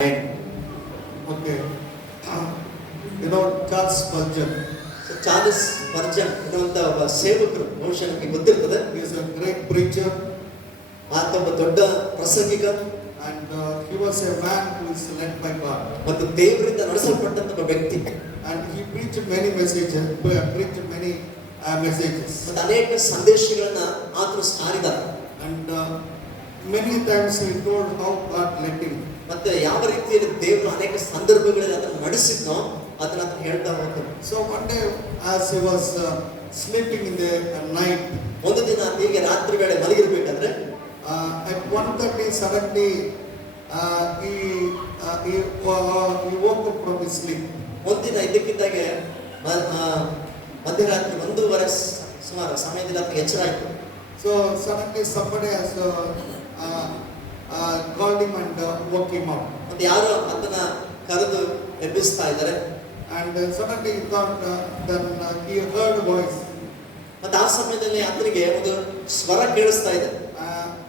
Okay. Charles Spurgeon. Charles ಸ್ಪರ್ಜನ್ ಎನ್ನುವಂತ ಒಬ್ಬ ಸೇವಕರು, ಬಹುಶಃ ನಮಗೆ ಗೊತ್ತಿರ್ತದೆ. He is a great preacher. ಆತ ಒಬ್ಬ ದೊಡ್ಡ ಪ್ರಸಂಗಿಕ, and he was a man who is led by God. ಮತ್ತು ದೇವರಿಂದ ನಡೆಸಲ್ಪಟ್ಟಂತ ಒಬ್ಬ ವ್ಯಕ್ತಿ. And he preached many messages. ಮತ್ತು ಅನೇಕ ಸಂದೇಶಗಳನ್ನ ಆತನು ಸಾರಿದ. And many times he told how God led him. ಮತ್ತೆ ಯಾವ ರೀತಿಯಲ್ಲಿ ದೇವರು ಅನೇಕ ಸಂದರ್ಭಗಳಲ್ಲಿ ಅದನ್ನು ನಡೆಸಿದ್ನೋ ಅದನ್ನ ಹೇಳ್ತಾ ಹೋಗ್ತಾನೆ. So one day as he was sleeping in the night, ಒಂದು ದಿನ ಹೀಗೆ ರಾತ್ರಿ ವೇಳೆ ಮಲಗಿರ್ಬೇಕಾದ್ರೆ at 1:30 suddenly he woke up from his sleep. ಒಂದಿನ ಇದ್ದಕ್ಕಿದ್ದಾಗೆ ಮಧ್ಯರಾತ್ರಿ 1:30 ಸುಮಾರು ಸಮಯದಲ್ಲಿ ಆತನಿಗೆ ಎಚ್ಚರ ಆಯಿತು. So suddenly somebody has called him and woke him up. ಮತ್ತೆ ಯಾರೋ ಅದನ್ನ ಕರೆದು ಎಬ್ಬಿಸ್ತಾ ಇದ್ದಾರೆ. And suddenly he thought then he heard a voice. ಮತ್ತೆ ಆ ಸಮಯದಲ್ಲಿ ಆತನಿಗೆ ಒಂದು ಸ್ವರ ಕೇಳಿಸ್ತಾ ಇದೆ.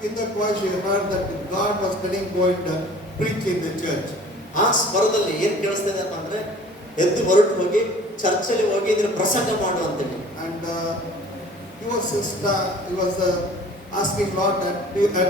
In that voice he heard that God was telling go and preach in the church. ಆ ಸ್ವರದಲ್ಲಿ ಏನ್ ಕೇಳಿಸ್ತಾ ಇದೆಪ್ಪ ಅಂದ್ರೆ, ಎದ್ದು ಹೊರಟು ಹೋಗಿ ಚರ್ಚಲ್ಲಿ ಹೋಗಿ ಇದನ್ನ ಪ್ರಸಂಗ ಮಾಡು ಅಂತೇಳಿ. And he was asking Lord at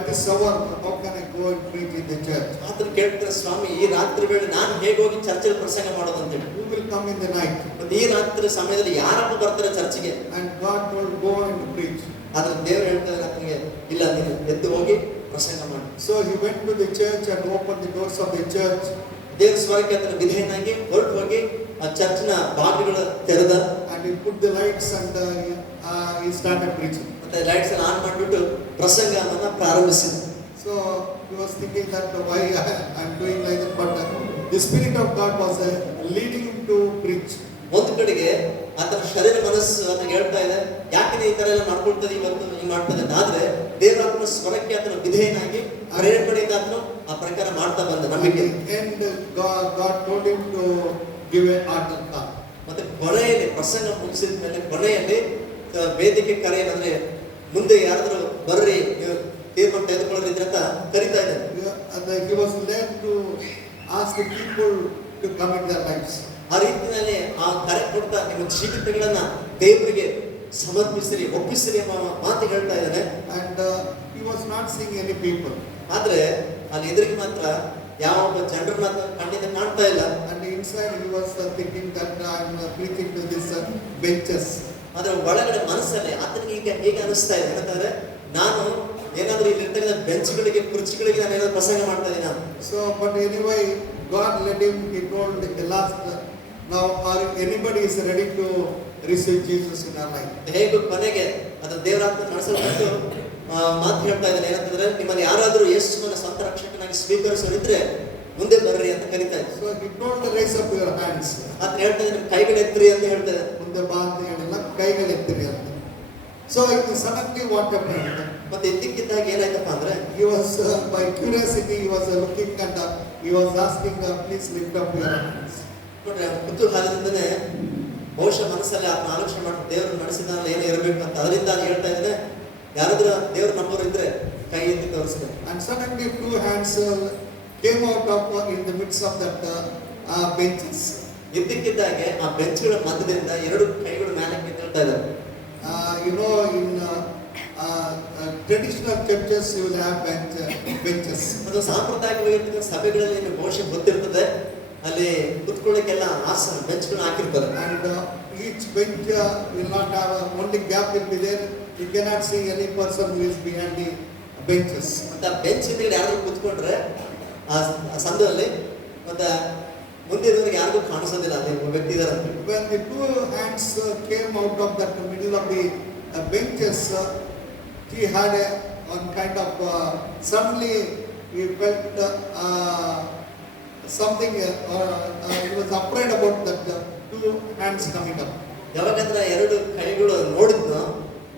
this hour how can I go and preach in the church. ಆತನು ಕೇಳ್ತಾರೆ, ಸ್ವಾಮಿ ಈ ರಾತ್ರಿ ವೇಳೆ ನಾನು ಹೇಗೆ ಹೋಗಿ ಚರ್ಚಲ್ಲಿ ಪ್ರಸಂಗ ಮಾಡೋದು ಅಂತೇಳಿ. Who will come in the night? ಮತ್ತೆ ಈ ರಾತ್ರಿ ಸಮಯದಲ್ಲಿ ಯಾರಪ್ಪ ಬರ್ತಾರೆ ಚರ್ಚಿಗೆ? And God told go and preach. ಆದ್ರೆ ದೇವರು ಹೇಳ್ತಾರೆ ಆತನಿಗೆ, ಇಲ್ಲ ನೀನು ಎದ್ದು ಹೋಗಿ ಪ್ರಸಂಗ ಮಾಡು. So he went to the church and opened the doors of the church. ದೇವರ ಸ್ವರಕ್ಕೆ ಆತನ ವಿಧೇಯನಾಗಿ ಹೊರಟು ಹೋಗಿ ಆ ಚರ್ಚಿನ ಬಾಗಿಲುಗಳು ತೆರೆದ. And he put the lights and he started preaching. ಮತ್ತೆ ಲೈಟ್ಸ್ ಆನ್ ಮಾಡಿಬಿಟ್ಟು ಪ್ರಸಂಗವನ್ನ ಪ್ರಾರಂಭಿಸಿದ. So he was thinking that why I am doing like that, but the Spirit of God was leading him to preach. ಒಂದು ಕಡೆಗೆ ಆತನ ಶರೀರ ಮನಸ್ಸು ಆತನಿಗೆ ಹೇಳ್ತಾ ಇದೆ, ಯಾಕೆ ಈ ತರ ಎಲ್ಲ ಮಾಡ್ಕೊಳ್ತದೆ ಇವತ್ತು ಹಿಂಗ್ ಮಾಡ್ತದೆ. ಆದ್ರೆ ದೇವರಾತ್ಮ ಸ್ವರಕ್ಕೆ ಆತನ ವಿಧೇಯನಾಗಿ ಪ್ರೇರಣೆಯಿಂದ ಆತನು ಆ ಪ್ರಕಾರ ಮಾಡ್ತಾ ಬಂದ ನಂಬಿಕೆ. And God told him to give an altar call. ಮತ್ತೆ ಕೊನೆಯಲ್ಲಿ ಪ್ರಸಂಗ ಮುಗಿಸಿದ ಮೇಲೆ ಕೊನೆಯಲ್ಲಿ ವೇದಿಕೆ ಕರೆ ಅಂದ್ರೆ ಮುಂದೆ ಯಾರಾದ್ರೂ ಬರ್ರಿ ನೀವು ತೀರ್ಮಾನ ತೆಗೆದುಕೊಳ್ಳೋರಿದ್ರೆ ಅಂತ ಕರಿತಾ ಇದ್ದಾರೆ. He was led to ask the people to come in their lives. ಆ ರೀತಿಯಲ್ಲಿ ಆ ಕರೆ ಕೊಡ್ತಾ ನಿಮ್ಮ ಜೀವಿತಗಳನ್ನ ದೇವರಿಗೆ ಸಮರ್ಪಿಸಿರಿ, ಒಪ್ಪಿಸಿರಿ ಎಂಬ ಮಾತು ಹೇಳ್ತಾ ಇದ್ದಾನೆ. And he was not seeing any people. ಆದ್ರೆ ಅಲ್ಲಿ ಎದುರಿಗೆ ಮಾತ್ರ ಯಾವ ಒಬ್ಬ ಜನರನ್ನ ಖಂಡಿತ ಕಾಣ್ತಾ ಇಲ್ಲ. And inside he was thinking that I am preaching to this benches. ಆದ್ರೆ ಒಳಗಡೆ ಮನಸ್ಸಲ್ಲಿ ಆತನಿಗೆ ಈಗ ಹೇಗೆ ಅನಿಸ್ತಾ ಇದೆ ಅಂತಂದ್ರೆ, ನಾನು ಏನಾದ್ರೂ ಇಲ್ಲಿ ಇರ್ತಕ್ಕಂಥ ಬೆಂಚ್ಗಳಿಗೆ ಕುರ್ಚಿಗಳಿಗೆ ನಾನು ಏನಾದ್ರು ಪ್ರಸಂಗ ಮಾಡ್ತಾ ಇದ್ದೀನಿ. So but anyway God led him. He told the last now or anybody is ready to receive Jesus in our life. ಹೇಗೂ ಕೊನೆಗೆ ಅದು ದೇವರಾತ್ಮ ನಡೆಸಲ್ಪಟ್ಟು ಮಾತು ಹೇಳ್ತಾ ಇದ್ದಾನೆ ಏನಂತಂದ್ರೆ, ನಿಮ್ಮಲ್ಲಿ ಯಾರಾದ್ರೂ ಯೇಸುವನ್ನ ಸ್ವಂತ ರಕ್ಷಕನಾಗಿ ಸ್ವೀಕರಿಸೋರಿದ್ರೆ ಮುಂದೆ ಬರ್ರಿ ಅಂತ ಕರೀತಾ ಇದ್ದಾರೆ. So he told to raise up your hands. ಅಂತ ಹೇಳ್ತಾ ಇದ್ದಾರೆ, ಕೈಗಳು ಎತ್ತಿರಿ ಅಂತ ಹೇಳ್ತಾರೆ. ಮುಂದೆ ಬಾ ಅಂತ ಹೇಳಿಲ್ಲ, ಕೈಗಳು ಎತ್ತಿರಿ ಅಂತ. So suddenly what happened? ಮತ್ತೆ ಇದ್ದಕ್ಕಿದ್ದಾಗ ಏನಾಯ್ತಪ್ಪ ಅಂದ್ರೆ, He was by curiosity he was looking and he was asking please lift up your hands. ನೋಡ್ರಿ, ಕುತೂಹಲದಿಂದನೇ ಬಹುಶಃ ಮನಸ್ಸಲ್ಲಿ ಆತ್ಮ ಆಲೋಚನೆ ಮಾಡ್ತಾರೆ, ದೇವರು ನಡೆಸಿದ ಏನು ಇರಬೇಕು ಅಂತ. ಅದರಿಂದ ಹೇಳ್ತಾ ಇದ್ದಾನೆ, ಯಾರಾದ್ರೂ ದೇವ್ರು ನಂಬೋರು ಇದ್ರೆ ಕೈ ಎತ್ತಿ ತೋರಿಸಿದೆ. And suddenly two hands came out of in the midst of that benches. ಇದ್ದಕ್ಕಿದ್ದಾಗೆ ಆ ಬೆಂಚ್ಗಳ ಮಧ್ಯದಿಂದ ಎರಡು ಕೈಗಳು ಮೇಲೆ ಎದ್ದೇಳ್ತಾ ಇದ್ದಾರೆ. In traditional churches you will have benches. ಅದು ಸಾಂಪ್ರದಾಯಿಕವಾಗಿರ್ತಕ್ಕಂಥ ಸಭೆಗಳಲ್ಲಿ ನಿಮಗೆ ಬಹುಶಃ ಗೊತ್ತಿರ್ತದೆ, ಅಲ್ಲಿ ಕುತ್ಕೊಳ್ಳೋಕೆಲ್ಲ ಆಸನ ಬೆಂಚ್ಗಳನ್ನ ಹಾಕಿರ್ತಾರೆ. And each bench will not have only gap will be there. You cannot see any person who is behind the benches. ಮತ್ತೆ ಆ ಬೆಂಚ್ ಹಿಂದೆ ಯಾರಾದ್ರೂ ಕುತ್ಕೊಂಡ್ರೆ ಆ ಸಂದರ್ಭದಲ್ಲಿ ಮತ್ತೆ ಮುಂದೆ ಇರೋರಿಗೆ ಯಾರಿಗೂ ಕಾಣಿಸೋದಿಲ್ಲ ಅಲ್ಲಿ ಒಬ್ಬ ವ್ಯಕ್ತಿ ಇದ್ದಾರೆ. When the two hands came out of that middle of the benches, he had one kind of suddenly he felt something he was afraid about that two hands coming up. ಯಾವಾಗಂದ್ರೆ ಎರಡು ಕೈಗಳು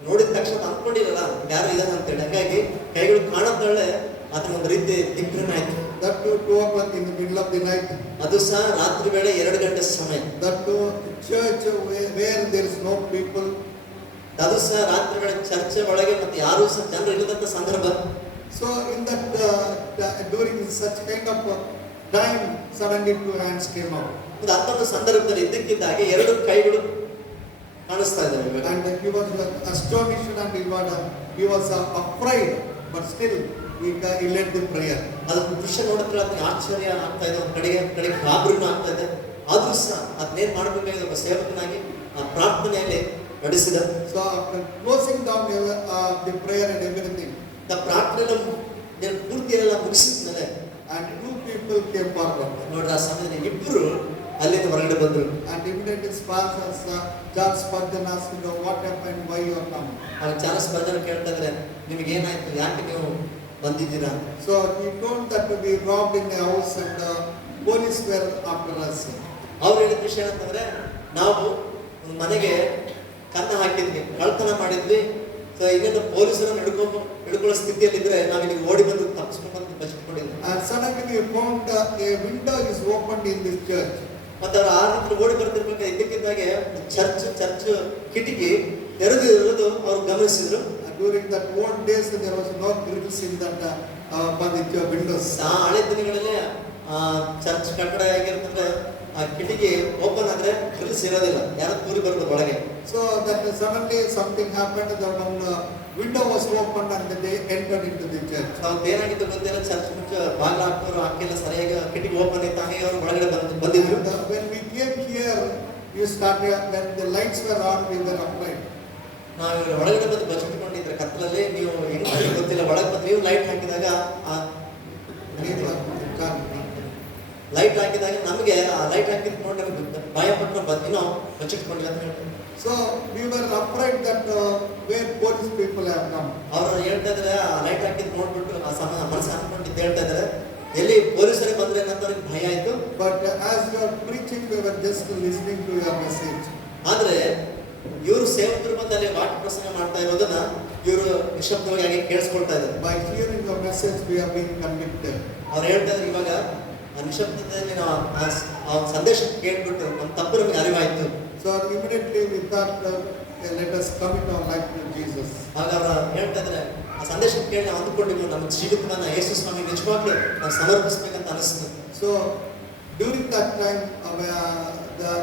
ನೋಡಿದ ತಕ್ಷಣ ಅಂದ್ಕೊಂಡಿರಲ್ಲ ಯಾರು ಇದಾರೆ ಅಂತೇಳಿ, ಹಾಗಾಗಿ ಕೈಗಳು ಕಾಣೋದ್ರಲ್ಲೇ ಅದನ್ನ ಒಂದು ರೀತಿ ದಿಗ್ಭ್ರಮೆ ಆಯ್ತು. That too 2 o'clock in the middle of the night. ಅದು ಸಹ ರಾತ್ರಿ ವೇಳೆ 2 ಗಂಟೆ ಸಮಯ. That too church where there is no people. ಅದು ಸಹ ರಾತ್ರಿ ವೇಳೆ ಚರ್ಚೆ ಒಳಗೆ ಮತ್ತೆ ಯಾರು ಸಹ ಜನರು ಇಲ್ಲದಂತ ಸಂದರ್ಭ. So in that during such kind of time, suddenly two hands came out. ಒಂದು ಅಂಥೊಂದು ಸಂದರ್ಭದಲ್ಲಿ ಇದ್ದಕ್ಕಿದ್ದಾಗೆ ಎರಡು ಕೈಗಳು ಕಾಣಿಸ್ತಾ ಇದ್ದಾವೆ ಇವಾಗ. And he was astonished and he was afraid, but still he led the prayer. ಅದು ದೃಶ್ಯ ನೋಡಿದ್ರೆ ಅದಕ್ಕೆ ಆಶ್ಚರ್ಯ ಆಗ್ತಾ ಇದೆ, ಒಂದು ಕಡೆಗೆ ಗಾಬರಿನೂ ಆಗ್ತಾ ಇದೆ. ಆದ್ರೂ ಸಹ ಅದನ್ನೇನ್ ಮಾಡಬೇಕಾಗಿದೆ ಒಬ್ಬ ಸೇವಕನಾಗಿ ಆ ಪ್ರಾರ್ಥನೆಯಲ್ಲಿ ನಡೆಸಿದ. So after closing down the prayer and everything, ಪ್ರಾರ್ಥನೆ ಪೂರ್ತಿ ಎಲ್ಲ ಮುಗಿಸಿದ ಮೇಲೆ and two people came forward. ನೋಡ್ರಿ ಆ ಸಮಯದಲ್ಲಿ ಇಬ್ಬರು ಅಲ್ಲಿಂದ ಹೊರಗಡೆ ಬಂದ್ರು. And immediately Charles Spurgeon asked him, what happened, why you are come? ಆಗ ಚಾರ್ಲ್ಸ್ ಸ್ಪರ್ಜನ್ ಕೇಳ್ತಾ ಇದ್ರೆ, ನಿಮಗೆ ಏನಾಯ್ತು, ಯಾಕೆ ನೀವು ಬಂದಿದ್ದೀರಾ? So he told that we robbed in the house and police were after us. ಅವ್ರು ಹೇಳಿದ ವಿಷಯ ಏನಂತಂದ್ರೆ, ನಾವು ಮನೆಗೆ ಕನ್ನ ಹಾಕಿದ್ವಿ, ಕಳ್ತನ ಮಾಡಿದ್ವಿ, ಸೊ ಇನ್ನೇನು ಪೊಲೀಸರನ್ನು ಹಿಡ್ಕೊಳ್ಳೋ ಸ್ಥಿತಿಯಲ್ಲಿದ್ರೆ ನಾವು ಇಲ್ಲಿ ಓಡಿ ಬಂದು ತಪ್ಪಿಸ್ಕೊಂಡು ಬಂದು ಬಚ್ಚಿಟ್ಕೊಂಡಿದ್ವಿ. And suddenly we found a window is opened in this church. ಮತ್ತೆ ಅವ್ರು ಆ ರೀತಿ ಓಡಿ ಬರ್ತಿರ್ಬೇಕಾದ್ರೆ ಇದ್ದಕ್ಕಿದ್ದಾಗೆ ಚರ್ಚ್ ಕಿಟಕಿ ತೆರೆದಿರೋದು ಅವ್ರು ಗಮನಿಸಿದ್ರು. During that old days there was no grills in that windows. ಆ ಹಳೆ ದಿನಗಳಲ್ಲಿ ಚರ್ಚ್ ಕಟ್ಟಡ ಹೇಗಿರ್ತಂದ್ರೆ ಆ ಕಿಟಕಿ ಓಪನ್ ಆದ್ರೆ ಗ್ರಿಲ್ಸ್ ಇರೋದಿಲ್ಲ, ಯಾರು ತೂರಿ ಬರ್ಬೋದು ಒಳಗೆ. So that suddenly something happened, the one window was opened and they entered into the church. ಏನಾಗಿತ್ತು ಗೊತ್ತಿಲ್ಲ, ಚರ್ಚ್ ಮುಚ್ಚ ಬಾಗಿಲು ಹಾಕೋರು ಹಾಕಿಲ್ಲ, ಸರಿಯಾಗಿ ಕಿಟಕಿ ಓಪನ್ ಇತ್ತು, ಹಾಗೆ ಅವರು ಒಳಗಡೆ ಬಂದಿದ್ರು. When we came here, you started, when the lights were on, we were afraid. ನಾವು ಒಳಗಡೆ ಬಂದು ಬಚ್ಚಿಟ್ಕೊಂಡಿದ್ರೆ ಕತ್ತಲಲ್ಲಿ, ನೀವು ಹೆಂಗ್ ಗೊತ್ತಿಲ್ಲ, ಒಳಗೆ ಬಂದು ನೀವು ಲೈಟ್ ಹಾಕಿದಾಗ ನಮಗೆ ಆ ಲೈಟ್ ಹಾಕಿದ್ ನೋಡಿ ಭಯ ಪಟ್ಟು ಬಂದಿನೋ ಬಚ್ಚಿಟ್ಕೊಂಡಿಲ್ಲ ಅಂತ ಹೇಳ್ತಾರೆ. So we were afraid that where police people have come. ಅವರು ಹೇಳ್ತಾ ಇದ್ರೆ ಆ ಲೈಟ್ ಹಾಕಿದ್ ನೋಡ್ಬಿಟ್ಟು ಆ ಮನಸ್ಸು ಅನ್ಕೊಂಡಿದ್ದು ಹೇಳ್ತಾ ಇದ್ದಾರೆ, ಎಲ್ಲಿ ಪೊಲೀಸರಿಗೆ ಬಂದ್ರೆ ಅಂತ ಅವ್ರಿಗೆ ಭಯ ಆಯ್ತು. But as you are preaching, we were just listening to your message. ಆದ್ರೆ ಇವರು ಸೇವಕರು ಬಂದು ಅಲ್ಲಿ ವಾಕ್ಯ ಪ್ರಸಂಗ ಮಾಡ್ತಾ ಇರೋದನ್ನ ಇವರು ನಿಶಬ್ದವಾಗಿ ಹಾಗೆ ಕೇಳಿಸ್ಕೊಳ್ತಾ ಇದ್ದಾರೆ. By hearing your message, we have been convicted. ಅವ್ರು ಹೇಳ್ತಾ ಇದ್ರು, ಇವಾಗ ಆ ನಿಶಬ್ದದಲ್ಲಿ ನಾವು ಆ ಸಂದೇಶ ಕೇಳ್ಬಿಟ್ಟು ನಮ್ಮ ತಪ್ಪು ನಮಗೆ ಅರಿವಾಯ್ತು. So immediately we thought, let us commit our life to Jesus. ಆಗ ಅವರು ಹೇಳ್ತಾ ಇದ್ರೆ, ಆ ಸಂದೇಶ ಕೇಳಿ ನಾವು ಅಂದುಕೊಂಡಿದ್ವಿ ನಮ್ಮ ಜೀವಿತವನ್ನ ಯೇಸು ಸ್ವಾಮಿ ನಿಜವಾಗ್ಲೂ ನಾವು ಸಮರ್ಪಿಸಬೇಕಂತ ಅನಿಸ್ತು. So during that time,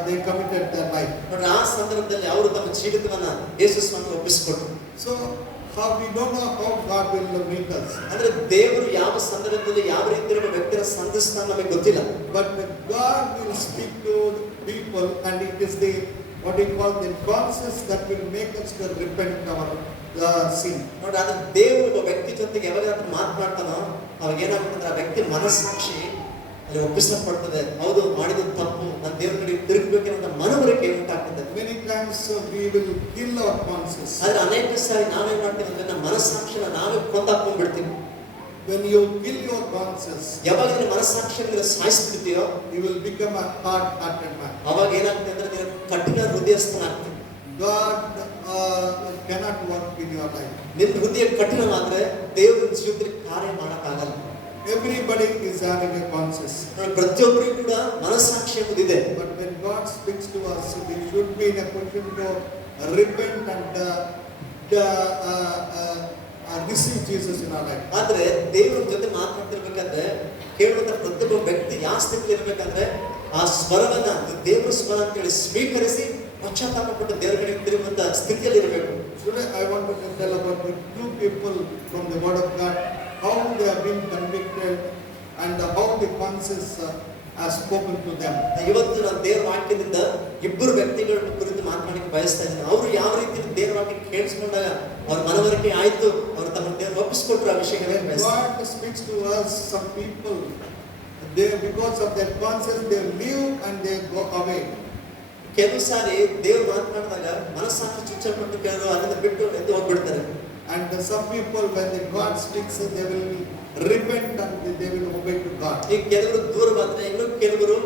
they committed their life. ನೋಡ್ರಿ ಆ ಸಂದರ್ಭದಲ್ಲಿ ಅವರು ತಮ್ಮ ಜೀವಿತವನ್ನ ಯೇಸು ಸ್ವಾಮಿ ಒಪ್ಪಿಸಿಕೊಟ್ರು. So we don't know how God will meet us. ಅಂದ್ರೆ ದೇವರು ಯಾವ ಸಂದರ್ಭದಲ್ಲಿ ಯಾವ ರೀತಿ ಒಬ್ಬ ವ್ಯಕ್ತಿಯ ಸಂಧಿಸ್ತಾನೆ ನಮಗೆ ಗೊತ್ತಿಲ್ಲ. But God will speak to people, and it is the what we call the conscience that will make us to repent our sin. ನೋಡ್ರಿ ಅದು ದೇವರು ಒಬ್ಬ ವ್ಯಕ್ತಿ ಜೊತೆಗೆ ಯಾವಾಗ ಮಾತನಾಡ್ತಾನೋ ಅವಾಗ ಏನಾಗ್ತದೆ, ಆ ವ್ಯಕ್ತಿ ಮನಸ್ಸಾಕ್ಷಿ ಅಲ್ಲಿ ಒಪ್ಪಿಸಲ್ಪಡ್ತದೆ. ಹೌದು, ಮಾಡಿದ ತಪ್ಪು, ನಾನು ದೇವ್ರ ಕಡೆ ತಿರುಗಬೇಕನ್ನೋ ಮನವರಿಕೆ ಉಂಟಾಗ್ತದೆ. Many times we will kill our conscience. ಆದ್ರೆ ಅನೇಕ ಸಾರಿ ನಾವೇನ್ ಮಾಡ್ತೀವಿ ಅಂದ್ರೆ ನಮ್ಮ ಮನಸ್ಸಾಕ್ಷಿನ ನಾವೇ ಕೊಂದಾಕೊಂಡ್ಬಿಡ್ತೀವಿ. When you kill your conscience, ಯಾವಾಗ ನಿನ್ನ ಮನಸ್ಸಾಕ್ಷಿಯನ್ನು ಸಾಯಿಸ್ಬಿಡ್ತೀಯೋ you will become a hard-hearted man. ಅವಾಗ ಏನಾಗ್ತದೆ ಅಂದ್ರೆ ನೀನು ಕಠಿಣ ಹೃದಯಸ್ಥನಾಗ್ತೀವಿ. God cannot work in your life. ನಿನ್ನ ಹೃದಯ ಕಠಿಣವಾದ್ರೆ ದೇವರ ಜೀವಿತದಲ್ಲಿ ಕಾರ್ಯ ಮಾಡಕ್ಕಾಗಲ್ಲ. Everybody is having a conscience. ಪ್ರತಿಯೊಬ್ಬರಿಗೂ ಕೂಡ ಮನಸ್ಸಾಕ್ಷಿ ಎಂಬುದಿದೆ. But when God speaks to us, we should be in a position to repent and receive Jesus in our life. ಆದ್ರೆ ದೇವರ ಜೊತೆ ಮಾತನಾಡ್ತಿರ್ಬೇಕಾದ್ರೆ ಕೇಳುವಂತ ಪ್ರತಿಯೊಬ್ಬ ವ್ಯಕ್ತಿ ಯಾವ ಸ್ಥಿತಿಯಲ್ಲಿ ಇರ್ಬೇಕಂದ್ರೆ ಆ ಸ್ವರವನ್ನ ದೇವರ ಸ್ವರ ಅಂತೇಳಿ ಸ್ವೀಕರಿಸಿ ಪಶ್ಚಾತ್ತಾಪಪಟ್ಟು ದೇವರ ಕಡೆ ತಿರುಗುವಂತ ಸ್ಥಿತಿಯಲ್ಲಿ ಇರಬೇಕು. Today I want to tell about the two people from the Word of God, how they have been convicted and how the conscience has spoken to them. ಇವತ್ತು ನಾನು ದೇವರ ವಾಕ್ಯದಿಂದ ಇಬ್ಬರು ವ್ಯಕ್ತಿಗಳ ಕುರಿತು ಮಾತನಾಡಕ್ಕೆ ಬಯಸ್ತಾ ಇದ್ದೀನಿ. ಅವರು ಯಾವ ರೀತಿ ದೇವರ ವಾಕ್ಯ ಕೇಳಿಸ್ಕೊಂಡಾಗ ಅವ್ರ ಮನವರಿಕೆ ಆಯ್ತು, ಅವರು ತಮ್ಮ ದೇವರು ಒಪ್ಪಿಸಿಕೊಟ್ರು ಆ ವಿಷಯಗಳನ್ನ. God speaks to us, some people, they because of their conscience they live and they go away. ಕೆಲವು ಸಾರಿ ದೇವರು ಮಾತನಾಡಿದಾಗ ಮನಸ್ಸಾಕ್ಷಿ ಚುಚ್ಚಲ್ಪಟ್ಟು ಕೆಲವರು ಅದನ್ನ ಬಿಟ್ಟು ಎದ್ದು ಹೋಗ್ಬಿಡ್ತಾರೆ. And some people, when the God speaks, they will repent and they will obey to God. ಈ ಕೆಲವರು ದೂರ ಬಂದ್ರೆ, ಇನ್ನು ಕೆಲವರು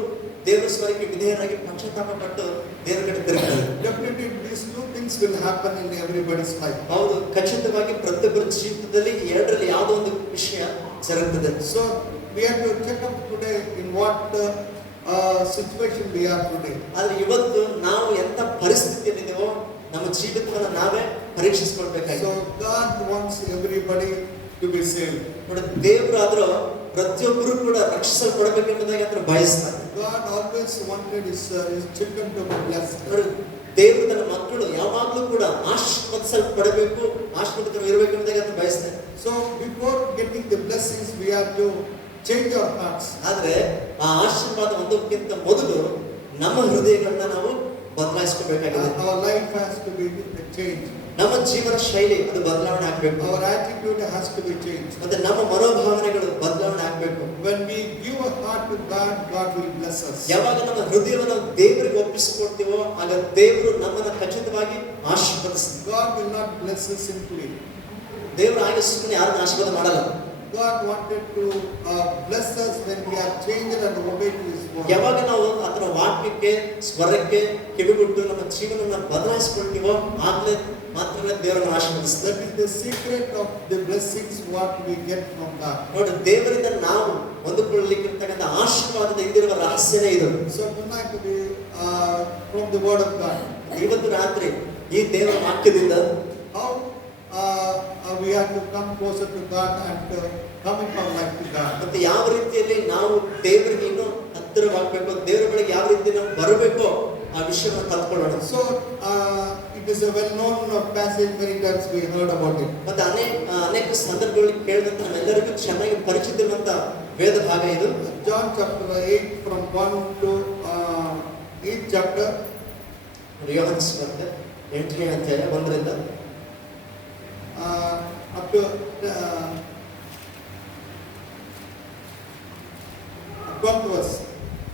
ದೇವರ ಸ್ವರಕ್ಕೆ ವಿಧೇಯರಾಗಿ ಪಶ್ಚಾತ್ತಾಪಪಟ್ಟು ದೇವರ ಕಡೆ ತಿರುಗ್ತಾರೆ. Definitely these two things will happen in everybody's life. ಹೌದು, ಖಚಿತವಾಗಿ ಪ್ರತಿಯೊಬ್ಬರ ಜೀವಿತದಲ್ಲಿ ಎರಡರಲ್ಲಿ ಯಾವುದೋ ಒಂದು ವಿಷಯ ಜరుగుತ್ತದೆ. So we have to check up today in what situation we are today. ಆದ್ರೆ ಇವತ್ತು ನಾವು ಎಂತ ಪರಿಸ್ಥಿತಿಯಲ್ಲಿದ್ದೇವೋ ನಮ್ಮ ಜೀವಿತವನ್ನ ನಾವೇ ಪರೀಕ್ಷಿಸಿಕೊಳ್ಬೇಕಾಗಿದೆ. So God wants everybody to be saved. ನೋಡಿ, ದೇವರಾದ್ರೂ ಪ್ರತಿಯೊಬ್ಬರು ಕೂಡ ರಕ್ಷಿಸಲ್ಪಡಬೇಕೆಂಬುದಾಗಿ ಆತನು ಬಯಸ್ತಾನೆ. God always wanted his children to be blessed. ನೋಡಿ, ದೇವರು ತನ್ನ ಮಕ್ಕಳು ಯಾವಾಗಲೂ ಕೂಡ ಆಶೀರ್ವದಿಸಲ್ಪಡಬೇಕು, ಆಶೀರ್ವಾದಕರು ಇರಬೇಕು ಎಂಬುದಾಗಿ ಆತನು ಬಯಸ್ತಾನೆ. So before getting the blessings, we have to change our hearts. ಆದ್ರೆ ಆ ಆಶೀರ್ವಾದ ಹೊಂದೋಕ್ಕಿಂತ ಮೊದಲು ನಮ್ಮ ಹೃದಯಗಳನ್ನ ನಾವು ಬದಲಾಯಿಸ್ಕೋಬೇಕಾಗಿದೆ. Our life has to be changed. ನಮ್ಮ ಜೀವನ ಶೈಲಿ ಅದು ಬದಲಾವಣೆ ಆಗ್ಬೇಕು. Our attitude has to be changed. ಮತ್ತೆ ನಮ್ಮ ಮನೋಭಾವನೆಗಳು ಬದಲಾವಣೆ ಆಗ್ಬೇಕು. When we give a heart to God, God will bless us. ಯಾವಾಗ ನಮ್ಮ ಹೃದಯವನ್ನು ದೇವರಿಗೆ ಒಪ್ಪಿಸಿಕೊಡ್ತೀವೋ ಆಗ ದೇವರು ನಮ್ಮನ್ನು ಖಚಿತವಾಗಿ ಆಶೀರ್ವದಿಸ್ತಾನೆ. God will not bless us simply. ದೇವರು ಹಾಗೆ ಸುಮ್ಮನೆ ಯಾರನ್ನ ಆಶೀರ್ವಾದ ಮಾಡಲ್ಲ. God wanted to bless us when we are changed and obeyed His word. ಯಾವಾಗ ನಾವು ಅದರ ವಾಕ್ಯಕ್ಕೆ ಸ್ವರಕ್ಕೆ ಕಿವಿಗೊಟ್ಟು ನಮ್ಮ ಜೀವನವನ್ನು ಬದಲಾಯಿಸಿಕೊಳ್ತೀವೋ ಆಗಲೇ ಮಾತ್ರ ದೇವರನ್ನು ಆಶೀರ್ವದಿಸ್ತಾರೆ. That is the secret of the blessings what we get from God. ನೋಡಿ, ದೇವರಿಂದ ನಾವು ಹೊಂದಿಕೊಳ್ಳಲಿಕ್ಕಿರ್ತಕ್ಕಂಥ ಆಶೀರ್ವಾದದ ಹಿಂದಿರುವ ರಹಸ್ಯನೇ ಇದು. So tonight we from the word of God. ಇವತ್ತು ರಾತ್ರಿ ಈ ದೇವರ ವಾಕ್ಯದಿಂದ How we have to come closer to God and commit our life to God. ಮತ್ತೆ ಯಾವ ರೀತಿಯಲ್ಲಿ ನಾವು ದೇವರಿಗೆ ಇನ್ನೂ ಹತ್ತಿರವಾಗಬೇಕು, ದೇವರ ಬಳಿಗೆ ಯಾವ ರೀತಿ ನಾವು ಬರಬೇಕು ಆ ವಿಷಯವನ್ನು ಕಲ್ತ್ಕೊಳ್ಳೋಣ. So it is a well-known passage. Many times we heard about it. ಮತ್ತೆ ಅನೇಕ ಸಂದರ್ಭಗಳಲ್ಲಿ ಕೇಳಿದಂತ ನಮ್ಮೆಲ್ಲರಿಗೂ ಚೆನ್ನಾಗಿ ಪರಿಚಿತವಂತ ವೇದ ಭಾಗ ಇದು. John chapter 8 from 1 to 8 chapter. ಯೋಹಾನ ಸುವಾರ್ತೆ 8ನೇ ಅಧ್ಯಾಯ 1ರಿಂದ up to 12th verse,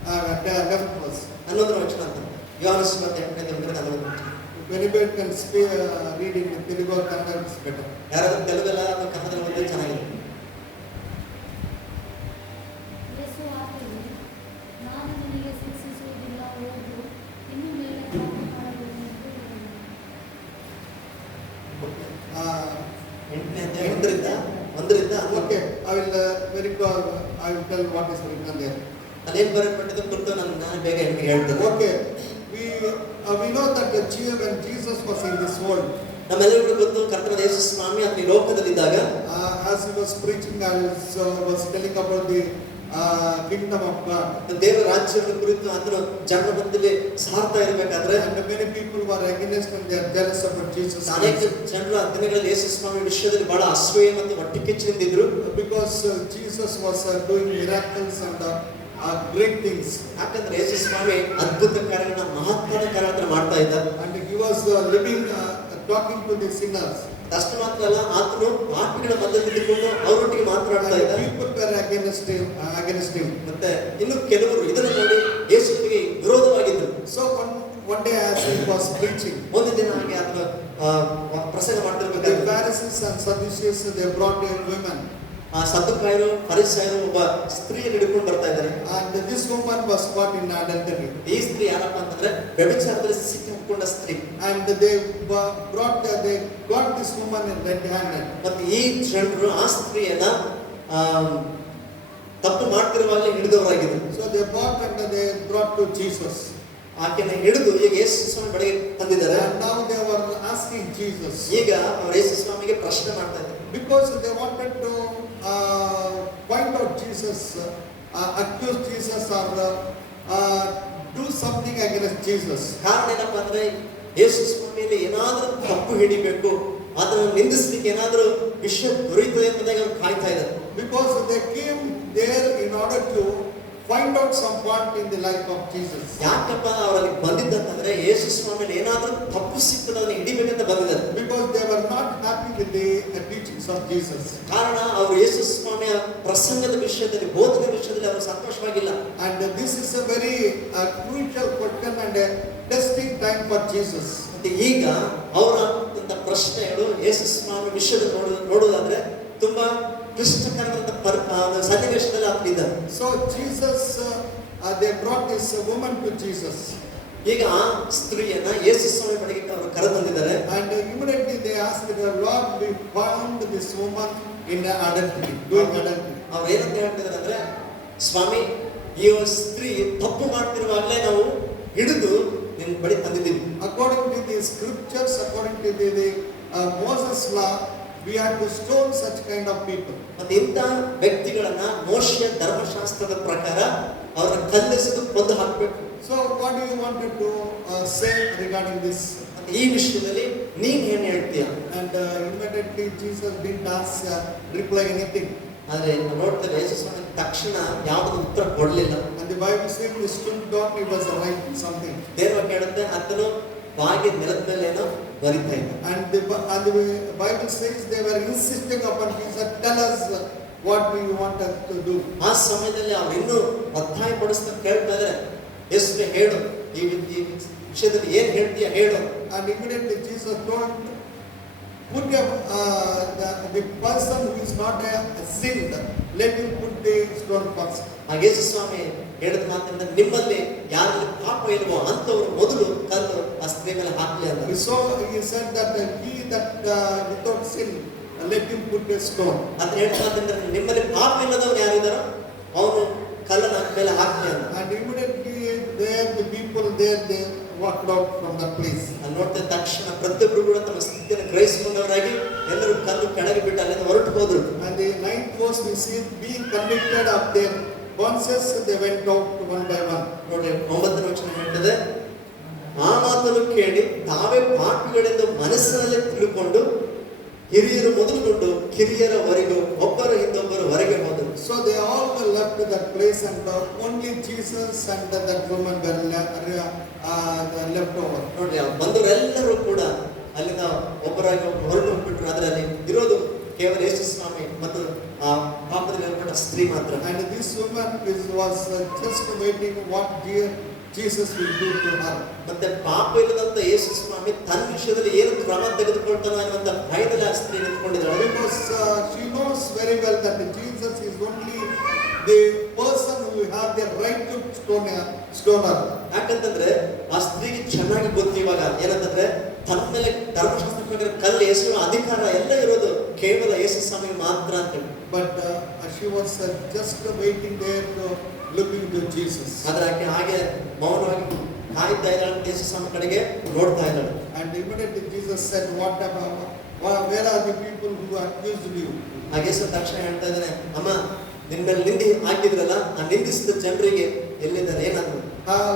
11th verse. 11ರ ವಚನ ಅಂತ. ಯೋಹಾನ ಸುವಾರ್ತೆ 8ನೇ ಅಧ್ಯಾಯ 11ರ ವಚನ. If anybody can speak, read in Telugu or Kannada, it's better. ಯಾರಾದ್ರೂ ತೆಲುಗಲ್ಲ ಅಥವಾ ಕನ್ನಡದಲ್ಲಿ ಓದಿದ್ರೆ ಚೆನ್ನಾಗಿದೆ. ಯೇಸು ಆತನು, ನಾನು ನಿನಗೆ ಶಿಕ್ಷಿಸುವುದಿಲ್ಲ, ಹೋಗು, ಇನ್ನು ಮೇಲೆ ಪಾಪ ಮಾಡಬೇಡ ಎಂದು ಹೇಳಿದನು. 8ನೇ ಅಧ್ಯಾಯ 1ರಿಂದ 11. Okay, I will I will tell what is written there. ಅಲ್ಲೇನು ಬರೆಯಲ್ಪಟ್ಟಿದೆ ಕುರಿತು ನಾನು ಬೇಗ ನಿಮಗೆ ಹೇಳ್ತೇನೆ. Okay, we know that when Jesus was in this world, ನಮ್ಮೆಲ್ಲರಿಗೂ ಗೊತ್ತು ಕರ್ತನಾದ ಯೇಸು ಸ್ವಾಮಿ ಆತನ ಈ ಲೋಕದಲ್ಲಿದ್ದಾಗ as he was preaching, was telling about the kingdom of God. ದೇವರ ರಾಜ್ಯದ ಕುರಿತು ಆತನು ಜನರ ಮಧ್ಯದಲ್ಲಿ ಸಾರ್ತಾ ಇರಬೇಕಾದ್ರೆ And many people were against and they are jealous about Jesus ಅನೇಕ ಜನರು ಆ ದಿನಗಳಲ್ಲಿ ಯೇಸು ಸ್ವಾಮಿ ವಿಷಯದಲ್ಲಿ ಬಹಳ ಅಸೂಯೆ ಮತ್ತು ಹೊಟ್ಟೆ ಕಿಚ್ಚಿನಿಂದಿದ್ರು. because Jesus was doing miracles and great things. ಯಾಕಂದ್ರೆ ಯೇಸು ಸ್ವಾಮಿ ಅದ್ಭುತ ಕಾರ್ಯಗಳನ್ನ ಮಹತ್ವದ ಕಾರ್ಯಗಳನ್ನ ಮಾಡ್ತಾ ಇದ್ದ. And he was living, talking to the sinners. ಅಷ್ಟು ಮಾತ್ರ ಅಲ್ಲ, ಆತನು ಪಾಪಿಗಳ ಮಧ್ಯದಲ್ಲಿ ಇದ್ದುಕೊಂಡು ಅವರೊಟ್ಟಿಗೆ ಮಾತನಾಡ್ತಾ And ಇದ್ದ. people were against him. ಮತ್ತೆ ಇನ್ನು ಕೆಲವರು ಇದನ್ನು ನೋಡಿ ಯೇಸುವಿಗೆ ವಿರೋಧವಾಗಿದ್ದರು. So one day as he was preaching, ಒಂದು ದಿನ ಹಾಗೆ ಆತನ ಪ್ರಸಂಗ the ಮಾಡ್ತಿರ್ಬೇಕಾದ್ರೆ Pharisees and Sadducees, they brought a woman. ಆ ಸದ್ದುಕಾಯರು ಫರಿಸಾಯರು ಒಬ್ಬ ಸ್ತ್ರೀಯನ್ನು ಹಿಡ್ಕೊಂಡು ಬರ್ತಾ ಇದ್ದಾರೆ. And this woman was caught in adultery. ಈ ಸ್ತ್ರೀ ಯಾರಪ್ಪ ಅಂತಂದ್ರೆ ವ್ಯಭಿಚಾರದಲ್ಲಿ ಸಿಕ್ಕಿಕೊಂಡ ಸ್ತ್ರೀ. And they got this woman red-handed. ಮತ್ತೆ ಈ ಜನರು ಆ ಸ್ತ್ರೀಯನ್ನ ತಪ್ಪು ಮಾಡ್ತಿರುವಾಗಲೇ ಹಿಡಿದವರಾಗಿದ್ರು. So they brought and they brought to Jesus. ಆಕೆನ ಹಿಡಿದು ಈಗ ಯೇಸು ಸ್ವಾಮಿ ಬಳಿಗೆ ತಂದಿದ್ದಾರೆ. And now they were asking Jesus. ಈಗ ಅವರು ಯೇಸು ಸ್ವಾಮಿಗೆ ಪ್ರಶ್ನೆ ಮಾಡ್ತಾ ಇದ್ದಾರೆ. Because they wanted to point out Jesus, accuse Jesus or do something against Jesus. ಕಾರಣ ಏನಪ್ಪ ಅಂದ್ರೆ ಯೇಸು ಸ್ವಾಮಿಯಲ್ಲಿ ಏನಾದ್ರೂ ತಪ್ಪು ಹಿಡಿಬೇಕು, ಅದನ್ನು ನಿಂದಿಸ್ಲಿಕ್ಕೆ ಏನಾದ್ರೂ ವಿಷಯ ದೊರೆಯುತ್ತದೆ ಎಂಬುದಾಗಿ ಅವರು ಕಾಯ್ತಾ ಇದ್ದಾರೆ. Because they came there in order to find out some fault in the life of Jesus. ಯಾಕಪ್ಪ ಅವರಲ್ಲಿ ಬಂದಿದ್ದಂತಂದ್ರೆ ಯೇಸು ಸ್ವಾಮಿಯಲ್ಲಿ ಏನಾದ್ರೂ ತಪ್ಪು ಸಿಕ್ಕದನ್ನು ಹಿಡಿಬೇಕಂತ ಬಂದಿದ್ದಾರೆ. Because they were not happy with the teachings of Jesus. ಕಾರಣ ಅವರು ಯೇಸು ಸ್ವಾಮಿಯ ಪ್ರಸಂಗದ ವಿಷಯದಲ್ಲಿ, ಬೋಧನೆ ವಿಷಯದಲ್ಲಿ ಅವರು ಸಂತೋಷವಾಗಿಲ್ಲ. And this is a very crucial question and a testing time for Jesus. ಮತ್ತೆ ಈಗ ಅವರ ಪ್ರಶ್ನೆಗಳು ಯೇಸು ಸ್ವಾಮಿ ವಿಷಯದಲ್ಲಿ ನೋಡುವುದಾದ್ರೆ ತುಂಬಾ ಕ್ಲಿಷ್ಟಕರವಾದ ಸನ್ನಿವೇಶದಲ್ಲಿ ಆಗ್ತಿದ್ದಾರೆ. So Jesus, they brought this woman to Jesus. ಈಗ ಆ ಸ್ತ್ರೀಯನ್ನ ಯೇಸು ಸ್ವಾಮಿ ಬಳಿಗೆ ಅವರು ಕರೆತಂದಿದ್ದಾರೆ. And immediately they asked the Lord, we found this woman in adultery, doing adultery. ಅವ್ರು ಏನಂತ ಹೇಳ್ತಿದ್ದಾರೆ ಅಂದ್ರೆ, ಸ್ವಾಮಿ ಈ ಸ್ತ್ರೀ ತಪ್ಪು ಮಾಡ್ತಿರುವಾಗಲೇ ನಾವು ಹಿಡಿದು ನಿನ್ನ ಬಳಿ ತಂದಿದ್ದೀವಿ. According to the scriptures, according to the Moses law, we had to stone such kind of people. ಮತ್ತೆ ಇಂಥ ವ್ಯಕ್ತಿಗಳನ್ನ ಮೋಶೆಯ ಧರ್ಮಶಾಸ್ತ್ರದ ಪ್ರಕಾರ ಅವರನ್ನ ಕಲ್ಲೆಸೆದು ಕೊಂದು ಹಾಕಬೇಕು. So what do you wanted to say regarding this? ಮತ್ತೆ ಈ ವಿಷಯದಲ್ಲಿ ನೀನ್ ಏನ್ ಹೇಳ್ತೀಯ? And immediately Jesus didn't reply anything. ಆದ್ರೆ ನಾವು ನೋಡ್ತೇವೆ ಯೇಸು ಸ್ವಾಮಿ ತಕ್ಷಣ ಯಾವುದೂ ಉತ್ತರ ಕೊಡಲಿಲ್ಲ. And the Bible says he stood down, he was writing something. ದೇವರು ಹೇಳುತ್ತೆ ಆತನು ಬಾಗಿ ನೆಲದ ಮೇಲೆ ಏನೋ ಬರಿತಾ ಇದ್ದ. And the Bible says they were insisting upon Jesus, tell us what do you want us to do. ಆ ಸಮಯದಲ್ಲಿ ಅವ್ರು ಇನ್ನೂ ಒತ್ತಾಯ ಪಡಿಸ್ತಾ ಕೇಳ್ತಾ ಇದ್ದಾರೆ, ಯೇಸುವೆ ಹೇಳು, ಈ ವಿಷಯದಲ್ಲಿ ಏನ್ ಹೇಳ್ತೀಯ ಹೇಳು. And immediately Jesus told, put the person who is not sinned, let him put the stone first. ಆ ಯೇಸು ಸ್ವಾಮಿ ಹೇಳಿದ ಮಾತಿನಿಂದ ನಿಮ್ಮಲ್ಲಿ ಯಾರಲ್ಲಿ ಪಾಪ ಇಲ್ವೋ ಅಂತವರು ಮೊದಲು ಕಲ್ಲು ಆ ಸ್ತ್ರೀ ಮೇಲೆ ಹಾಕ್ಲಿ ಅಂತ. So he said that he that without sin, let him put a stone. ಅಂತ ಹೇಳಿದ ಮಾತಿನಿಂದ ನಿಮ್ಮಲ್ಲಿ ಪಾಪ ಇಲ್ಲದವ್ರು ಯಾರಿದ್ದಾರೋ ಅವನು ಕಲ್ಲನ್ನ ಮೇಲೆ ಹಾಕ್ಲಿ ಅಂತ. And immediately there the people there they walked out from that place. ಅಲ್ಲಿ ನೋಡ್ತಾ ತಕ್ಷಣ ಪ್ರತಿಯೊಬ್ಬರು ಕೂಡ ತಮ್ಮ ಸ್ಥಿತಿಯನ್ನು ಗ್ರಹಿಸಿಕೊಂಡವರಾಗಿ ಎಲ್ಲರೂ ಕಲ್ಲು ಕೆಳಗೆ ಬಿಟ್ಟು ಅಲ್ಲಿಂದ ಹೊರಟು ಹೋದ್ರು. And the ninth verse we see, being convicted of their conscience, they went out one by one. ನೋಡಿ 9ನೇ ವಚನ ಹೇಳ್ತದೆ, ಆ ಮಾತನ್ನು ಕೇಳಿ ತಾವೇ ಪಾಪಿಗಳೆಂದು ಮನಸ್ಸಿನಲ್ಲಿ ತಿಳ್ಕೊಂಡು ಹಿರಿಯರು ಮೊದಲುಗೊಂಡು ಕಿರಿಯರವರೆಗೂ ಒಬ್ಬರ ಹಿಂದೊಬ್ಬರು ಹೊರಗೆ ಹೋದರು. So they all left that place and only Jesus and that woman were left over. ನೋಡಿ ಬಂದವರೆಲ್ಲರೂ ಕೂಡ ಅಲ್ಲಿಂದ ಒಬ್ಬರಾಗಿ ಹೊರಟು ಹೋಗ್ಬಿಟ್ರು. ಅದರಲ್ಲಿ ಇರೋದು ಕೇವಲ ಯೇಸು ಸ್ವಾಮಿ ಮತ್ತು ಆ ಪಾಪದಲ್ಲಿ ಸ್ತ್ರೀ ಮಾತ್ರ. And this woman was just waiting what Jesus will do to her. ಮತ್ತೆ ಪಾಪ ಇಲ್ಲದಂತ ಯೇಸು ಸ್ವಾಮಿ ತನ್ನ ವಿಷಯದಲ್ಲಿ ಏನು ಕ್ರಮ ತೆಗೆದುಕೊಳ್ತಾನೋ ಅನ್ನುವಂತ ಭಯದಲ್ಲಿ ಆ ಸ್ತ್ರೀ ನಿಂತ್ಕೊಂಡಿದ್ದಾಳೆ. Because she knows very well that Jesus is only the person who have the right to stone her. ಯಾಕಂತಂದ್ರೆ ಆ ಸ್ತ್ರೀಗೆ ಚೆನ್ನಾಗಿ ಗೊತ್ತು ಇವಾಗ ಏನಂತಂದ್ರೆ ತನ್ನ ಮೇಲೆ ಧರ್ಮಶಾಸ್ತ್ರ ಪ್ರಕಾರ ಕಲ್ಲು ಎಸೆಯುವ ಅಧಿಕಾರ ಎಲ್ಲ ಇರೋದು ಕೇವಲ ಯೇಸು ಸ್ವಾಮಿಗೆ ಮಾತ್ರ ಅಂತ ಹೇಳಿ. But she was just waiting there looking to Jesus. ಆದ್ರೆ ಆಕೆ ಹಾಗೆ ಮೌನವಾಗಿ ಕಾಯ್ತಾ ಇದ್ದಾಳೆ, ಯೇಸು ಸ್ವಾಮಿ ಕಡೆಗೆ ನೋಡ್ತಾ ಇದ್ದಾಳೆ. And immediately Jesus said, what about, where are the people who accused you? ಹಾಗೆ ತಕ್ಷಣ ಹೇಳ್ತಾ ಇದ್ದಾನೆ, ಅಮ್ಮ ನಿನ್ನ ಮೇಲೆ ನಿಂದಿ ಹಾಕಿದ್ರಲ್ಲ ಆ ನಿಂದಿಸಿದ ಜನರಿಗೆ ಎಲ್ಲಿದ್ದಾರೆ ಏನಂದ್ರು?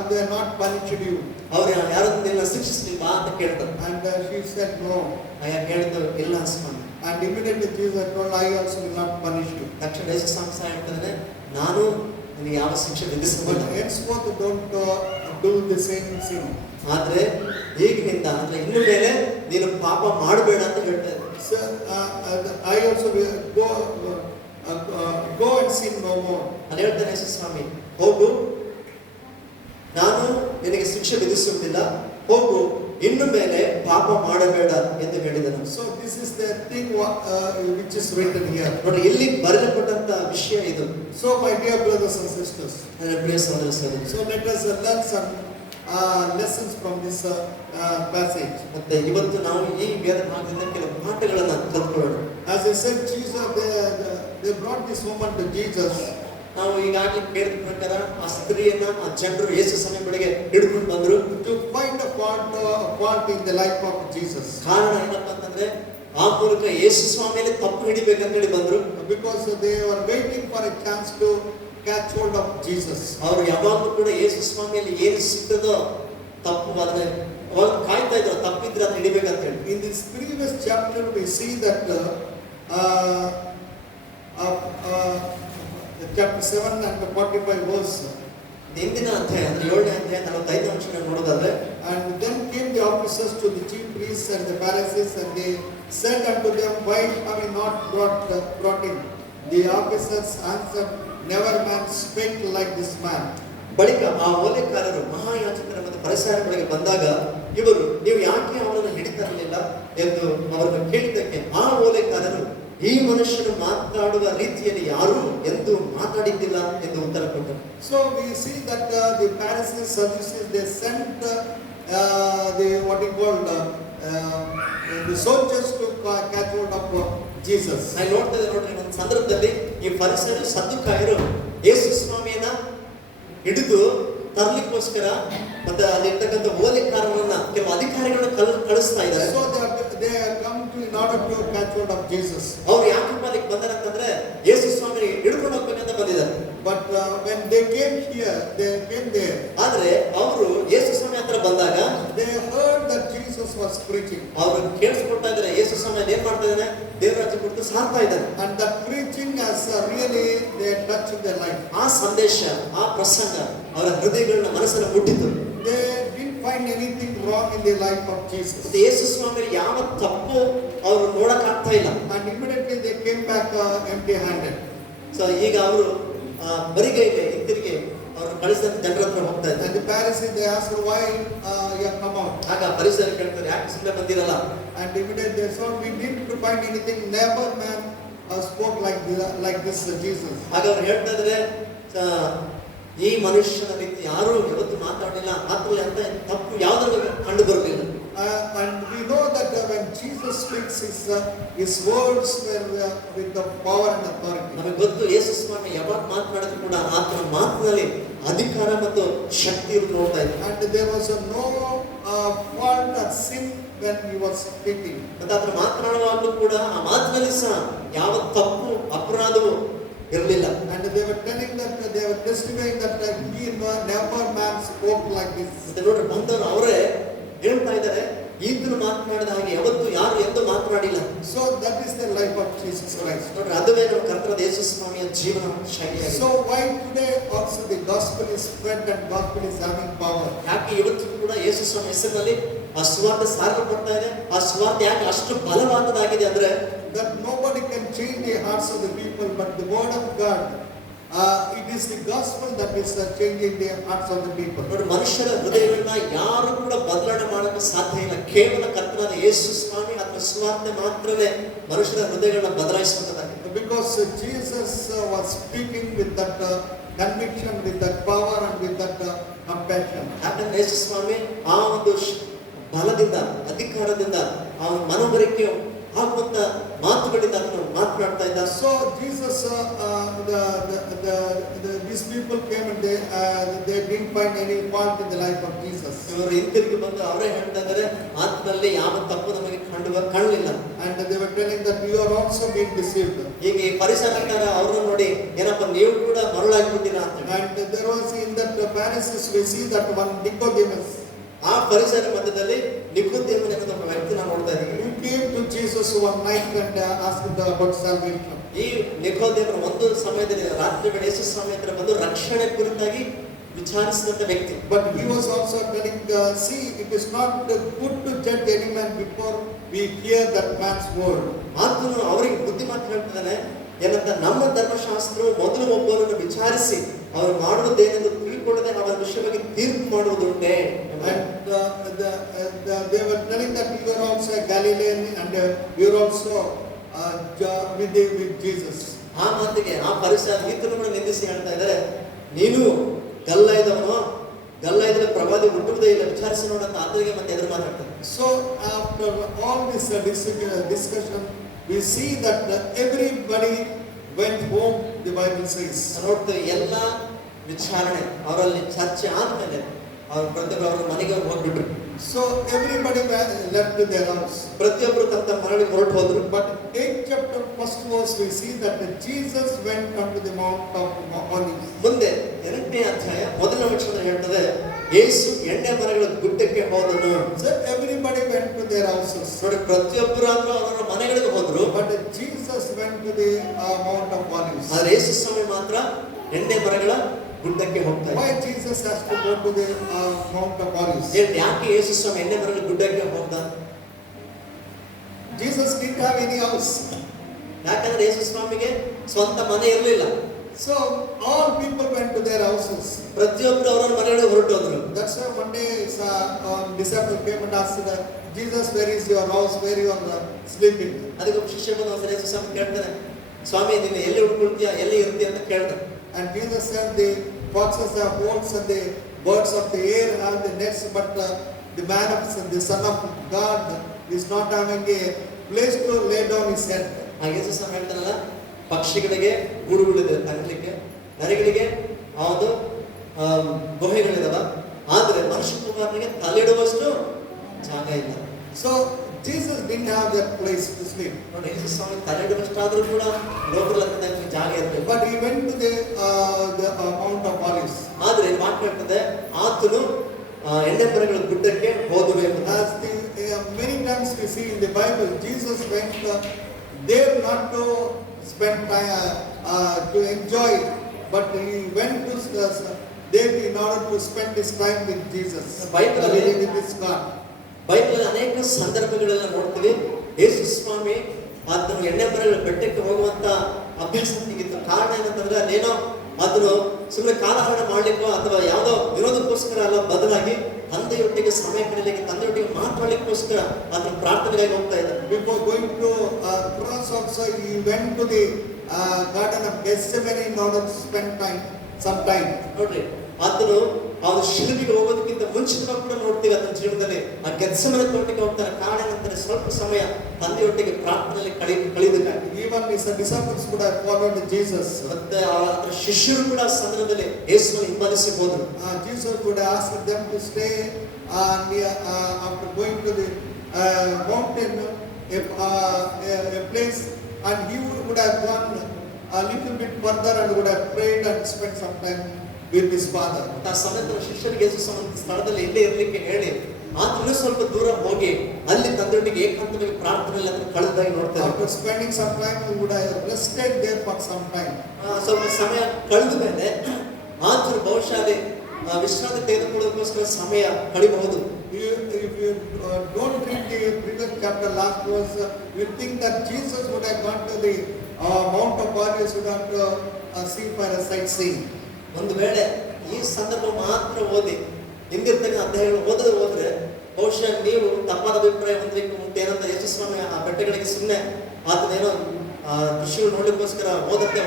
They are not punished you. ಅವ್ರು ಯಾರನ್ನು ನಿನ್ನ ಶಿಕ್ಷಿಸ್ಲಿಲ್ವಾ ಅಂತ ಕೇಳ್ತಾರೆ. And she said no. ಆಗ ಹೇಳಿದ್ರು ಇಲ್ಲ ಸ್ವಾಮಿ. And immediately Jesus told, I also will not punish you. ತಕ್ಷಣ ಯೇಸು ಸ್ವಾಮಿ ಹೇಳ್ತಾನೆ, ನಾನು ನಿನಗೆ ಯಾವ ಶಿಕ್ಷೆ But ವಿಧಿಸಬಲ್ಲ, henceforth don't do the same sin. ಆದ್ರೆ ಈಗಿನಿಂದ ಅಂದ್ರೆ ಇನ್ನು ಮೇಲೆ ನೀನು ಪಾಪ ಮಾಡಬೇಡ ಅಂತ ಹೇಳ್ತಾ ಇದ್ದಾರೆ. So I also will go and sin no more. ನಾನು ಹೇಳ್ತೇನೆ ಯೇಸು ಸ್ವಾಮಿ, ಹೋಗು, ನಾನು ನಿನಗೆ ಶಿಕ್ಷೆ ವಿಧಿಸುವುದಿಲ್ಲ, ಹೋಗು, ಇನ್ನು ಮೇಲೆ ಪಾಪ ಮಾಡಬೇಡ ಎಂದು ಹೇಳಿದನು. So this is the thing which is written here. ನೋಡಿ ಇಲ್ಲಿ ಬರೆಯಲ್ಪಟ್ಟಂತ ವಿಷಯ ಇದು. So my dear brothers and sisters, ನನ್ನ ಪ್ರಿಯ ಸಹೋದರ ಸಹೋದರಿ, so let us learn some lessons from this passage. ಮತ್ತೆ ಇವತ್ತು ನಾವು ಈ ವೇದ ಭಾಗದಿಂದ ಕೆಲವು ಪಾಠಗಳನ್ನ ಕಲ್ತ್ಕೊಳ್ಳೋಣ. As I said, Jesus, they brought this woman to Jesus. ನಾವು ಈಗಾಗಲೇ ಕೇಳಿದ ಪ್ರಕಾರ ಆ ಸ್ತ್ರೀಯನ್ನ ಆ ಜನರು ಯೇಸು ಸ್ವಾಮಿ ಬಳಿಗೆ ಹಿಡ್ಕೊಂಡು ಬಂದ್ರು To find a fault in the life of Jesus. ಕಾರಣ ಏನಪ್ಪ ಅಂತಂದ್ರೆ ಆ ಮೂಲಕ ಯೇಸು ಸ್ವಾಮಿಯಲ್ಲಿ ತಪ್ಪು ಹಿಡಿಬೇಕಂತ ಹೇಳಿ ಬಂದ್ರು. Because they were waiting for a chance to catch hold of Jesus. ಅವರು ಯಾವಾಗಲೂ ಕೂಡ ಯೇಸು ಸ್ವಾಮಿಯಲ್ಲಿ ಏನು ಸಿಗ್ತದೋ ತಪ್ಪು ಅದನ್ನ ಅವಾಗ ಕಾಯ್ತಾ ಇದ್ರು, ತಪ್ಪಿದ್ರೆ ಅದನ್ನ ಹಿಡಿಬೇಕಂತ ಹೇಳಿ. In this previous chapter we see that chapter 7 and 45 verse. ಹಿಂದಿನ ಅಧ್ಯಾಯ ಅಂದ್ರೆ 7ನೇ ಅಧ್ಯಾಯ 45ನೇ ಅಂಶನ ನೋಡೋದಾದ್ರೆ, And then came the officers to the chief priests and the Pharisees, and they said unto them, why have you not brought him? The officers answered, never man spake like this man. ಬಳಿಕ ಆ ಓಲೆಕಾರರು ಮಹಾಯಾಜಕರ ಮತ್ತು ಫರಿಸಾಯರ ಬಳಿಗೆ ಬಂದಾಗ ಇವರು ನೀವು ಯಾಕೆ ಅವರನ್ನು ಹಿಡಿತರಲಿಲ್ಲ ಎಂದು ಅವರನ್ನು ಕೇಳಿದ್ದಕ್ಕೆ ಆ ಓಲೆಕಾರರು ಈ ಮನುಷ್ಯನು ಮಾತನಾಡುವ ರೀತಿಯಲ್ಲಿ ಯಾರೂ ಎಂದು ಮಾತಾಡಿದ್ದಿಲ್ಲ ಎಂದು ಉತ್ತರ ಕೊಟ್ಟರು. So we see that the Pharisees, Sadducees, they sent the what you called the soldiers to catch hold of Jesus. ನಾನು ನೋಡ್ತಾ ಇದ್ದೆ ನೋಡ್ರಿ, ಒಂದು ಸಂದರ್ಭದಲ್ಲಿ ಈ ಫರಿಸಾಯರು ಸದ್ದುಕಾಯರು ಯೇಸು ಸ್ವಾಮಿಯನ್ನ ಹಿಡಿದು ತರಲಿಕ್ಕೋಸ್ಕರ ಮತ್ತೆ ಅಲ್ಲಿರ್ತಕ್ಕಂಥ ಓಲೆಕಾರರನ್ನ ಕೆಲವು ಅಧಿಕಾರಿಗಳನ್ನ ಕಳಿಸ್ತಾ ಇದ್ದಾರೆ. So they have come to in order to catch hold of Jesus. ಅವ್ರು ಯಾಕೆ ಅಲ್ಲಿಗೆ ಬಂದಾರೆ ಅಂತಂದ್ರೆ ಯೇಸು ಸ್ವಾಮಿ ಹಿಡ್ಕೊಂಡು ಹೋಗ್ಬೇಕಂತ ಬಂದಿದ್ದಾರೆ. But when they came here, they came there. ಆದ್ರೆ ಅವರು ಯೇಸು ಸ್ವಾಮಿ ಹತ್ರ ಬಂದಾಗ They heard that Jesus was preaching. ಅವರು ಕೇಳಿಸ್ಕೊಳ್ತಾ ಇದ್ದಾರೆ ಯೇಸು ಸ್ವಾಮಿ ಏನ್ ಮಾಡ್ತಾ ಇದ್ದಾನೆ, ದೇವರ ರಾಜ್ಯ ಕುರಿತು ಸಾರ್ತಾ ಇದ್ದಾನೆ. And that preaching has really they touched their life. ಆ ಸಂದೇಶ, ಆ ಪ್ರಸಂಗ ಅವರ ಹೃದಯಗಳನ್ನ ಮನಸ್ಸನ್ನು ಮುಟ್ಟಿತು. They didn't find anything wrong in the life of Jesus. ಮತ್ತೆ ಯೇಸು ಸ್ವಾಮಿ ಯಾವ ತಪ್ಪು ಅವರು ನೋಡಕ್ ಆಗ್ತಾ ಇಲ್ಲ. And immediately they came back empty-handed. So ಈಗ ಅವರು ಬರಿಗೈಗೆ ಹಿಂತಿರುಗಿ ಅವರು ಕಳಿಸಿದ ಜನರ ಹತ್ರ ಹೋಗ್ತಾ ಇದ್ದಾರೆ. And the Pharisees they asked, why you have come out? ಆಗ ಪರಿಸರ ಕೇಳ್ತಾರೆ, ಯಾಕೆ ಸುಮ್ಮನೆ ಬಂದಿರಲ್ಲ? And immediately they said, we didn't find anything. Never man spoke like this Jesus. ಆಗ ಅವ್ರು ಹೇಳ್ತಾ ಇದ್ದಾರೆ, ಈ ಮನುಷ್ಯನ ರೀತಿ ಯಾರು ಯಾವತ್ತು ಮಾತಾಡಲಿಲ್ಲ, ಆತನಲ್ಲಿ ಅಂತ ತಪ್ಪು ಯಾವ್ದ್ರ ಕಂಡು ಬರಲಿಲ್ಲ. And we know that when Jesus speaks, his words were with the power and authority. ನಮಗೆ ಗೊತ್ತು ಯೇಸು ಸ್ವಾಮಿ ಯಾವಾಗ ಮಾತನಾಡಿದ್ರು ಕೂಡ ಆತನ ಮಾತಿನಲ್ಲಿ ಅಧಿಕಾರ ಮತ್ತು ಶಕ್ತಿ ಇರುವುದು ನೋಡ್ತಾ ಇದ್ದೀವಿ. And there was no fault or sin when he was speaking. ಮತ್ತೆ ಆತನ ಮಾತನಾಡುವಾಗಲೂ ಕೂಡ ಆ ಮಾತಿನಲ್ಲಿ ಸಹ ಯಾವ ತಪ್ಪು ಅಪರಾಧವು ಇರಲಿಲ್ಲ. And they were telling that they were testifying that he never man spoke like this. ಮತ್ತೆ ನೋಡ್ರಿ ಬಂದವರು ಅವರೇ ಹೇಳ್ತಾ ಇದ್ದಾರೆ, ಈತನು ಮಾತನಾಡಿದ ಹಾಗೆ ಯಾವತ್ತು ಯಾರು ಎಂದು ಮಾತನಾಡಿಲ್ಲ. So that is the life of Jesus Christ. ನೋಡ್ರಿ ಅದುವೇ ನಮ್ಮ ಕರ್ತನಾದ ಯೇಸು ಸ್ವಾಮಿಯ ಜೀವನ ಶೈಲಿಯಾಗಿದೆ. So why today also the gospel is spread and gospel is having power? ಯಾಕೆ ಇವತ್ತು ಕೂಡ ಯೇಸು ಸ್ವಾಮಿ ಹೆಸರಿನಲ್ಲಿ ಆ ಸುವಾರ್ತೆ ಸಾರಲ್ಪಡ್ತಾ ಇದೆ? ಆ ಸುವಾರ್ತೆ ಯಾಕೆ ಅಷ್ಟು ಬಲವಾದದಾಗಿದೆ ಅಂದ್ರೆ that nobody can change the hearts of the people, but the word of God, it is the gospel that is changing the hearts of the people. ನೋಡಿ, ಮನುಷ್ಯರ ಹೃದಯಗಳನ್ನ ಯಾರು ಕೂಡ ಬದಲಾವಣೆ ಮಾಡಕ್ಕೆ ಸಾಧ್ಯ ಇಲ್ಲ. ಕೇವಲ ಕರ್ತನಾದ ಯೇಸು ಸ್ವಾಮಿ ಅಥವಾ ಸುವಾರ್ತೆ ಮಾತ್ರವೇ ಮನುಷ್ಯರ ಹೃದಯಗಳನ್ನ ಬದಲಾಯಿಸುವಂತದ್ದಾಗಿದೆ. Because Jesus was speaking with that conviction, with that power and with that compassion. ಯಾಕಂದ್ರೆ ಯೇಸು ಸ್ವಾಮಿ ಆ ಒಂದು ಬಲದಿಂದ, ಅಧಿಕಾರದಿಂದ, ಆ ಮನೋಬರಿಕೆ ಆಗುವಂತ ಮಾತುಗಳಿಂದ ಅದನ್ನು ಮಾತನಾಡ್ತಾ ಇದ್ದ. So Jesus, these people came and they didn't find any fault in the life of Jesus. ಇವರು ಹಿಂತಿರುಗಿ ಬಂದು ಅವರೇ ಹೇಳ್ತಾ ಇದ್ದಾರೆ, ಆತನಲ್ಲಿ ಯಾವ ತಪ್ಪು ನಮಗೆ ಕಾಣಲಿಲ್ಲ. And they were telling that you are also being deceived. ಈಗ ಈ ಪರಿಸರಕಾರ ಅವ್ರನ್ನ ನೋಡಿ ಏನಪ್ಪ ನೀವು ಕೂಡ ಮರಳಾಗ್ಬಿಟ್ಟಿರಾ ಅಂತ. And there was in that Pharisees we see that one Nicodemus. ಆ ಪರಿಸರ ಮಧ್ಯದಲ್ಲಿ ನಿಕೋದೇಮನ ಎಂಬ ಒಬ್ಬ ವ್ಯಕ್ತಿ ನಾವು ನೋಡ್ತಾ ಇದ್ದೀವಿ. He came to Jesus one night and asked about salvation. ಈ ನಿಕೋದೇಮನ ಒಂದು ಸಮಯದಲ್ಲಿ ರಾತ್ರಿ ವೇಳೆ ಯೇಸು ಸ್ವಾಮಿ ಹತ್ರ ಬಂದು ರಕ್ಷಣೆ ಕುರಿತಾಗಿ ವಿಚಾರಿಸಿದಂತ ವ್ಯಕ್ತಿ. But he was also telling, see, it is not good to judge any man before we hear that man's word. ಆತನು ಅವರಿಗೆ ಬುದ್ಧಿ ಮಾತು ಹೇಳ್ತಿದ್ದಾನೆ, ಏನಂತ ನಮ್ಮ ಧರ್ಮಶಾಸ್ತ್ರವು ಮೊದಲು ಒಬ್ಬರನ್ನು ವಿಚಾರಿಸಿ ಅವರು ಮಾಡುವುದೇನೆಂದು ತಿಳ್ಕೊಳ್ಳದೆ ಅವರ ವಿಷಯವಾಗಿ ತೀರ್ಪು ಮಾಡುವುದುಂಟೆ. And they were telling that you are also a Galilean and you are also with Jesus. ಆ ಮಾತಿಗೆ ಆ ಪರಿಸರ ಈತನು ಕೂಡ ನಿಂದಿಸಿ ಹೇಳ್ತಾ ಇದ್ದಾರೆ, ನೀನು ಗಲ್ಲೈದವನು, ಗಲ್ಲೈದಲ್ಲಿ ಪ್ರವಾದಿ ಹುಟ್ಟುವುದೇ ಇಲ್ಲ, ವಿಚಾರಿಸಿ ನೋಡಂತ ಆತನಿಗೆ ಮತ್ತೆ ಎದುರು ಮಾತಾಡ್ತಾರೆ. So after all this discussion, we see that everybody went home, the Bible says. ನೋಡ್ತೇವೆ ಎಲ್ಲ ವಿಚಾರಣೆ ಅವರಲ್ಲಿ ಚರ್ಚೆ ಆದ್ಮೇಲೆ ಅವ್ರ ಪ್ರತಿಯೊಬ್ಬರು ಅವರ ಮನೆಗೆ ಹೋಗ್ಬಿಟ್ರು. So everybody left their house. ಪ್ರತಿಯೊಬ್ಬರು ತಮ್ಮ ತಮ್ಮ ಮನೆಗೆ ಹೊರಟು ಹೋದ್ರು. But 8th chapter 1st verse we see that Jesus went unto the Mount of Olives. ಮುಂದೆ 8ನೇ ಅಧ್ಯಾಯ 1ನೇ ವಚನ ಹೇಳ್ತದೆ, ಯೇಸು ಎಣ್ಣೆ ಮರಗಳ ಗುಡ್ಡಕ್ಕೆ ಹೋದನು. So everybody went to their houses. ನೋಡಿ, ಪ್ರತಿಯೊಬ್ಬರು ಅವರ ಮನೆಗಳಿಗೆ ಹೋದ್ರು. But Jesus went to the Mount of Olives. ಆದ್ರೆ ಯೇಸು ಸ್ವಾಮಿ ಮಾತ್ರ ಎಣ್ಣೆ ಮರಗಳ ಗುಡ್ಡಕ್ಕೆ ಹೋಗ್ತಾರೆ. Why Jesus has to go to the Mount of Olives? ಯಾಕೆ ಯೇಸು ಸ್ವಾಮಿ ಎಣ್ಣೆ ಮರಗಳ ಗುಡ್ಡಕ್ಕೆ ಹೋಗ್ದ? Jesus didn't have any house. ಯಾಕಂದ್ರೆ ಯೇಸು ಸ್ವಾಮಿಗೆ ಸ್ವಂತ ಮನೆ ಇರಲಿಲ್ಲ. So all people went to their houses. ಪ್ರತಿಯೊಬ್ಬರು ಅವರ ಮನೆಗಳಿಗೆ ಹೊರಟು ಹೋದ್ರು. That's why one day disciple came and asked Jesus, where is your house, where you are sleeping? ಅದಕ್ಕೆ ಒಬ್ಬ ಶಿಷ್ಯ ಬಂದು ಒಂದ್ಸಲ ಯೇಸು ಸ್ವಾಮಿ ಕೇಳ್ತಾನೆ, ಸ್ವಾಮಿ ನೀನು ಎಲ್ಲಿ ಉಳ್ಕೊಳ್ತೀಯ, ಎಲ್ಲಿ ಇರ್ತೀಯ ಅಂತ ಕೇಳ್ತಾನೆ. And Jesus said, the foxes have holes and the birds of the air have the nests, but the man of the Son of God is not having a place to lay down his head. ಆ ಯೇಸು ಸ್ವಾಮಿ ಹೇಳ್ತಾನಲ್ಲ, ಪಕ್ಷಿಗಳಿಗೆ ಗೂಡುಗಳಿದೆ ತಗಲಿಕ್ಕೆ, ನರಿಗಳಿಗೆ ಒಂದು ಗುಹೆಗಳಿದಾವ, ಆದ್ರೆ ಮನುಷ್ಯ ಕುಮಾರನಿಗೆ ತಲೆಯಿಡುವಷ್ಟು ಜಾಗ ಇಲ್ಲ. So Jesus didn't have that place to sleep. ನೋಡಿ ಯೇಸು ಸ್ವಾಮಿ ತಲೆಡುವಷ್ಟಾದ್ರೂ ಕೂಡ ಲೋಕದಲ್ಲಿ ಜಾಗ ಇರಬೇಕು. But he went to the Mount of Olives. ಆದ್ರೆ ಇಲ್ಲಿ ವಾಕ್ಯ ಹೇಳ್ತದೆ ಆತನು ಎಣ್ಣೆ ಮರಗಳ ಗುಡ್ಡಕ್ಕೆ ಹೋದನು ಎಂದು. As many times we see in the Bible, Jesus went there not to spend time to enjoy, but he went to there in order to spend his time with Jesus, with his God. Bible ಅನೇಕ ಸಂದರ್ಭಗಳೆಲ್ಲ ನೋಡ್ತೀವಿ ಯೇಸು ಸ್ವಾಮಿ ಆತನು ಎಣ್ಣೆ ಮರಗಳ ಬೆಟ್ಟಕ್ಕೆ ಹೋಗುವಂತ ಅಭ್ಯಾಸ ತೆಗಿತ್ತು. ಕಾರಣ ಏನಂತಂದ್ರೆ ಅದೇನೋ ಅದನ್ನು ಸುಮ್ಮನೆ ಕಾಲಹರಣ ಮಾಡ್ಲಿಕ್ಕೋ ಅಥವಾ ಯಾವುದೋ ವಿರೋಧಕ್ಕೋಸ್ಕರ ಅಲ್ಲ, ಬದಲಾಗಿ ತಂದೆಯೊಟ್ಟಿಗೆ ಸಮಯ ಕಳೆಯಲಿಕ್ಕೆ, ತಂದೆಯೊಟ್ಟಿಗೆ ಮಾತಾಡ್ಲಿಕ್ಕೋಸ್ಕರ ಅದನ್ನು ಪ್ರಾರ್ಥನೆಗಾಗಿ ಹೋಗ್ತಾ ಇದ್ದ. Before going to cross also, he went to the garden of Gethsemane in order to spend some time. ನೋಡ್ರಿ, ಆತನು ಅವನು ಶಿಲುಬೆಗೆ ಹೋಗೋದಕ್ಕಿಂತ ಮುಂಚಿತವಾಗಿ ಕೂಡ ನೋಡ್ತೀವಿ ಅದನ್ನ ಜೀವನದಲ್ಲಿ ಆ ಗೆತ್ಸೆಮನೆ ತೋಟಕ್ಕೆ ಹೋಗ್ತಾನೆ. ಕಾರಣ ಏನಂತಾರೆ, ಸ್ವಲ್ಪ ಸಮಯ ತಂದೆಯೊಟ್ಟಿಗೆ ಪ್ರಾರ್ಥನೆಯಲ್ಲಿ ಕಳೆಯುವುದಕ್ಕಾಗಿ. Even his disciples would have followed Jesus. ಮತ್ತೆ ಅವರ ಶಿಷ್ಯರು ಕೂಡ ಆ ಸಂದರ್ಭದಲ್ಲಿ ಯೇಸುವನ್ನು ಹಿಂಬಾಲಿಸಿ ಹೋದರು. Jesus would have asked them to stay after going to the mountain, a place, and he would have gone a little bit further and would have prayed and spent some time with his father. ಆ ಸಮಯದಲ್ಲಿ ಶಿಷ್ಯರಿಗೆ ಯೇಸು ಸಂಬಂಧಿತ ಸ್ಥಳದಲ್ಲಿ ಇಲ್ಲೇ ಇರಲಿಕ್ಕೆ ಹೇಳಿ ಆತನು ಸ್ವಲ್ಪ ದೂರ ಹೋಗಿ ಅಲ್ಲಿ ತಂದೆಯೊಟ್ಟಿಗೆ ಏಕಾಂತವಾಗಿ ಪ್ರಾರ್ಥನೆಯಲ್ಲಿ ಅದನ್ನು ಕಳೆದಾಗಿ ನೋಡ್ತಾರೆ. After spending some time, he would have rested there for some time. ಸ್ವಲ್ಪ ಸಮಯ ಕಳೆದ ಮೇಲೆ ಆತನು ಬಹುಶಃ ಅಲ್ಲಿ ವಿಶ್ರಾಂತಿ ತೆಗೆದುಕೊಳ್ಳೋದಕ್ಕೋಸ್ಕರ ಸಮಯ ಕಳೆಯಬಹುದು. If you don't read the previous chapter, last verse, you think that Jesus would have gone to the Mount of Olives, would have to see for a sightseeing. ಒಂದು ವೇಳೆ ಈ ಸಂದರ್ಭ ಮಾತ್ರ ಓದಿ ಹಿಂದಿರ್ತಕ್ಕ ಅಧ್ಯಾಯಗಳು ಓದದೆ ಹೋದ್ರೆ ಬಹುಶಃ ನೀವು ತಪ್ಪಾದ ಅಭಿಪ್ರಾಯ ಹೊಂದಲಿಕ್ಕೆ ಮುಂದೆ ಏನಂತ ಯೇಸು ಸ್ವಾಮಿ ಆ ಬೆಟ್ಟಗಳಿಗೆ ಸುಮ್ಮನೆ ಆತನೇನೋ ದೃಶ್ಯಗಳು ನೋಡ್ಲಿಕ್ಕೋಸ್ಕರ ಓದತ್ತೆ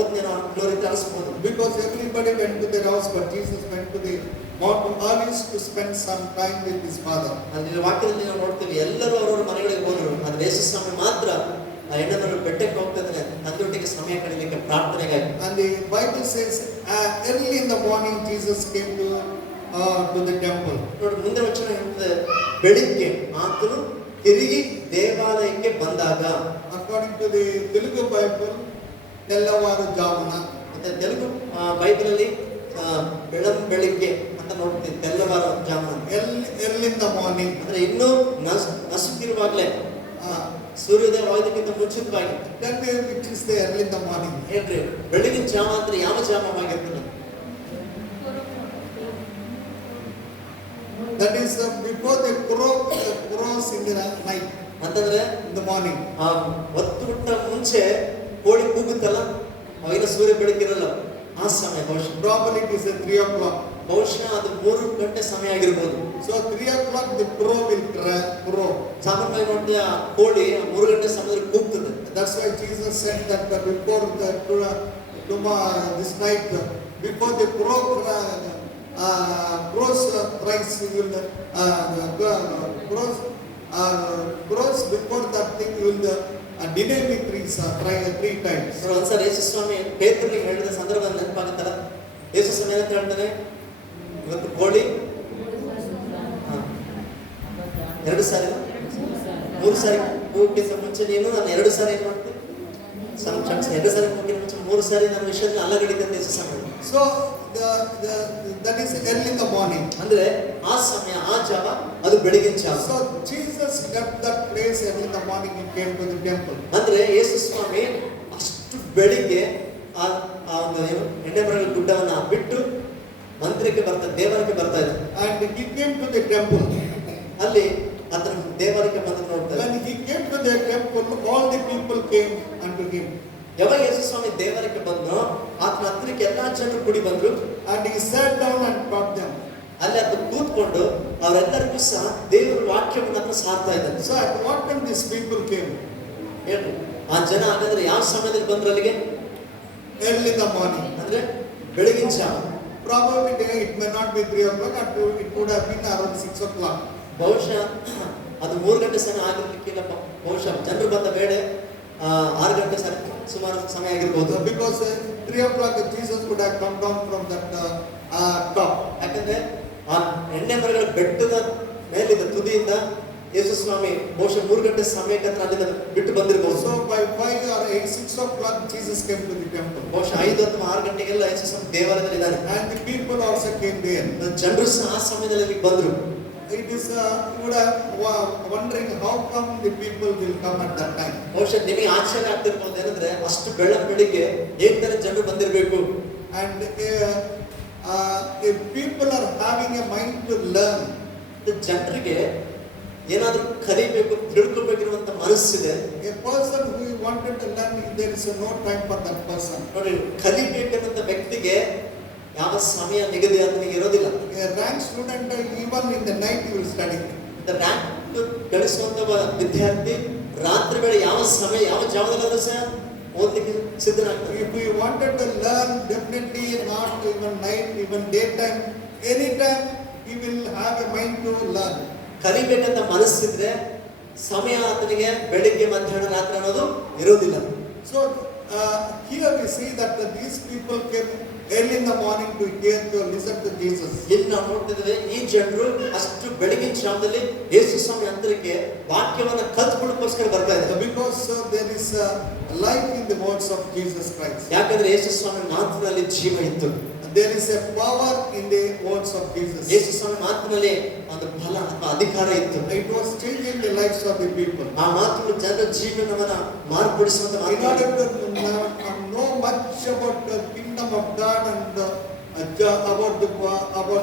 ಓದ್ನೇನೋ ಅನ್ನೋ ರೀತಿ ಅನಿಸ್ಬೋದು. Because everybody went to their house, but Jesus went to the Mount of Olives to spend some time with his father. ಅಲ್ಲಿ ವಾಕ್ಯದಲ್ಲಿ ನಾವು ನೋಡ್ತೀವಿ ಎಲ್ಲರೂ ಅವರವರ ಮನೆಗಳಿಗೆ ಹೋದರು, ಆದ್ರೆ ಯೇಸು ಸ್ವಾಮಿ ಮಾತ್ರ ಆ ಹೆಣ್ಣನ್ನು ಬೆಟ್ಟಕ್ಕೆ ಹೋಗ್ತಾ ಇದ್ದಾನೆ ತಂದೆಯೊಟ್ಟಿಗೆ ಸಮಯ ಕಳೆಯಲಿಕ್ಕೆ ಪ್ರಾರ್ಥನೆಗಾಗಿ. And the Bible says early in the morning Jesus came to the temple. ನೋಡಿ ಮುಂದೆ ವಚನ ಹೇಳ್ತದೆ, ಬೆಳಿಗ್ಗೆ ಆತನು ತಿರುಗಿ ದೇವಾಲಯಕ್ಕೆ ಬಂದಾಗ. According to the Telugu Bible, ತೆಲ್ಲವಾರು ಜಾಮುನ. ಮತ್ತೆ ತೆಲುಗು ಬೈಬಲಲ್ಲಿ ಬೆಳಿಗ್ಗೆ ಅಂತ ನೋಡ್ತೀವಿ, ತೆಲ್ಲವಾರು ಜಾಮುನ. Early in the morning, ಅಂದ್ರೆ ಇನ್ನೂ ನಸುಕಿರುವಾಗಲೇ ಸೂರ್ಯೋದಯವಾಗೋದಕ್ಕಿಂತ ಮುಂಚಿತವಾಗಿ. Tell me which is the early in the morning. ಹೇಳ್ರಿ, ಬೆಳಗಿನ ಜಾಮ ಅಂದ್ರೆ ಯಾವ ಜಾಮವಾಗಿರ್ತದೆ? That is before the crows in the night. ಅಂತಂದ್ರೆ In the morning. ಹೊತ್ತು ಬಿಟ್ಟ ಮುಂಚೆ ಕೋಳಿ ಕೂಗುತ್ತಲ್ಲ, ಅವಾಗಿನ ಸೂರ್ಯ ಬೆಳಕಿರಲ್ಲ, ಆ ಸಮಯ ಬಹುಶಃ. Probably it is 3 o'clock. ಬಹುಶಃ ಅದು 3 ಗಂಟೆ ಸಮಯ ಆಗಿರ್ಬೋದು. So 3 o'clock the crow will crow. ಸಾಮಾನ್ಯವಾಗಿ ನೋಡ್ತೀಯ ಕೋಳಿ 3 ಗಂಟೆ ಸಮಯದಲ್ಲಿ ಕೂಗ್ತದೆ. That's why Jesus said that before this night, before the crows thrice, you will crows before that thing you will deny me 3 times. ಒಂದ್ಸರಿ ಯೇಸು ಸ್ವಾಮಿ ಪೇತ್ರನಿಗೆ ಹೇಳಿದ ಸಂದರ್ಭದಲ್ಲಿ ನೆನಪಾಗುತ್ತಲ್ಲ, ಯೇಸು ಸ್ವಾಮಿ ಅಂತ ಹೇಳ್ತಾನೆ, ಇವತ್ತು ಕೋಳಿ 2 ಸಾರಿ 3 ಸಾರಿ ಕೂಗಿದ ಮುಂಚೆ ನೀನು ನಾನು 2 ಸಾರಿ ಏನ್ ಮಾಡ್ತೀನಿ, 2 ಸಾರಿ ಕೂಗಿದ ಮುಂಚೆ 3 ಸಾರಿ ನನ್ನ ವಿಷಯದಲ್ಲಿ ಅಲ್ಲಗಡಿದಂತೆ ಯೇಸು ಸ್ವಾಮಿ. So that is early in the morning. ಅಂದ್ರೆ ಆ ಸಮಯ, ಆ ಜಾವ, ಅದು ಬೆಳಗಿನ ಜಾವ. So Jesus left that place early in the morning. He came to the temple. ಅಂದ್ರೆ ಯೇಸು ಸ್ವಾಮಿ ಅಷ್ಟು ಬೆಳಿಗ್ಗೆ ಆ ಒಂದು ಎಣ್ಣೆ ಮರಗಳ ಗುಡ್ಡವನ್ನ ಬಿಟ್ಟು ಮಂದಿರಕ್ಕೆ ದೇವಾಲಯಕ್ಕೆ ಬರ್ತಾ ಇದ್ದ. And he came to the temple. ಅಲ್ಲಿ ಆತನ ದೇವಾಲಯಕ್ಕೆ ಬಂದು ನೋಡ್ತಾರೆ. When he came to the temple, all the people came unto him. ಯಾವಾಗ ಯೇಸು ಸ್ವಾಮಿ ದೇವಾಲಯಕ್ಕೆ ಬಂದ್ರು, ಆತನ ಹತ್ತಿರಕ್ಕೆ ಎಲ್ಲಾ ಜನರು ಕೂಡಿ ಬಂದ್ರು. And he sat down and taught them. ಅಲ್ಲಿ ಆತ ಕೂತ್ಕೊಂಡು ಅವರೆಲ್ಲರಿಗೂ ಸಹ ದೇವರ ವಾಕ್ಯವನ್ನು ಮಾತ್ರ ಸಾರ್ತಾ ಇದ್ದಾನೆ. So at what time these people came? ಹೇಳ್ರಿ, ಆ ಜನ ಹಾಗಾದ್ರೆ ಯಾವ ಸಮಯದಲ್ಲಿ ಬಂದ್ರು ಅಲ್ಲಿಗೆ? Early in the morning. ಅಂದ್ರೆ ಬೆಳಗಿನ ಜಾವ. Probably it may not be 3 o'clock, it could have been around 6 o'clock. ಬಹುಶಃ ಅದು 3 ಗಂಟೆ ಸಮಯ ಆಗಿರ್ಲಿಕ್ಕಿಲ್ಲಪ್ಪ. ಬಹುಶಃ ಜನರು ಬಂದ ವೇಳೆ 6 ಗಂಟೆ ಸುಮಾರು ಸಮಯ ಆಗಿರ್ಬೋದು. Because 3 o'clock Jesus would have come down from that top. ಯಾಕಂದ್ರೆ ಆ ಎಣ್ಣೆ ಮರಗಳ ಬೆಟ್ಟದ ಮೇಲಿದ್ದ ತುದಿಯಿಂದ ಯೇಸು ಸ್ವಾಮಿ ಬಹುಶಃ 3 ಗಂಟೆ ಸಮಯಕ್ಕೆ ಹತ್ರ ಅಲ್ಲಿಂದ ಬಿಟ್ಟು ಬಂದಿರಬಹುದು. So by 5 or 8, 6 o'clock, Jesus came to the temple. ಬಹುಶಃ 5 ಅಥವಾ 6 ಗಂಟೆಗೆಲ್ಲ ಯೇಸು ಸ್ವಾಮಿ ದೇವಾಲಯದಲ್ಲಿ ಇದ್ದಾನೆ. And the people also came there. ಜನರು ಸಹ ಆ ಸಮಯದಲ್ಲಿ ಇಲ್ಲಿಗೆ ಬಂದರು. It is, you would have wondering how come the people will come at that time. ಬಹುಶಃ ನಿಮಗೆ ಆಶ್ಚರ್ಯ ಆಗ್ತಿರ್ಬೋದು ಏನಂದ್ರೆ ಅಷ್ಟು ಬೆಳಗ್ಗೆ ಹೇಗೆ ತರ ಜನರು ಬಂದಿರಬೇಕು. And if people are having a mind to learn, ಜನರಿಗೆ ಏನಾದ್ರೂ ಕಲಿಬೇಕು ತಿಳ್ಕೊಬೇಕಿರುವಂತ ಮನಸ್ಸಿದೆ. a person who wanted to learn, there is no time for that person. ನೋಡಿ, ಕಲಿಬೇಕನ್ನಂತ ವ್ಯಕ್ತಿಗೆ ಯಾವ ಸಮಯ ನಿಗದಿ ಅದನಿಗೆ ಇರೋದಿಲ್ಲ. A rank student, even in the night he will study. Rank ಗಳಿಸುವಂತ ವಿದ್ಯಾರ್ಥಿ ರಾತ್ರಿ ವೇಳೆ ಯಾವ ಸಮಯ ಯಾವ ಜಾವದಲ್ಲಾದ್ರೂ ಸಹ ಓದಲಿಕ್ಕೆ ಸಿದ್ಧನಾಗ್ತಾರೆ. If we wanted to learn, definitely not even night, even daytime, anytime he will have a mind to learn. ಕಲಿಬೇಕಂತ ಮನಸ್ಸಿದ್ರೆ ಸಮಯ ಆತನಿಗೆ ಬೆಳಿಗ್ಗೆ ಮಧ್ಯಾಹ್ನ ರಾತ್ರಿ ಅನ್ನೋದು ಇರೋದಿಲ್ಲ. So here we see that these people came early in the morning to hear, to listen to Jesus. ಇಲ್ಲಿ ನಾವು ನೋಡ್ತಿದ್ದೇವೆ ಈ ಜನರು ಅಷ್ಟು ಬೆಳಗಿನ ಜಾವದಲ್ಲಿ ಯೇಸು ಸ್ವಾಮಿ ಅಂತರಕ್ಕೆ ವಾಕ್ಯವನ್ನ ಕಲ್ತ್ಕೊಳ್ಳೋಕ್ಕೋಸ್ಕರ ಬರ್ತಾ ಇದ್ದಾರೆ. Because there is life in the words of Jesus Christ. ಯಾಕಂದ್ರೆ ಯೇಸು ಸ್ವಾಮಿ ಮಾತಿನಲ್ಲಿ ಜೀವ ಇತ್ತು. There is a power in the words of Jesus. ಯೇಸು ಸ್ವಾಮಿ ಮಾತಿನಲ್ಲಿ ಒಂದು ಬಲ ಅಥವಾ ಅಧಿಕಾರ ಇತ್ತು. It was changing the lives of the people. ಆ ಮಾತುಗಳು ಜನರ ಜೀವನವನ್ನ ಮಾರ್ಪಡಿಸುವಂತ In ಮಾತುಗಳು. order to know much about the kingdom of God and about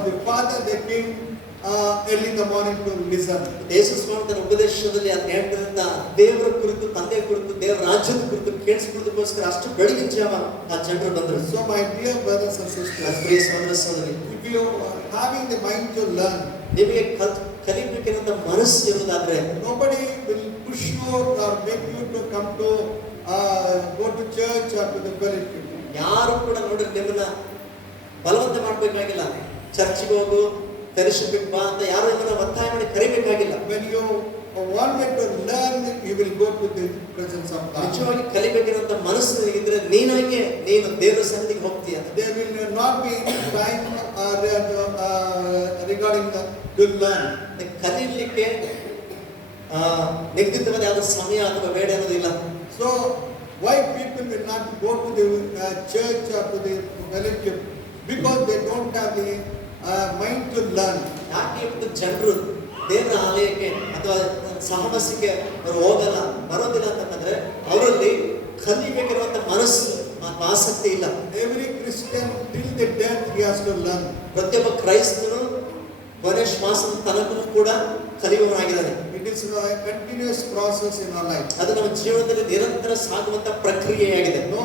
the Father, they came early in the morning to listen. ಯೇಸು ಸ್ವಾಮಿ ತನ್ನ ಉಪದೇಶದಲ್ಲಿ ಅದನ್ನ ಹೇಳ್ತಿದ್ದ ದೇವರ ಕುರಿತು, ತಂದೆಯ ಕುರಿತು, ದೇವರ ರಾಜ್ಯದ ಕುರಿತು ಕೇಳಿಸಿಕೊಳ್ಳೋದಕ್ಕೋಸ್ಕರ ಅಷ್ಟು ಬೆಳಗಿನ ಜಾವ ಆ ಜನರು ಬಂದರು. So my dear brothers and sisters, ಪ್ರಿಯ ಸಹೋದರ ಸಹೋದರಿ, if you are having the mind to learn, ನಿಮಗೆ ಕಲಿಬೇಕೆನ್ನುವಂತ ಮನಸ್ಸು ಇರುವುದಾದ್ರೆ nobody will push you or make you to come to go to church or to the fellowship. ಯಾರು ಕೂಡ ನೋಡಿ ನಿಮ್ಮನ್ನ ಬಲವಂತ ಮಾಡ್ಬೇಕಾಗಿಲ್ಲ. ಚರ್ಚ್ಗೆ ಹೋಗು, ಫೆಲೋಶಿಪ್ ಬಾ ಅಂತ ಯಾರು ನಿಮ್ಮನ್ನ ಒತ್ತಾಯ ಮಾಡಿ ಕರಿಬೇಕಾಗಿಲ್ಲ. When you wanted to learn, you will go to the presence of God. ನಿಜವಾಗಿ ಕಲಿಬೇಕಿರುವಂತ ಮನಸ್ಸು ಇದ್ರೆ ನೀನು ದೇವರ ಸನ್ನಿಧಿಗೆ ಹೋಗ್ತೀಯ. There will not be any time regarding to learn. ಕಲೀಲಿಕ್ಕೆ ನಿಗದಿತವಾದ ಯಾವ ಸಮಯ ಅಥವಾ ವೇಳೆ ಅನ್ನೋದಿಲ್ಲ. So why people will not go to the church or to the fellowship? Because they don't have the mind to learn. ಯಾಕೆ ಇವತ್ತು ಜನರು ದೇವರ ಆಲಯಕ್ಕೆ ಅಥವಾ ಸಹವಾಸಕ್ಕೆ ಅವರು ಬರೋದಿಲ್ಲ ಅಂತಂದ್ರೆ ಅವರಲ್ಲಿ ಕಲಿಬೇಕಿರುವಂತ ಮನಸ್ಸು ಮತ್ತು ಆಸಕ್ತಿ ಇಲ್ಲ. Every Christian till the death he has to learn. ಪ್ರತಿಯೊಬ್ಬ ಕ್ರೈಸ್ತನು ಕೊನೆ ಶ್ವಾಸದ ತನಕನೂ ಕೂಡ ಕಲಿಯುವವನಾಗಿದ್ದಾನೆ. It is a continuous process in our life. ಅದು ನಮ್ಮ ಜೀವನದಲ್ಲಿ ನಿರಂತರ ಸಾಗುವಂತ ಪ್ರಕ್ರಿಯೆಯಾಗಿದೆ. No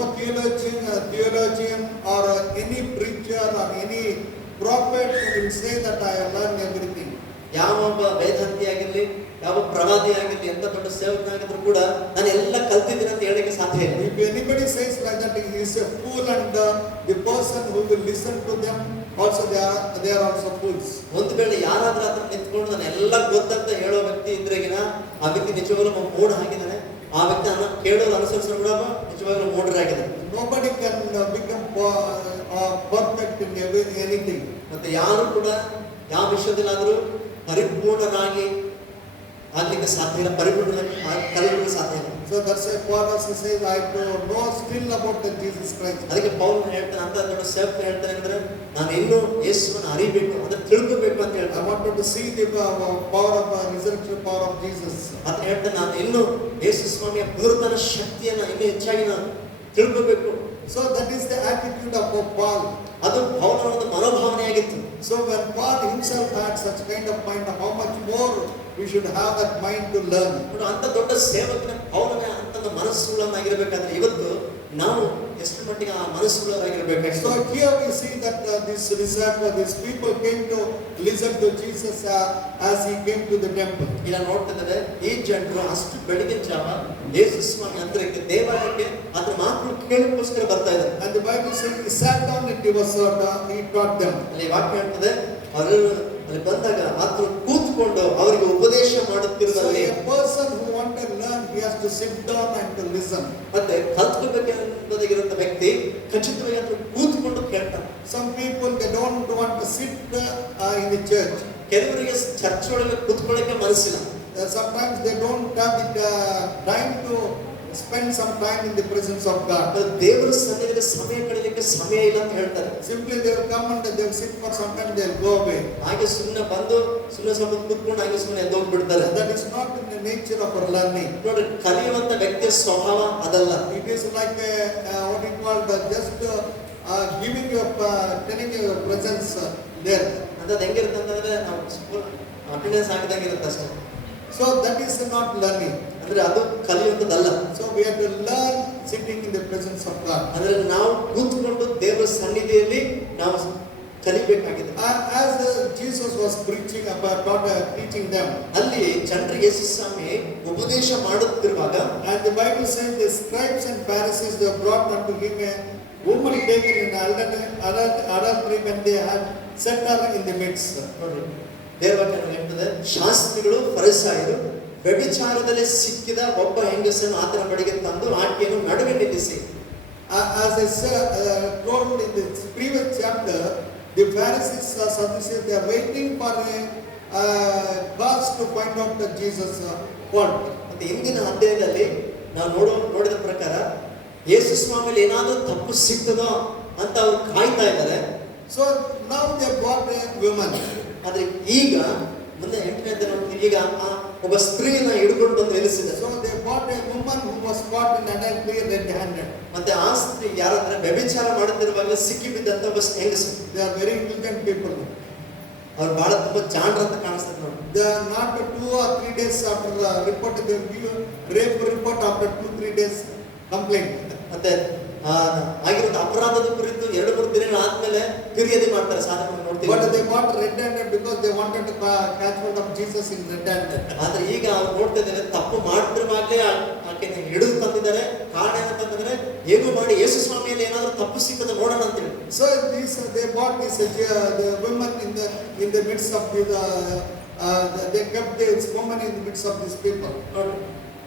theologian or any preacher or any prophet will say that I have learned everything. ಯಾವ ಒಬ್ಬ ವೇದಾಂತಿ ಆಗಿರ್ಲಿ, ಯಾವ ಪ್ರವಾದಿ ಆಗಿರ್ಲಿ, ಎಂತ ದೊಡ್ಡ ಸೇವಕನಾಗಿದ್ರು ಕೂಡ ನಾನು ಎಲ್ಲ ಕಲ್ತಿದ್ದೀನಿ ಅಂತ ಹೇಳಕ್ಕೆ ಸಾಧ್ಯ ಇಲ್ಲ. If anybody says like that, he is a fool, and the person who will listen to them also they are also fools. ಒಂದು ವೇಳೆ ಯಾರಾದ್ರೂ ಅದನ್ನ ನಿಂತ್ಕೊಂಡು ನಾನು ಎಲ್ಲ ಗೊತ್ತಂತ ಹೇಳೋ ವ್ಯಕ್ತಿ ಇದ್ರೆಗಿನ ಆ ವ್ಯಕ್ತಿ ನಿಜವಾಗ್ಲೂ ಮೂಢ ಆಗಿದ್ದಾನೆ. ಆ ವ್ಯಕ್ತಿ ಕೇಳೋರು ಅನುಸರಿಸೋ ಕೂಡ ನಿಜವಾಗ್ಲೂ ಮೂಢರಾಗಿದ್ದಾನೆ. Nobody can become perfect in anything. ಮತ್ತೆ ಯಾರು ಕೂಡ ಯಾವ ವಿಷಯದಲ್ಲಾದ್ರೂ ಪರಿಪೂರ್ಣರಾಗಿ ಆಗ್ಲಿಕ್ಕೆ ಸಾಧ್ಯ ಇಲ್ಲ, ಕಲಿಯಲಿಕ್ಕೆ ಸಾಧ್ಯ ಇಲ್ಲ. So that's why Paul also says, I know still about the Jesus Christ. ಅದಕ್ಕೆ ಪೌಲ್ ಹೇಳ್ತಾನೆ, ಅಂತ ದೊಡ್ಡ ಸೇವಕ ಹೇಳ್ತಾನೆ ಅಂದ್ರೆ ನಾನು ಇನ್ನೂ ಯೇಸುವನ್ನು ಅರಿಬೇಕು ಅಂದ್ರೆ ತಿಳ್ಕೋಬೇಕು ಅಂತ ಹೇಳ್ತಾನೆ. I wanted to see the power of resurrection power of Jesus. ಅಂತ ಹೇಳ್ತಾನೆ, ನಾನು ಇನ್ನೂ ಯೇಸು ಸ್ವಾಮಿಯ ಪುನರುತ್ಥಾನ ಶಕ್ತಿಯನ್ನ ಇನ್ನೂ ಹೆಚ್ಚಾಗಿ ನಾನು ತಿಳ್ಕೋಬೇಕು. So that is the attitude of Paul. ಅದು ಪೌಲನ ಒಂದು ಮನೋಭಾವನೆಯಾಗಿತ್ತು. So when Paul himself had such kind of mind, how much more we should have that mind to learn. ಅಂತ ದೊಡ್ಡ ಸೇವಕನ ಪೌಲನ ಅಂತ ಮನಸ್ಸುಗಳನ್ನಾಗಿರ್ಬೇಕಾದ್ರೆ ಇವತ್ತು ನಾವು ಎಷ್ಟು ಮಟ್ಟಿಗೆ ಆ ಮನಸ್ಸುಗಳಾಗಿರ್ಬೇಕಾಗಿ. So here we see that these people came to listen to Jesus as he came to the temple. ಇಲ್ಲ ನೋಡ್ತಿದ್ದಾರೆ ಈ ಜನರು ಅಷ್ಟು ಬೆಳಗಿನ ಜಾವ ಯೇಸು ಸ್ವಾಮಿ ಅಂತರಕ್ಕೆ ದೇವಾಲಯಕ್ಕೆ ಅದರ ಮಾತನ್ನು ಕೇಳೋಕ್ಕೋಸ್ಕರ ಬರ್ತಾ ಇದ್ದಾರೆ. And the Bible says he sat down and he taught them. ಅಲ್ಲಿ ವಾಕ್ಯ ಹೇಳ್ತದೆ ಅವರು ಅಲ್ಲಿ ಬಂದಾಗ ಆತನು ಕೂತ್ಕೊಂಡು ಅವರಿಗೆ ಉಪದೇಶ ಮಾಡುತ್ತಿರುವುದರಲ್ಲಿ. So a person who wants to learn, he has to sit down and to listen. ಮತ್ತೆ ಕಲ್ತ್ಕೋಬೇಕೆಂಬುದಾಗಿರುವಂತ ವ್ಯಕ್ತಿ ಖಚಿತವಾಗಿ ಆತನು ಕೂತ್ಕೊಂಡು ಕೇಳ್ತಾನೆ. Some people they don't want to sit in the church. ಕೆಲವರಿಗೆ ಚರ್ಚ್ ಒಳಗೆ ಕೂತ್ಕೊಳ್ಳಕ್ಕೆ ಮನಸ್ಸಿಲ್ಲ. sometimes they don't have the time to spend some time in the presence of God. ದೇವರ ಸನ್ನಿಧಿಯಲ್ಲಿ ಸಮಯ ಕಳೆಯಲಿಕ್ಕೆ ಸಮಯ ಇಲ್ಲ ಅಂತ ಹೇಳ್ತಾರೆ. Simply they will come and they will sit for some time, they will go away. ಹಾಗೆ ಸುಮ್ಮನೆ ಬಂದು ಸುಮ್ಮನೆ ಸ್ವಲ್ಪ ಕೂತ್ಕೊಂಡು ಹಾಗೆ ಸುಮ್ಮನೆ ಎದ್ದು ಹೋಗ್ಬಿಡ್ತಾರೆ. That is not in the nature of our learning. ನೋಡ್ರಿ, ಕಲಿಯುವಂತ ವ್ಯಕ್ತಿಯ ಸ್ವಭಾವ ಅದಲ್ಲ. It is like what it called just giving your telling your presence there. ಅಂತ ಹೆಂಗಿರುತ್ತೆ ಅಂತಂದ್ರೆ ನಾವು ಅಟೆಂಡೆನ್ಸ್ ಹಾಕಿದಂಗಿರುತ್ತೆ ಅಷ್ಟೇ. So that is not learning. ಅಂದ್ರೆ ಅದು ಕಲಿಯುವಂತದ್ದಲ್ಲ. So we have to learn sitting in the presence of God. ಅಂದ್ರೆ ನಾವು ಕೂತ್ಕೊಂಡು ದೇವರ ಸನ್ನಿಧಿಯಲ್ಲಿ ನಾವು ಕಲಿಬೇಕಾಗಿದೆ. As Jesus was preaching about teaching them, ಅಲ್ಲಿ ಜನರಿಗೆ ಯೇಸು ಸ್ವಾಮಿ ಉಪದೇಶ ಮಾಡುತ್ತಿರುವಾಗ, and the Bible says the scribes and Pharisees they brought unto him a woman taken in adultery when they had set her in the midst. ನೋಡ್ರಿ, ದೇವವಾಕ್ಯ ಹೇಳ್ತದೆ, ಶಾಸ್ತ್ರಿಗಳು ಫರಿಸಾಯರು ವ್ಯಭಿಚಾರದಲ್ಲಿ ಸಿಕ್ಕಿದ ಒಬ್ಬ ಹೆಂಗಸನ್ನು ಆತನ ಬಳಿಗೆ ತಂದು ಆಕೆಯನ್ನು ನಡುವೆ ನಿಲ್ಲಿಸಿ. As I told in the previous chapter, the Pharisees are Sadducees, they are waiting for a cause to find out that Jesus fault. ಮತ್ತೆ ಇಂದಿನ ಅಧ್ಯಾಯದಲ್ಲಿ ನಾವು ನೋಡಿದ ಪ್ರಕಾರ ಯೇಸು ಸ್ವಾಮಿಯಲ್ಲಿ ಏನಾದರೂ ತಪ್ಪು ಸಿಗ್ತದೋ ಅಂತ ಅವ್ರು ಕಾಯ್ತಾ ಇದ್ದಾರೆ. So now they brought a woman. ಆದ್ರೆ ಈಗ ಮುಂದೆ 8ನೇ ದಿನ ಈಗ ಒಬ್ಬ ಸ್ತ್ರೀಯನ್ನ ಹಿಡ್ಕೊಂಡು ಬಂದು ನಿಲ್ಲಿಸಿದ್ದಾರೆ. So they brought a woman who was caught in adultery red-handed. ಮತ್ತೆ ಆ ಸ್ತ್ರೀ ಯಾರಂದ್ರೆ ವ್ಯಭಿಚಾರ ಮಾಡುತ್ತಿರುವಾಗ ಸಿಕ್ಕಿ ಬಿದ್ದಂತ ಒಬ್ಬ ಹೆಂಗಸು. They are very intelligent people. ಅವ್ರು ಬಹಳ ತುಂಬಾ ಜಾಣರು ಅಂತ ಕಾಣಿಸ್ತದೆ ನೋಡಿ. They are not 2 or 3 days after report, they will give rape report after 2-3 days complaint. ಮತ್ತೆ ಆಗಿರೋದು ಅಪರಾಧದ ಕುರಿತು 2-3 ದಿನಗಳ ಆದ್ಮೇಲೆ ಫಿರ್ಯಾದಿ ಮಾಡ್ತಾರೆ. ಸಾಧಾರಣ ನೋಡ್ತೀವಿ. But they got red-handed because they wanted to catch hold of Jesus in red-handed. ಆದ್ರೆ ಈಗ ಅವ್ರು ನೋಡ್ತಾ ಇದ್ದಾರೆ, ತಪ್ಪು ಮಾಡ್ತಿರುವಾಗಲೇ ಆಕೆನ ಹಿಡಿದು ತಂದಿದ್ದಾರೆ. ಕಾರಣ ಏನಂತಂದ್ರೆ ಏನು ಮಾಡಿ ಯೇಸು ಸ್ವಾಮಿಯಲ್ಲಿ ಏನಾದ್ರೂ ತಪ್ಪು ಸಿಕ್ಕದ ನೋಡೋಣ ಅಂತ ಹೇಳಿ. So they brought this the women in the midst of they kept this woman in the midst of these people.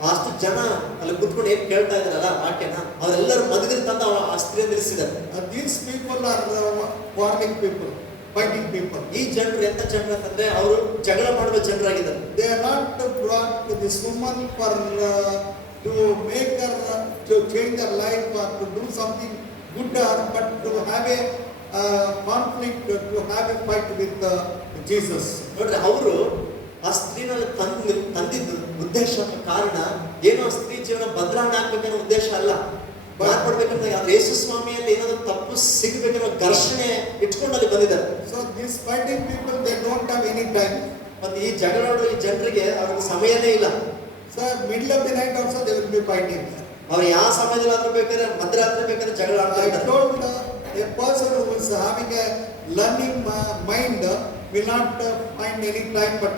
ಅಷ್ಟು ಜನ ಅಲ್ಲಿ ಕುತ್ಕೊಂಡು ಏನ್ ಕೇಳ್ತಾ ಇದಾರಲ್ಲ ಆಕೆನ, ಅವರೆಲ್ಲರೂ ಮಧ್ಯದಲ್ಲಿ ತಂದು ಆ ಸ್ತ್ರೀಯನ್ನು ನಿಲ್ಲಿಸಿದ್ದಾರೆ. These people are quarreling people, fighting people. ಈ ಜನರು ಎಂತ ಜನರು ಅಂತಂದ್ರೆ ಅವರು ಜಗಳ ಮಾಡುವ ಜನರಾಗಿದ್ದಾರೆ. They are not brought to this woman for to make her to change her life or to do something good to her, but to have a conflict, to have a fight with Jesus. ನೋಡ್ರಿ, ಅವರು ಆ ಸ್ತ್ರೀನಲ್ಲಿ ತಂದಿದ್ದು ಉದ್ದೇಶ ಕಾರಣ ಏನೋ ಸ್ತ್ರೀ ಜೀವನ ಬದಲಾವಣೆ ಆಗ್ಬೇಕನ್ನೋ ಉದ್ದೇಶ ಅಲ್ಲ. ಮಾಡ್ಕೊಡ್ಬೇಕಂತ ಯೇಸು ಸ್ವಾಮಿಯಲ್ಲಿ ಏನಾದ್ರು ತಪ್ಪು ಸಿಗಬೇಕನ್ನೋ ಘರ್ಷಣೆ ಇಟ್ಕೊಂಡು ಅಲ್ಲಿ ಬಂದಿದ್ದಾರೆ. So these fighting people, they don't have any time. ಮತ್ತೆ ಈ ಜಗಳಾಡೋ ಈ ಜನರಿಗೆ ಅವ್ರಿಗೆ ಸಮಯನೇ ಇಲ್ಲ. So middle of the night also they will be fighting. ಅವ್ರು ಯಾವ ಸಮಯದಲ್ಲಾದ್ರೂ ಬೇಕಾದ್ರೆ ಮಧ್ಯರಾತ್ರಿ ಬೇಕಾದ್ರೆ ಜಗಳ ಆಡ್ತಾ I ಇದ್ದಾರೆ. told a person who is having a learning mind will not find any time, but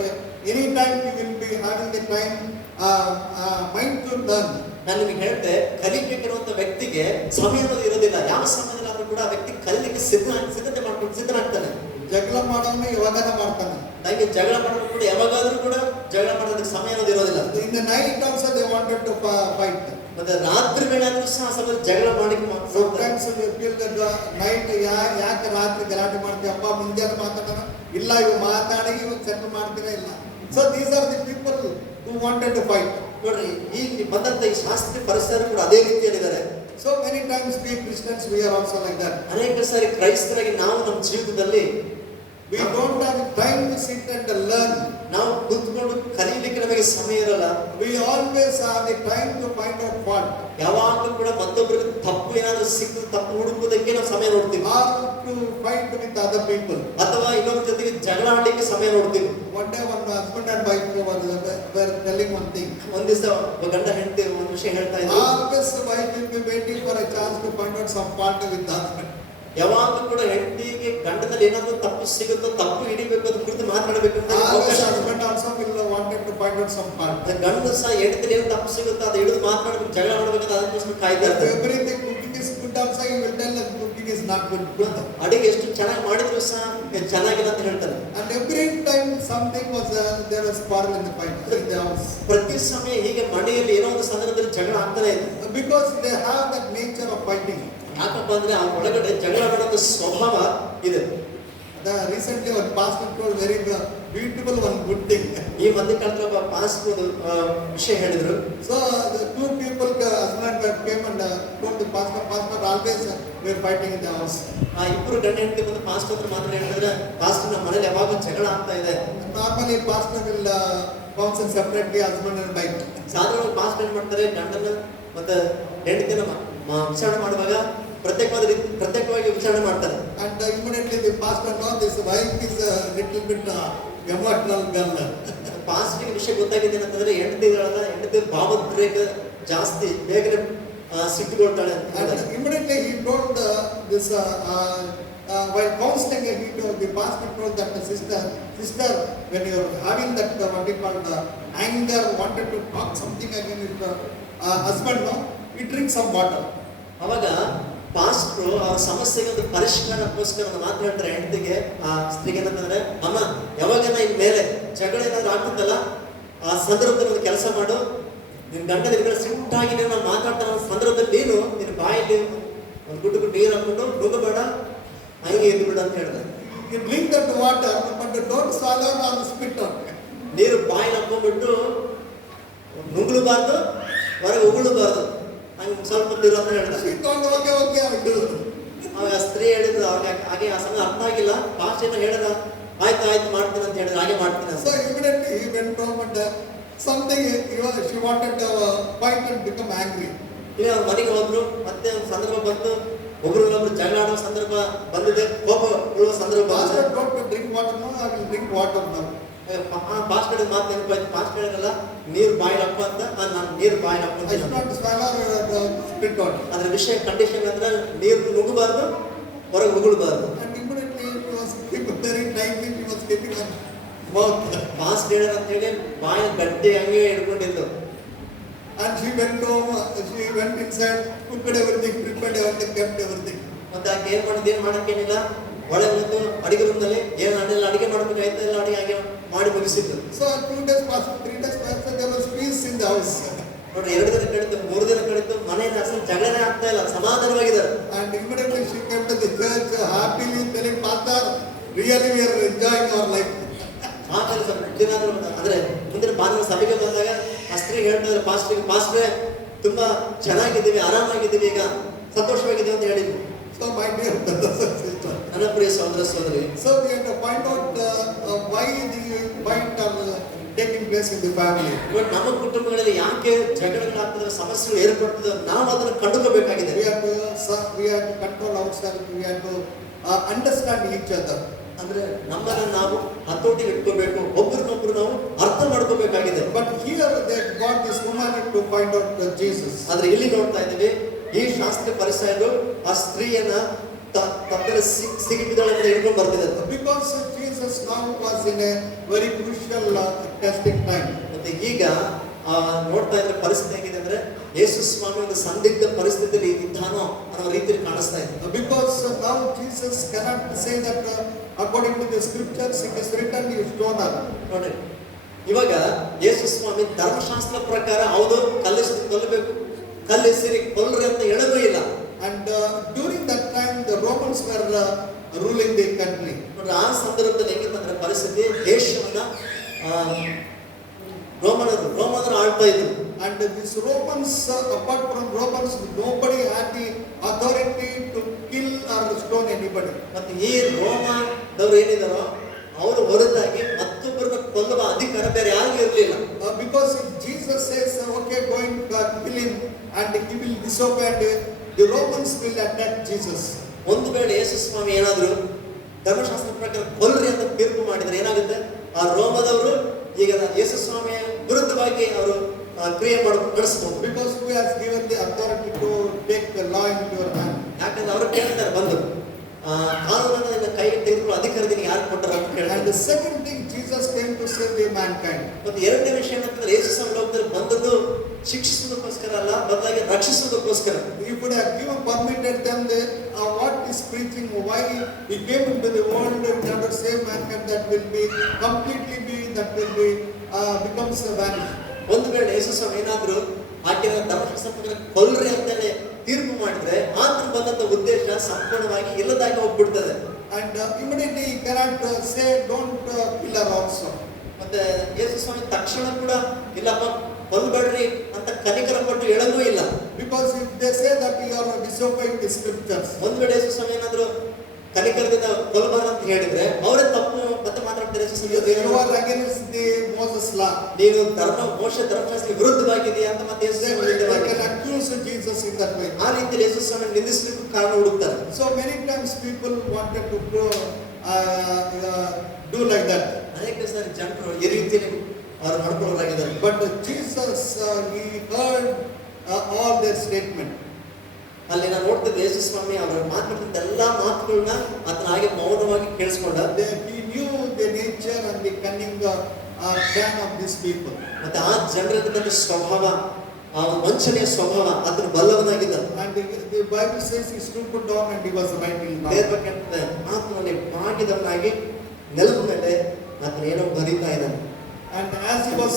any time he will be having the time mind to learn. ನಾನು ನಿಮಗೆ ಹೇಳ್ದೆ, ಕಲಿಬೇಕಿರುವಂತ ವ್ಯಕ್ತಿಗೆ ಸಮಯ ಅನ್ನೋದು ಇರೋದಿಲ್ಲ. ಯಾವ ಸಮಯದಲ್ಲಾದ್ರೂ ಕೂಡ ಆ ವ್ಯಕ್ತಿ ಕಲಿಲಿಕ್ಕೆ ಸಿದ್ಧತೆ ಮಾಡ್ಕೊಂಡು ಸಿದ್ಧನಾಗ್ತಾನೆ. ಜಗಳ ಮಾಡೋನು ಯಾವಾಗನ ಮಾಡ್ತಾನೆ. ಹಾಗೆ ಜಗಳ ಮಾಡೋದು ಕೂಡ ಯಾವಾಗಾದ್ರೂ ಕೂಡ ಜಗಳ ಮಾಡೋದಕ್ಕೆ ಸಮಯ ಅನ್ನೋದು ಇರೋದಿಲ್ಲ. In the night also they wanted to fight. ಮತ್ತೆ ರಾತ್ರಿ ವೇಳೆ ಆದ್ರೂ ಸಹ ಸ್ವಲ್ಪ ಜಗಳ ಮಾಡಿ Sometimes you feel that night ಯಾಕೆ ರಾತ್ರಿ ಗಲಾಟೆ ಮಾಡ್ತೀಯಪ್ಪ, ಮುಂಜಾನೆ ಮಾತಾಡೋಣ, ಇಲ್ಲ ಇವು ಮಾತಾಡಿ ಇವಾಗ ಸೆಟ್ಲ್ ಮಾಡ್ತೀರಾ ಇಲ್ಲ. So these are the people who wanted to fight. ನೋಡ್ರಿ, ಈ ಬಂದಂತ ಈ ಶಾಸ್ತ್ರೀಯ ಪರಿಸರ ಕೂಡ ಅದೇ ರೀತಿಯಲ್ಲಿದ್ದಾರೆ. So many times we Christians we are also like that. ಅನೇಕ ಸಾರಿ ಕ್ರೈಸ್ತರಾಗಿ ನಾವು ನಮ್ಮ ಜೀವಿತದಲ್ಲಿ We don't have time to sit and learn. ನಾವು ಕೂತ್ಕೊಂಡು ಕಲಿಯಲಿಕ್ಕೆ ನಮಗೆ ಸಮಯ ಇರಲ್ಲ. We always have the time to find out fault. ಯಾವಾಗಲೂ ಕೂಡ ಮತ್ತೊಬ್ಬರಿಗೆ ತಪ್ಪು ಏನಾದ್ರೂ ಸಿಕ್ಕಿದ್ರೆ ತಪ್ಪು ಹುಡುಕೋದಕ್ಕೆ ನಾವು ಸಮಯ ನೋಡ್ತೀವಿ. Or to fight with other people. ಅಥವಾ ಇನ್ನೊಬ್ಬರ ಜೊತೆಗೆ ಜಗಳ ಆಡ್ಲಿಕ್ಕೆ ಸಮಯ ನೋಡ್ತೀವಿ. One day one husband and wife were telling one thing. ಒಂದ್ ದಿವಸ ಗಂಡ ಹೆಂಡತಿ ಒಂದು ವಿಷಯ ಹೇಳ್ತಾ ಇದ್ರು. Always wife will be waiting for a chance to find out some fault with the husband. ಯಾವಾಗಲೂ ಕೂಡ ಹೆಂಡತಿಗೆ ಗಂಡದಲ್ಲಿ ಏನಾದ್ರೂ ತಪ್ಪು ಸಿಗುತ್ತೋ, ತಪ್ಪು ಹಿಡಿಬೇಕು, ಅದ್ರ ಕುರಿತು ಮಾತನಾಡಬೇಕು ಅಂತ Always husband also will wanted to find out some fault. ಗಂಡು ಸಹ ಹೆಂಡತಿಲಿ ಏನು ತಪ್ಪು ಸಿಗುತ್ತೋ ಅದು ಹಿಡಿದು ಮಾತನಾಡಬೇಕು, ಜಗಳ ಮಾಡಬೇಕು, ಅದಕ್ಕೋಸ್ಕರ ಕಾಯ್ತಾ If ಇರ್ತಾರೆ. everything cooking is good also he will tell that cooking is not good. ಅಡಿಗೆ ಎಷ್ಟು ಚೆನ್ನಾಗಿ ಮಾಡಿದ್ರು ಸಹ ಚೆನ್ನಾಗಿಲ್ಲ ಅಂತ ಹೇಳ್ತಾರೆ. And every time something was there was quarrel in the fight in the house. ಪ್ರತಿ ಸಮಯ ಹೀಗೆ ಮನೆಯಲ್ಲಿ ಏನೋ ಒಂದು ಸಂದರ್ಭದಲ್ಲಿ ಜಗಳ ಆಗ್ತಾನೆ ಇದೆ. Because they have that nature of fighting. ಯಾಕಪ್ಪ ಅಂದ್ರೆ ಅವ್ರ ಒಳಗಡೆ ಜಗಳ ಆಡೋ ಸ್ವಭಾವ ಇದೆ. recently one pastor told very beautiful one good thing. ಈ ಮಧ್ಯ ಕಾಲದಲ್ಲಿ ಒಬ್ಬ ಪಾಸ್ಟ್ ಒಂದು ವಿಷಯ ಹೇಳಿದ್ರು. So the two people, husband and wife, came and told the pastor, always we are fighting in the house. ಆ ಇಬ್ಬರು ಗಂಡ ಹೆಂಡತಿ ಬಂದು ಪಾಸ್ಟ್ ಹತ್ರ ಮಾತ್ರ ಹೇಳಿದ್ರೆ, ಪಾಸ್ಟ್ ನಮ್ಮ ಮನೇಲಿ ಯಾವಾಗ ಜಗಳ ಆಗ್ತಾ ಇದೆ. Normally pastor will counsel separately husband and wife. ಸಾಧಾರಣವಾಗಿ ಪಾಸ್ಟ್ ಏನ್ ಮಾಡ್ತಾರೆ, ಗಂಡನ ಮತ್ತೆ ಹೆಂಡತಿನ ವಿಚಾರಣೆ ಮಾಡುವಾಗ ಪ್ರತ್ಯೇಕವಾಗಿ ವಿಚಾರಣೆ ಮಾಡ್ತಾರೆ. And immediately the pastor know this wife is a little bit emotional girl. ಪಾಸ್ಟ್ಗೆ ವಿಷಯ ಗೊತ್ತಾಗಿದೆ ಅಂತಂದ್ರೆ ಹೆಂಡತಿ ಭಾವೋದ್ರೇಕ ಜಾಸ್ತಿ ಬೇಗನೆ ಸಿಟ್ಟುಕೊಳ್ತಾಳೆ ಅಂತ. And immediately he told this while counseling, the pastor told that the sister, when you are having that what you call anger, wanted to talk something against your husband, no, you drink some water. ಅವಾಗ pastor ಅವ್ರ ಸಮಸ್ಯೆಗೆ ಒಂದು ಪರಿಷ್ಕಾರಕ್ಕೋಸ್ಕರ ಒಂದು ಮಾತು ಹೇಳ್ತಾರೆ ಹೆಂಡತಿಗೆ, ಆ ಸ್ತ್ರೀಗೆ ಏನಂತಂದ್ರೆ, ಅಮ್ಮ ಯಾವಾಗನ ಇನ್ ಮೇಲೆ ಜಗಳ ಏನಾದ್ರು ಆಗ್ತದಲ್ಲ, ಆ ಸಂದರ್ಭದಲ್ಲಿ ಒಂದು ಕೆಲಸ ಮಾಡು, ನಿನ್ ಗಂಡನ ಎದುರುಗಡೆ ಸಿಟ್ಟಾಗಿ ನಾವು ಮಾತಾಡ್ತಾ ಸಂದರ್ಭದಲ್ಲಿ ನೀನು ನಿನ್ನ ಬಾಯಲ್ಲಿ ಒಂದು ಗುಡ್ಡು ನೀರು ಹಾಕೊಂಡು ನುಗ್ಗಬೇಡ, ಹಂಗೆ ಎದ್ದು ಬಿಡ ಅಂತ ಹೇಳಿದೆ. You drink that water, but don't swallow or spit out. ನೀರು ಬಾಯಿಗೆ ಹಾಕೊಂಡ್ಬಿಟ್ಟು ನುಗ್ಗಲೂಬಾರ್ದು, ಹೊರಗೆ ಉಗುಳಬಾರ್ದು, ಹಂಗೆ ಸ್ವಲ್ಪ ಹೊತ್ತು ಇರೋ ಅಂತ ಹೇಳಿದ. She told, okay, I will do. ಅವಾಗ ಸ್ತ್ರೀ ಹೇಳಿದ್ರು, ಅವಾಗ ಹಾಗೆ ಆ ಸಮಯ ಅರ್ಥ ಆಗಿಲ್ಲ. ಪಾಸ್ಟ್ ಏನೋ ಹೇಳಿದ, ಆಯ್ತು ಮಾಡ್ತೀನಿ ಅಂತ ಹೇಳಿದ್ರೆ ಹಾಗೆ ಮಾಡ್ತೀನಿ ಅಂತ. So immediately he went home and something she wanted to fight and become angry. ಈಗ ಅವ್ರ ಮನೆಗೆ ಹೋದ್ರು, ಮತ್ತೆ ಒಂದು ಸಂದರ್ಭ ಬಂತು, ಒಬ್ರಿಗೊಬ್ರು ಜಗಳ ಆಡೋ ಸಂದರ್ಭ ಬಂದಿದೆ, ಕೋಪ ಉಳುವ ಸಂದರ್ಭ. Pastor told to drink water, no, I will drink water now. Past ಹೇಳಿದ ಮಾತು ನೆನಪಾಯ್ತು. ಪಾಸ್ಟ್ ಹೇಳಿರಲ್ಲ, ನೀರು ಬಾಯಿಗೆ ಹಾಕು ಅಂತ, ನಾನು ನೀರು ಬಾಯಿಗೆ I ಹಾಕೊಂತೀನಿ. should not swallow or spit out. ಅದ್ರ ವಿಷಯ ಕಂಡೀಷನ್ ಅಂದ್ರೆ ನೀರು ನುಗ್ಗಬಾರ್ದು, ಹೊರಗೆ ಉಗುಳಬಾರ್ದು. And immediately he was very tightly, he was keeping her mouth. Past ಹೇಳಿದ ಅಂತ ಹೇಳಿ ಬಾಯಿ ಗಟ್ಟಿ ಹಂಗೆ ಹಿಡ್ಕೊಂಡಿದ್ದು. And she went home, she went inside, cooked everything, prepared everything, kept everything. ಮತ್ತೆ ಆಕೆ ಏನ್ ಮಾಡಿದ್, ಏನ್ ಮಾಡಕ್ಕೇನಿಲ್ಲ, ಒಳಗೆ ಬಂದು ಅಡಿಗೆ ರೂಮ್ನಲ್ಲಿ ಏನ್ ಅಡಿಗೆ ಮಾಡ್ಬೇಕಾಯ್ತು ಎಲ್ಲ ಅಡಿಗೆ ಹಾಗೆ ಮಾಡಿ ಮುಗಿಸಿದ್ರು. So 2 days passed, 3 days passed, there was peace in the house. ನೋಡ್ರಿ, 2 ದಿನ ಕಡಿತು, 3 ದಿನ ಕಡಿತು, ಮನೆಯಲ್ಲಿ ಅಸಲು ಜಗಳನೇ ಆಗ್ತಾ ಇಲ್ಲ, ಸಮಾಧಾನವಾಗಿದ್ದಾರೆ. And immediately she came to the church happily telling, Pastor, really we are enjoying our life. ಆಮೇಲೆ ಸ್ವಲ್ಪ ದಿನಾದ್ರು ಅಂದ್ರೆ ಮುಂದಿನ ಭಾನುವಾರ ಸಭೆಗೆ ಬಂದಾಗ ಆ ಸ್ತ್ರೀ ಹೇಳ್ತಾರೆ ಪಾಸ್ಟ್ರೆ ತುಂಬಾ ಚೆನ್ನಾಗಿದ್ದೀವಿ, ಆರಾಮಾಗಿದ್ದೀವಿ, ಈಗ ಸಂತೋಷವಾಗಿದ್ದೀವಿ ಅಂತ ಹೇಳಿದ್ವಿ. So my dear brothers and sisters, ನನ್ನ ಪ್ರಿಯ ಸಹೋದರ ಸಹೋದರಿ, so we have to find out why the fight are taking place in the family. ಇವತ್ತು ನಮ್ಮ ಕುಟುಂಬಗಳಲ್ಲಿ ಯಾಕೆ ಜಗಳಗಳಾಗ್ತದೆ, ಸಮಸ್ಯೆಗಳು ಏರ್ಪಡ್ತದೆ, ನಾವು ಅದನ್ನು ಕಂಡುಕೋಬೇಕಾಗಿದೆ. We have to control ourselves, we have to understand each other. ಅಂದ್ರೆ ನಮ್ಮನ್ನ ನಾವು ಹತೋಟಿಗೆ ಇಟ್ಕೋಬೇಕು, ಒಬ್ರನ್ನೊಬ್ರು ನಾವು ಅರ್ಥ ಮಾಡ್ಕೋಬೇಕಾಗಿದೆ. But here they got this woman to find out Jesus. ಆದ್ರೆ ಇಲ್ಲಿ ನೋಡ್ತಾ ಇದ್ದೀವಿ, ಈ ಶಾಸ್ತ್ರ ಪರಿಸರರು ಆ ಸ್ತ್ರೀಯನ್ನ ತಪ್ಪದ ಸಿಗಿಬಿದಳನ್ನ ಹಿಡ್ಕೊಂಡು ಬರ್ತಿದ್ದಾರೆ. Because Jesus now was in a very crucial testing time. ಮತ್ತೆ ಈಗ ನೋಡ್ತಾ ಇದ್ರೆ ಪರಿಸ್ಥಿತಿ ಹೇಗಿದೆ ಅಂದ್ರೆ, ಯೇಸು ಸ್ವಾಮಿ ಒಂದು ಸಂದಿಗ್ಧ ಪರಿಸ್ಥಿತಿಯಲ್ಲಿ ಇದ್ದಾನೋ ಅನ್ನೋ ರೀತಿಯಲ್ಲಿ ಕಾಣಿಸ್ತಾ ಇದೆ. Because now Jesus cannot say that according to the scriptures it is written, you stone her. ನೋಡ್ರಿ, ಇವಾಗ ಯೇಸು ಸ್ವಾಮಿ ಧರ್ಮಶಾಸ್ತ್ರ ಪ್ರಕಾರ ಹೌದು ಕಲ್ಲೆಸಿರಿ ಕೊಲ್ರಿ ಅಂತ ಹೇಳೋದು ಇಲ್ಲ. And during that time the Romans were ruling the country. ನೋಡ್ರಿ, ಆ ಸಂದರ್ಭದಲ್ಲಿ ಹೇಗಿತ್ತಂದ್ರೆ ಪರಿಸ್ಥಿತಿ, ದೇಶವನ್ನ ರೋಮನರು ಆಳ್ತಾ ಇದ್ರು. And these Romans, apart from Romans, nobody had the authority to kill or stone anybody. ಮತ್ತೆ ಈ ರೋಮದವರು ಏನಿದಾರೋ ಅವರು ಹೊರತಾಗಿ ಮತ್ತೊಬ್ಬರನ್ನ ಕೊಲ್ಲುವ ಅಧಿಕಾರ ಬೇರೆ ಯಾರಿಗೂ ಇರಲಿಲ್ಲ. Because if Jesus says, okay, go and kill him, and he will disobey, and the Romans will attack Jesus. ಒಂದು ವೇಳೆ ಯೇಸು ಸ್ವಾಮಿ ಏನಾದ್ರು ಧರ್ಮಶಾಸ್ತ್ರ ಪ್ರಕಾರ ಕೊಲ್ರಿ ಅಂತ ತೀರ್ಪು ಮಾಡಿದ್ರೆ ಏನಾಗುತ್ತೆ, ಆ ರೋಮದವರು ಈಗ ಯೇಸು ಸ್ವಾಮಿಯ ವಿರುದ್ಧವಾಗಿ ಅವರು ಕ್ರಿಯೆ ನಡೆಸಬಹುದು. Because who has given the authority to take the law into your hand? ಯಾಕಂದ್ರೆ ಅವರು ಕೇಳ್ತಾರೆ ಬಂದು, ಕಾನೂನನ್ನ ಕೈಗೆ ತೆಗೆದುಕೊಳ್ಳೋ ಅಧಿಕಾರ ಯಾರು ಕೊಟ್ಟರು ಅಂತ ಕೇಳ್ತಾರೆ. And the second thing, Jesus came to save the mankind. ಮತ್ತೆ ಎರಡನೇ ವಿಷಯ ಏನಂತಂದ್ರೆ, ಯೇಸು ಸ್ವಾಮಿ ಲೋಕದಲ್ಲಿ ಬಂದದ್ದು ಶಿಕ್ಷಿಸೋದಕ್ಕೋಸ್ಕರ ಅಲ್ಲ, ಬದಲಾಗಿ ರಕ್ಷಿಸೋದಕ್ಕೋಸ್ಕರ. He would have given permitted them what is preaching, why he came into the world in order to save mankind, that will be becomes vanished. ಒಂದು ವೇಳೆ ಯೇಸು ಸ್ವಾಮಿ ಏನಾದ್ರು ಆಕೆ ಧರ್ಮಶಾಸ್ತ್ರ ಕೊಲ್ರಿ ಅಂತೇಳಿ ತೀರ್ಪು ಮಾಡಿದ್ರೆ ಆತನ ಬಂದಂತ ಉದ್ದೇಶ ಸಂಪೂರ್ಣವಾಗಿ ಇಲ್ಲದಾಗಿ ಹೋಗ್ಬಿಡ್ತದೆ. And immediately he cannot say, don't kill her also. ಮತ್ತೆ ಯೇಸು ಸ್ವಾಮಿ ತಕ್ಷಣ ಕೂಡ ಇಲ್ಲಪ್ಪ ಕೊಲ್ಬೇಡ್ರಿ ಅಂತ ಕನಿಕರ ಪಟ್ಟು ಹೇಳಲೂ ಇಲ್ಲ. Because if they say that you are disobeying the scriptures, ಒಂದ್ ವೇಳೆ ಯೇಸು ಸ್ವಾಮಿ ಏನಾದ್ರು ಕನಿಕರದಿಂದ ಕೊಲ್ಬಾರ್ದು ಅಂತ ಹೇಳಿದ್ರೆ ಅವರೇ ತಪ್ಪು ಮತ್ತೆ ಮಾತಾಡ್ತಾರೆ. ಯೇಸು ಸ್ವಾಮಿ you are against the Moses law. ನೀನು ಮೋಶೆ ಧರ್ಮಶಾಸ್ತ್ರ ವಿರುದ್ಧವಾಗಿದೆಯಾ ಅಂತ ಮತ್ತೆ ಯೇಸು ಸ್ವಾಮಿ They can accuse Jesus in that way. ಆ ರೀತಿ ಯೇಸು ಸ್ವಾಮಿ ನಿಂದಿಸಲಿಕ್ಕೆ ಕಾರಣ ಹುಡುಕ್ತಾರೆ. So many times people wanted to do like that. ಅನೇಕ ಸಾರಿ ಜನರು ಈ ರೀತಿಯಲ್ಲಿ ಅವರು ನಡ್ಕೊಳ್ಳೋರಾಗಿದ್ದಾರೆ. But Jesus, he heard all their statement. ಅಲ್ಲಿ ನಾನು ನೋಡ್ತಿದ್ದೆ ಯೇಸು ಸ್ವಾಮಿ ಅವರು ಮಾತನಾಡಿದ ಎಲ್ಲಾ ಮಾತುಗಳನ್ನ ಆತನ ಹಾಗೆ ಮೌನವಾಗಿ ಕೇಳಿಸ್ಕೊಂಡ. He knew the nature and the cunning plan of these people. ಮತ್ತೆ ಆ ಜನರ ಸ್ವಭಾವ, ಆ ವಂಚನೆಯ ಸ್ವಭಾವ ಆತನ ಬಲ್ಲವನಾಗಿದ್ದ. And the Bible says he stood down and he was writing down. ಬೇರ್ಬೇಕಂತ ಆತನಲ್ಲಿ ಬಾಗಿದವನಾಗಿ ನೆಲದ ಮೇಲೆ ಆತನ ಏನೋ ಬರೀತಾ ಇದ್ದಾನೆ. And as he was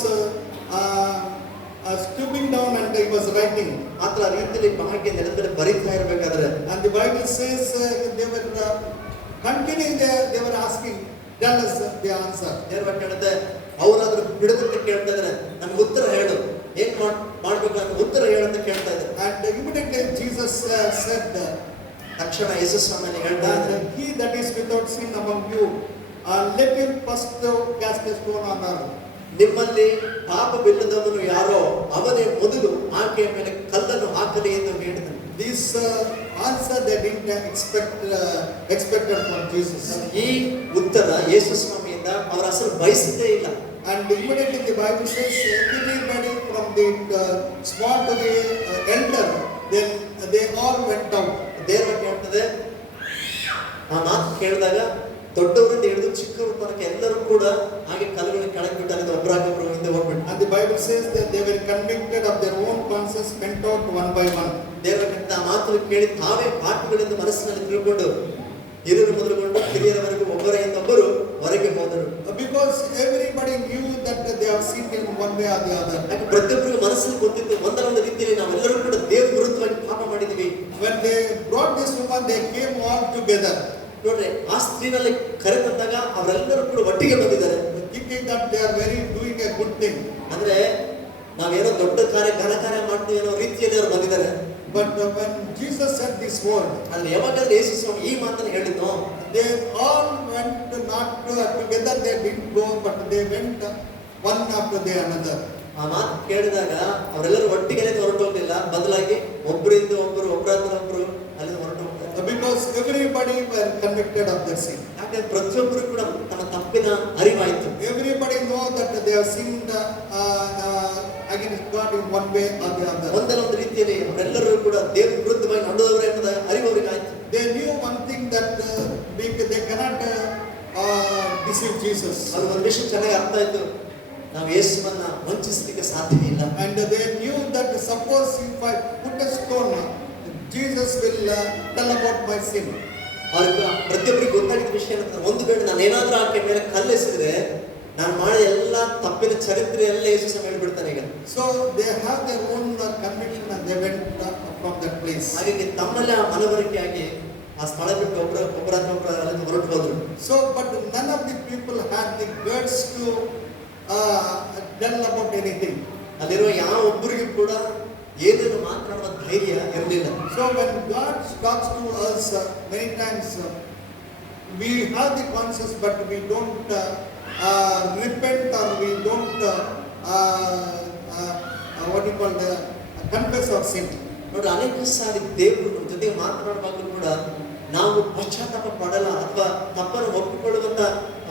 stooping down and he was writing, ಆತರ ರೀತಿಯಲ್ಲಿ ಬಾಗಿ ನೆಲದ ಮೇಲೆ ಬರೀತಾ ಇರಬೇಕಾದ್ರೆ, and the Bible says they were continuing there, they were asking, tell us the answer. ಬೇರ್ಬೇಕು ಹೇಳುತ್ತೆ, ಅವರಾದ್ರೂ ಬಿಡುಗಡೆ ಕೇಳ್ತಾ ಇದ್ದಾರೆ, ನಮ್ಗೆ ಉತ್ತರ ಹೇಳು, ಏನ್ ಮಾಡ್ಬೇಕು ಅಂತ ಉತ್ತರ ಹೇಳು ಅಂತ ಕೇಳ್ತಾ ಇದ್ದಾರೆ. And immediately Jesus said, ತಕ್ಷಣ ಯೇಸು ಸ್ವಾಮಿ ಹೇಳ್ತಾ ಇದ್ದಾರೆ, he that is without sin among you, let him first cast a stone on her. ನಿಮ್ಮಲ್ಲಿ ಪಾಪವಿಲ್ಲದವನು ಯಾರೋ ಅವನೇ ಮೊದಲು ಆಕೆಯ ಮೇಲೆ ಕಲ್ಲನ್ನು ಹಾಕಲಿ ಎಂದು ಹೇಳಿದನು. This answer they didn't expected from Jesus. ಈ ಉತ್ತರ ಯೇಸು ಸ್ವಾಮಿಯಿಂದ ಅವರ ಅಸಲು ಬಯಸಿದ್ದೇ ಇಲ್ಲ. And immediately the Bible says everybody from the small to the elder, they all went out. ದೇವರು ಹೇಳ್ತದೆ, ಆ ಮಾತು ಕೇಳಿದಾಗ ದೊಡ್ಡವರಿಂದ ಹಿಡಿದು ಚಿಕ್ಕವರು ತನಕ ಎಲ್ಲರೂ ಕೂಡ ಹಾಗೆ ಕಲ್ಲುಗಳನ್ನು ಕೆಳಗೆ ಬಿಟ್ಟಾರೆ, ಒಬ್ಬರಾಗೊಬ್ಬರು ಹಿಂದೆ ಹೋಗ್ಬಿಟ್ಟು. And the Bible says that they were convicted of their own conscience, went out one by one. ದೇವರ ಆ ಮಾತು ಕೇಳಿ ತಾವೇ ಪಾಠಗಳಿಂದ ಮನಸ್ಸಿನಲ್ಲಿ ತಿಳ್ಕೊಂಡು ಹಿರಿಯರು ಮೊದಲುಗೊಂಡು ಕಿರಿಯರವರೆಗೂ ಒಬ್ಬರಿಂದ ಒಬ್ಬರು ಹೊರಗೆ ಹೋದರು. Because everybody knew that they have sinned in one way or the other. ಯಾಕೆ ಪ್ರತಿಯೊಬ್ಬರಿಗೂ ಮನಸ್ಸಲ್ಲಿ ಗೊತ್ತಿತ್ತು, ಒಂದೊಂದು ರೀತಿಯಲ್ಲಿ ನಾವೆಲ್ಲರೂ ಕೂಡ ದೇವರ ವಿರುದ್ಧವಾಗಿ ಪಾಪ ಮಾಡಿದ್ವಿ. When they brought this woman, they came all together. ನೋಡ್ರಿ, ಆ ಸ್ತ್ರೀನಲ್ಲಿ ಕರೆತಂದಾಗ ಅವರೆಲ್ಲರೂ ಕೂಡ ಒಟ್ಟಿಗೆ ಬಂದಿದ್ದಾರೆ, thinking that they are very doing a good thing. ಅಂದ್ರೆ ನಾವೇನೋ ದೊಡ್ಡ ಘನ ಕಾರ್ಯ ಮಾಡ್ತೀವಿ ಅನ್ನೋ ರೀತಿಯಲ್ಲಿ ಅವರು ಬಂದಿದ್ದಾರೆ. But when Jesus said this word, ಅಂದ್ರೆ ಯಾವಾಗಾದ್ರೆ ಯೇಸು ಸ್ವಾಮಿ ಈ ಮಾತನ್ನು ಹೇಳಿದ್ನೋ, they all went not together, they didn't go, but they went one after the another. ಆ ಮಾತು ಕೇಳಿದಾಗ ಅವರೆಲ್ಲರೂ ಒಟ್ಟಿಗೆ ಹೊರಟು ಹೋಗ್ಲಿಲ್ಲ, ಬದಲಾಗಿ ಒಬ್ಬರಿಂದ ಒಬ್ಬರು ಒಬ್ಬರಾದ್ರ ಒಬ್ಬರು ಅಲ್ಲಿ ಹೊರಟು ಹೋಗ್ತಾರೆ. Because everybody were convicted of their sin. ಯಾಕಂದ್ರೆ ಪ್ರತಿಯೊಬ್ಬರು ಕೂಡ ತಮ್ಮ ತಪ್ಪಿನ ಅರಿವಾಯಿತು. Everybody know that they have sinned against God in one way or the other. ಒಂದಲ್ಲ ಒಂದು ರೀತಿಯಲ್ಲಿ ಅವರೆಲ್ಲರೂ ಕೂಡ ದೇವರ ವಿರುದ್ಧವಾಗಿ ನಡೆದವರು ಎಂಬುದ ಅರಿವು ಅವರಿಗಾಯಿತು. They knew one thing that they cannot deceive Jesus. ಅದು ಒಂದು ವಿಷಯ ಚೆನ್ನಾಗಿ ಅರ್ಥ ಆಯ್ತು, ನಾವು ಯೇಸುವನ್ನ ವಂಚಿಸಲಿಕ್ಕೆ ಸಾಧ್ಯವಿಲ್ಲ. And they knew that suppose if I put a stone, Jesus will tell about my sin. ಅವ್ರಿಗೆ ಪ್ರತಿಯೊಬ್ಬರಿಗೆ ಗೊತ್ತಾಗಿದ್ದ ವಿಷಯ ಏನಂದ್ರೆ, ಒಂದು ವೇಳೆ ನಾನು ಏನಾದ್ರೂ ಆಕೆ ಮೇಲೆ ಕಲ್ಲೆಸೆದ್ರೆ ನಾನು ಮಾಡಿದ ಎಲ್ಲ ತಪ್ಪಿನ ಚರಿತ್ರೆ ಎಲ್ಲ ಯೇಸು ಸ್ವಾಮಿ ಹೇಳ್ಬಿಡ್ತಾನೆ ಈಗ. So they have their own conviction and they went from that place. ಹಾಗಾಗಿ ತಮ್ಮಲ್ಲೇ ಆ ಮನವರಿಕೆಯಾಗಿ ಆ ಸ್ಥಳ ಬಿಟ್ಟು ಒಬ್ಬರಾದ್ರೂ ಅಲ್ಲಿಂದ ಹೊರಟು ಹೋದ್ರು. So but none of the people had the guts to tell about anything. ಅಲ್ಲಿರುವ ಯಾವ ಒಬ್ಬರಿಗೂ ಕೂಡ ಏನೇನು ಮಾತನಾಡುವ ಧೈರ್ಯ ಇರಲಿಲ್ಲ. So when God talks to us many times, we have the conscience but we don't repent or we don't confess our sin. ನೋಡ್ರಿ, ಅನೇಕ ಸಾರಿ ದೇವರು ನಮ್ಮ ಜೊತೆಗೆ ಮಾತನಾಡುವಾಗಲೂ ಕೂಡ ನಾವು ಪಶ್ಚಾತ್ತಾಪ ಪಡಲ್ಲ ಅಥವಾ ತಪ್ಪನ್ನು ಒಪ್ಪಿಕೊಳ್ಳುವಂತ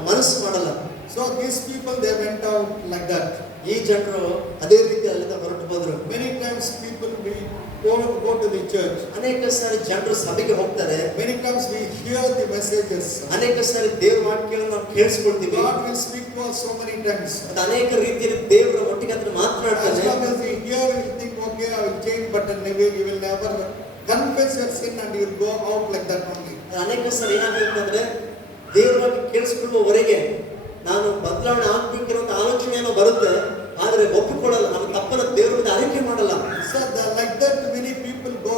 ಮನಸ್ಸು ಮಾಡಲ್ಲ. So these people, they went out like that. ಈ ಜನರು ಅದೇ ರೀತಿ ಅಲ್ಲಿಂದ ಹೊರಟು ಹೋದ್ರು. Many times people we go to the church. ಅನೇಕ ಸಾರಿ ಜನರು ಸಭೆಗೆ ಹೋಗ್ತಾರೆ. Many times we hear the messages. ಅನೇಕ ಸಾರಿ ದೇವರ ವಾಕ್ಯವನ್ನು ನಾವು ಕೇಳಿಸ್ಕೊಳ್ತೀವಿ. God will speak to us so many times. ಮತ್ತೆ ಅನೇಕ ರೀತಿಯಲ್ಲಿ ದೇವರ ಒಟ್ಟಿಗೆ ಅದನ್ನು ಮಾತನಾಡ್ತಾನೆ. As long as we hear, we think, okay, I will change, but you will never confess your sin and you will go out like that only. ಅನೇಕ ಸಾರಿ ಏನಾಗುತ್ತೆ ಅಂದ್ರೆ, ದೇವರ ವಾಕ್ಯ ಕೇಳಿಸ್ಕೊಳ್ಳುವವರೆಗೆ ನಾನು ಬದಲಾವಣೆ ಆಗ್ಬೇಕಿರುವಂತ ಆಲೋಚನೆಯನ್ನು ಬರುತ್ತೆ, ಆದರೆ ಒಪ್ಪಿಕೊಳ್ಳಲ್ಲ, ನಮ್ಮ ತಪ್ಪನ್ನು ದೇವರ ಮುಂದೆ ಅರಿಕೆ ಮಾಡಲ್ಲ. So like that many people go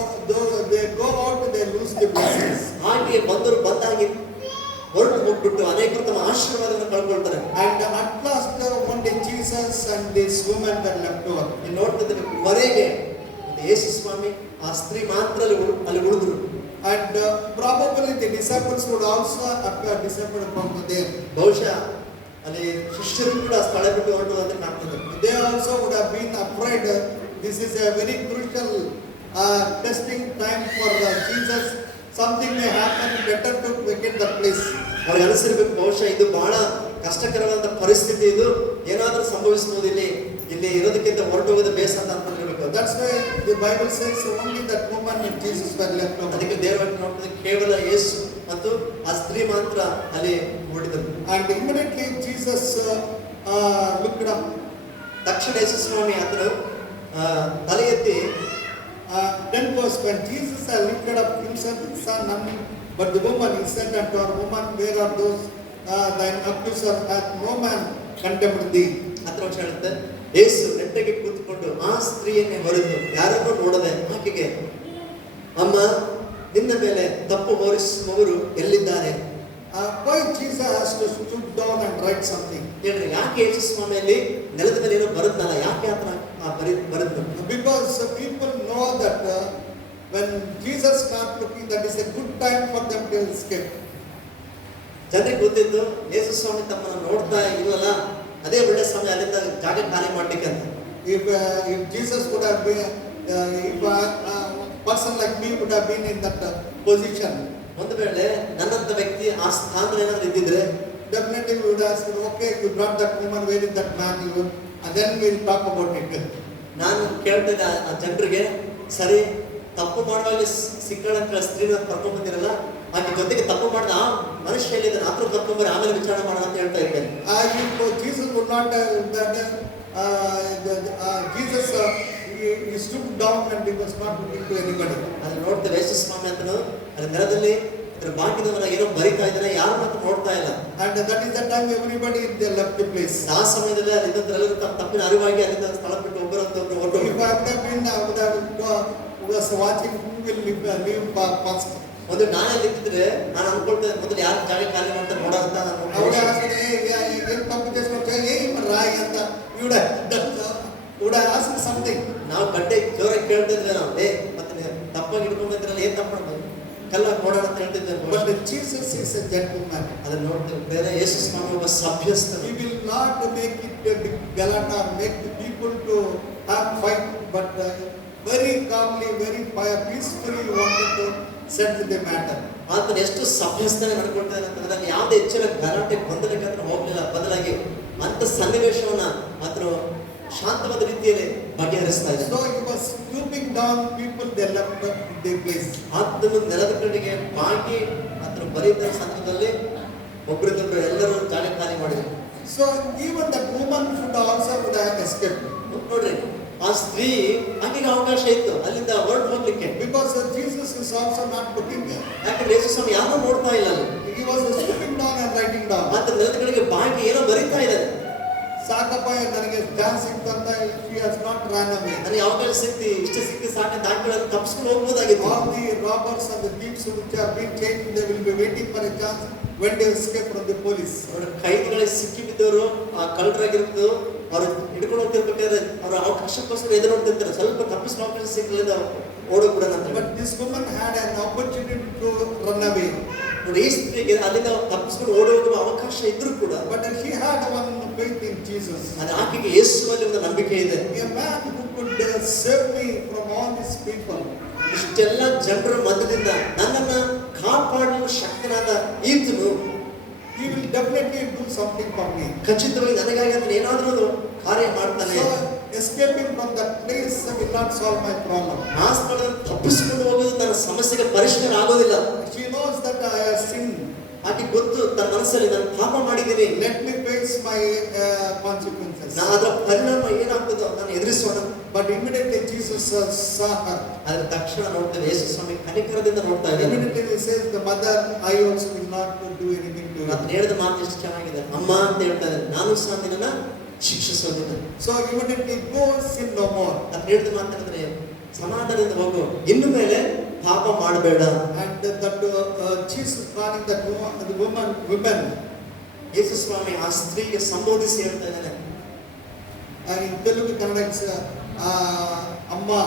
out, they lose the blessings. ಹಾಗೆ ಬಂದರು ಬಂದಾಗಿ ಕೊಟ್ಬಿಟ್ಟು ಅನೇಕರು ತಮ್ಮ ಆಶೀರ್ವಾದವನ್ನು ಕಳ್ಕೊಳ್ತಾರೆ. And at last, one day Jesus and this woman were left over. ನೀವು ನೋಡ್ತಿದ್ರೆ ಕೊನೆಗೆ ಯೇಸು ಸ್ವಾಮಿ ಆ ಸ್ತ್ರೀ ಮಾತ್ರ ಅಲ್ಲಿ ಉಳಿದ್ರು. And probably the disciples would also appear disappeared from there. ಬಹುಶಃ ಅಲ್ಲಿ ಶಿಷ್ಯರು ಕೂಡ ಸ್ಥಳ ಬಿಟ್ಟು ಹೊರಟು ಅಂತ ಕಾಣ್ತದೆ. They also would have been afraid. This is a very crucial testing time for Jesus. Something may happen, better to vacate the place. ಅವ್ರಿಗೆ ಅನಿಸಿರ್ಬೇಕು ಬಹುಶಃ ಇದು ಬಹಳ ಕಷ್ಟಕರವಾದ ಪರಿಸ್ಥಿತಿ, ಇದು ಏನಾದ್ರೂ ಸಂಭವಿಸಬಹುದು, ಇಲ್ಲಿ ಇರೋದಕ್ಕಿಂತ ಹೊರಟೋಗೋದು ಬೇಸ ಅಂತ ಅನ್ಕೊಂಡಿರ್ಬೇಕು. That's why the Bible says only that woman and Jesus were left over. ಅದಕ್ಕೆ ದೇವರ ನೋಡ್ತದೆ ಕೇವಲ ಯೇಸು ಮತ್ತು ಆ ಸ್ತ್ರೀ ಮಾತ್ರ ಅಲ್ಲಿ ಹೊರಟಿದ್ರು. And immediately Jesus looked up. ತಕ್ಷಣ ಯೇಸು ಸ್ವಾಮಿ ಆತನು ತಲೆ ಎತ್ತಿ, Then verse when Jesus had lifted up himself, he saw none but the woman. He said unto her, Woman, where are those thine accusers? Hath no man condemned thee? ಹತ್ರ ವರ್ಷ ಹೇಳುತ್ತೆ, ಯೇಸು ನೆಟ್ಟಗೆ ಕೂತ್ಕೊಂಡು ಆ ಸ್ತ್ರೀಯನ್ನೇ ಹೊರತು ಯಾರನ್ನೂ ನೋಡದೆ ಆಕೆಗೆ, ಅಮ್ಮ, ನಿನ್ನ ಮೇಲೆ ತಪ್ಪು ಹೊರಿಸುವವರು ಎಲ್ಲಿದ್ದಾರೆ? Why Jesus has to stoop down and write something? ಹೇಳ್ರಿ, ಯಾಕೆ ಯೇಸು ಸ್ವಾಮಿಯಲ್ಲಿ ನೆಲದ ಮೇಲೆ ಏನೋ ಬರುತ್ತಲ್ಲ, ಯಾಕೆ ಆತನ ಬರುತ್ತ? Because people know that when Jesus starts looking, that is a good time for them to escape. ಜನರಿಗೆ ಗೊತ್ತಿದ್ದು ಯೇಸು ಸ್ವಾಮಿ ತಮ್ಮನ್ನು ನೋಡ್ತಾ ಇಲ್ವಲ್ಲ, ಅದೇ ಒಳ್ಳೆ ಸಮಯ ಅಲ್ಲಿಂದ ಜಾಗ ಖಾಲಿ ಮಾಡ್ಲಿಕ್ಕೆ ಅಂತ. If Jesus would have been, if a person like me would have been in that position, ಒಂದು ವೇಳೆ ನನ್ನಂತ ವ್ಯಕ್ತಿ ಆ ಸ್ಥಾನದಲ್ಲಿ ಏನಾದ್ರು ಇದ್ದಿದ್ರೆ, definitely we would ask, okay, you brought that woman, where is that man? And then we'll talk about it. ನಾನು ಕೇಳ್ತಿದ್ದೆ ಆ ಜನರಿಗೆ, ಸರಿ, ತಪ್ಪು ಮಾಡುವಾಗ ಸಿಕ್ಕಳಂತ ಸ್ತ್ರೀನ ಕರ್ಕೊಂಡ್ ಬಂದಿರಲ್ಲ, ಆಕೆ ಜೊತೆಗೆ ತಪ್ಪು ಮಾಡಿದ ಆ ಮನುಷ್ಯ ಎಲ್ಲಿದ್ದಾನೆ, ಆತರ ಕರ್ಕೊಂಡ್ಬರಿ, ಆಮೇಲೆ ವಿಚಾರಣೆ ಮಾಡೋಣ ಅಂತ ಹೇಳ್ತಾ ಇರ್ತೇನೆ. If Jesus would not Jesus he stooped down and he was not looking to anybody. ಅಲ್ಲಿ ನೋಡ್ತೇವೆ ಯೇಸು ಸ್ವಾಮಿ ಅಂತನು ಅಲ್ಲಿ ನೆಲದಲ್ಲಿ ಇದ್ರ ಬಾಕಿದವನ ಏನೋ ಬರಿತಾ ಇದ್ದಾನೆ, ಯಾರು ಮಾತ್ರ ನೋಡ್ತಾ ಇಲ್ಲ. And that is the time everybody they left the place. ಆ ಸಮಯದಲ್ಲಿ ಅಲ್ಲಿದ್ದರೆಲ್ಲರೂ ತಮ್ಮ ತಪ್ಪಿನ ಅರಿವಾಗಿ ಅಲ್ಲಿಂದ ಸ್ಥಳ ಬಿಟ್ಟು ಒಬ್ಬರಂತೊಬ್ರು ಹೊರಟು. If I would have been, I would have was watching who will leave first. ಒಂದು ನಾನಲ್ಲಿ ಇದ್ದಿದ್ರೆ ನಾನು ಅನ್ಕೊಳ್ತೇನೆ, ಮೊದಲು ಯಾರು ಜಾಗ ಖಾಲಿ ಮಾಡ್ತಾರೆ ನೋಡ ಅಂತ ನಾನು ಏನ್ ಕಾಂಪಿಟೇಷನ್ ರಾಯ್ ಅಂತ would have asked something. ನಾವು ಗಡ್ಡೆ ಜೋರಾಗಿ ಕೇಳ್ತಿದ್ವಿ, ನಾವು ಮತ್ತೆ ತಪ್ಪಾಗಿ ಹಿಡ್ಕೊಂಡಿದ್ರಲ್ಲ, ಏನ್ ತಪ್ಪ ಕಲ್ಲ ನೋಡೋಣ ಅಂತ ಹೇಳ್ತಿದ್ದೆ. But Jesus is a gentleman. ಅದನ್ನ ನೋಡ್ತೇವೆ, ಬೇರೆ ಯೇಸು ಸ್ವಾಮಿ ಒಬ್ಬ ಸಭ್ಯಸ್ಥ. He will not make it a big galata, make the people to have fight, but very calmly, very peacefully he wanted to settle the matter. ಆತನ ಎಷ್ಟು ಸಭ್ಯಸ್ಥನೆ ನಡ್ಕೊಳ್ತಾನೆ ಅಂತಂದ್ರೆ ಯಾವುದೇ ಹೆಚ್ಚಿನ ಗಲಾಟೆ ಗೊಂದಲಕ್ಕೆ ಹತ್ರ ಹೋಗ್ಲಿಲ್ಲ, ಬದಲಾಗಿ ಅಂತ ಸನ್ನಿವೇಶವನ್ನ ಆತನು ಶಾಂತವಾದ ರೀತಿಯಲ್ಲಿ ಬಗೆಹರಿಸ್ತಾ ಇದ್ದ. So he was stooping down, people they left the place. ಆತನು ನೆಲದ ಕಡೆಗೆ ಬಾಗಿ ಆತನು ಬರೀದ ಸಂದರ್ಭದಲ್ಲಿ ಒಬ್ಬರಿಗೊಬ್ಬರು ಎಲ್ಲರೂ ಜಾಗ ಖಾಲಿ ಮಾಡಿದ್ರು. So even that woman would have escaped. ನೋಡ್ರಿ, ಆ ಸ್ತ್ರೀ ಆಕೆಗೆ ಅವಕಾಶ ಇತ್ತು ಅಲ್ಲಿಂದ ಹೊರಟು ಹೋಗ್ಲಿಕ್ಕೆ. Because Jesus is also not looking there. ಯಾಕಂದ್ರೆ ಯೇಸು ಸ್ವಾಮಿ ಯಾರು ನೋಡ್ತಾ ಇಲ್ಲ ಅಲ್ಲಿ. He was stooping down and writing down. ಆತ ನೆಲದ ಕಡೆಗೆ ಬಾಗಿ ಏನೋ ಬರೀತಾ ಇದ್ದಾರೆ. ಸಾಕಪ್ಪ, ನನಗೆ chance ಸಿಕ್ತಂತ she has not ran away. ನನಗೆ ಅವಕಾಶ ಸಿಕ್ಕಿ ಸಾಕಂತ ಹಾಕಿದ್ರೆ ತಪ್ಪಿಸ್ಕೊಂಡು ಹೋಗ್ಬೋದಾಗಿತ್ತು. All the robbers and the thieves which have been chained, they will be waiting for a chance when they escape from the police. ಅವರ ಕೈಗಳಿಗೆ ಸಿಕ್ಕಿ ಬಿದ್ದವರು, ಆ ಕಳ್ಳರಾಗಿರ್ಬೋದು, ಅವರು ಹಿಡ್ಕೊಂಡು ಹೋಗ್ತಿರ್ಬೇಕಾದ್ರೆ ಅವರ ಅವಕಾಶಕ್ಕೋಸ್ಕರ ಎದುರು ನೋಡ್ತಿರ್ತಾರೆ, ಸ್ವಲ್ಪ ತಪ್ಪಿಸ್ಕೊಂಡು ಅವಕಾಶ ಸಿಕ್ಕಲಿಲ್ಲ ಓಡೋಗ್ಬಿಡೋಣ ಅಂತ. But this woman had an opportunity to run away. ನೋಡಿ, ಈ ಸ್ತ್ರೀಗೆ ಅಲ್ಲಿಂದ ತಪ್ಪಿಸ್ಕೊಂಡು ಓಡೋಗುವ ಅವಕಾಶ ಇದ್ರೂ ಕೂಡ, But she had one faith in Jesus. ಅದು ಆಕೆಗೆ ಯೇಸುವಲ್ಲಿ ಒಂದು ನಂಬಿಕೆ ಇದೆ. A man who could save me from all these people. ಇಷ್ಟೆಲ್ಲ ಜನರ ಮಧ್ಯದಿಂದ ನನ್ನನ್ನ ಕಾಪಾಡಲು ಶಕ್ತನಾದ ಈತನು, he will definitely do something for me. ಖಚಿತವಾಗಿ ನನಗಾಗಿ ಅದನ್ನ ಏನಾದರೂ ಕಾರ್ಯ ಮಾಡ್ತಾನೆ. So escaping from that place will not solve my problem. ಆ ಸ್ಥಳದಿಂದ ತಪ್ಪಿಸಿಕೊಂಡು ಹೋಗೋದು ನನ್ನ ಸಮಸ್ಯೆಗೆ ಪರಿಷ್ಕಾರ ಆಗೋದಿಲ್ಲ. She knows that I have sinned. ಆಕೆ ಗೊತ್ತು, ತನ್ನ ಮನಸ್ಸಲ್ಲಿ ನಾನು ಪಾಪ ಮಾಡಿದ್ದೀನಿ, Let me face my consequences. ನಾನು ಅದರ ಪರಿಣಾಮ ಏನಾಗ್ತದೋ ನಾನು ಎದುರಿಸೋಣ. But immediately Jesus saw her. ಅದರ ತಕ್ಷಣ ನೋಡ್ತೇವೆ ಯೇಸು ಸ್ವಾಮಿ ಕನಿಕರದಿಂದ ನೋಡ್ತಾ ಇದ್ದಾರೆ. Immediately he says, the mother, I also will not do anything to you. ನಾನು ಹೇಳಿದ ಮಾತು ಎಷ್ಟು ಚೆನ್ನಾಗಿದೆ, ಅಮ್ಮ ಅಂತ ಹೇಳ್ತಾ ಇದ್ದಾರೆ, ನಾನು ಸಹ ನಿನ್ನನ್ನ ಶಿಕ್ಷಿಸೋದಿಲ್ಲ. So immediately go sin no more. ನಾನು ಹೇಳಿದ ಮಾತಂದ್ರೆ ಸಮಾಧಾನದಿಂದ ಹೋಗು, ಇನ್ನು ಮೇಲೆ ಪಾಪ ಮಾಡಬೇಡ. And that Jesus calling that women. ಯೇಸು ಸ್ವಾಮಿ ಆ ಸ್ತ್ರೀಗೆ ಸಂಬೋಧಿಸಿ ಹೇಳ್ತಾ ಇದ್ದಾನೆ. In Telugu, Kannada, it's Amma.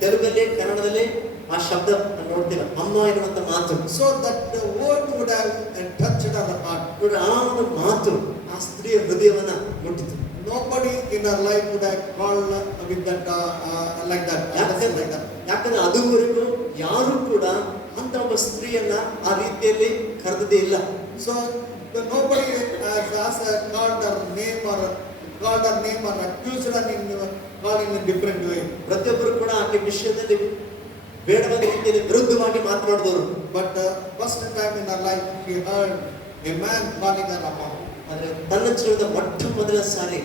ತೆಲುಗಲ್ಲಿ ಕನ್ನಡದಲ್ಲಿ ಆ ಶಬ್ದ ನೋಡ್ತೀವಿ, ಅಮ್ಮ ಎನ್ನುವಂತ ಮಾತು. So that the word would have touched her heart. ನೋಡಿ, ಆ ಒಂದು ಮಾತು ಆ ಸ್ತ್ರೀಯ ಹೃದಯವನ್ನ ಮುಟ್ಟಿತು. Nobody in her life would have called with that like that. ಯಾಕಂದ್ರೆ ಅದುವರೆಗೂ ಯಾರು ಕೂಡ ಅಂತ ಒಬ್ಬ ಸ್ತ್ರೀಯನ್ನ ಆ ರೀತಿಯಲ್ಲಿ ಕರೆದದೇ ಇಲ್ಲ. So nobody has called her name or accused her in a different way. ಪ್ರತಿಯೊಬ್ಬರು ಕೂಡ ಆಕೆ ವಿಷಯದಲ್ಲಿ ಬೇಡವಾದ ರೀತಿಯಲ್ಲಿ ವಿರುದ್ಧವಾಗಿ ಮಾತನಾಡಿದವರು. But first time in her life she heard a man calling her Amma. ಆದ್ರೆ ತನ್ನ ಜೀವನದ ಮೊಟ್ಟ ಮೊದಲ ಸಾರಿ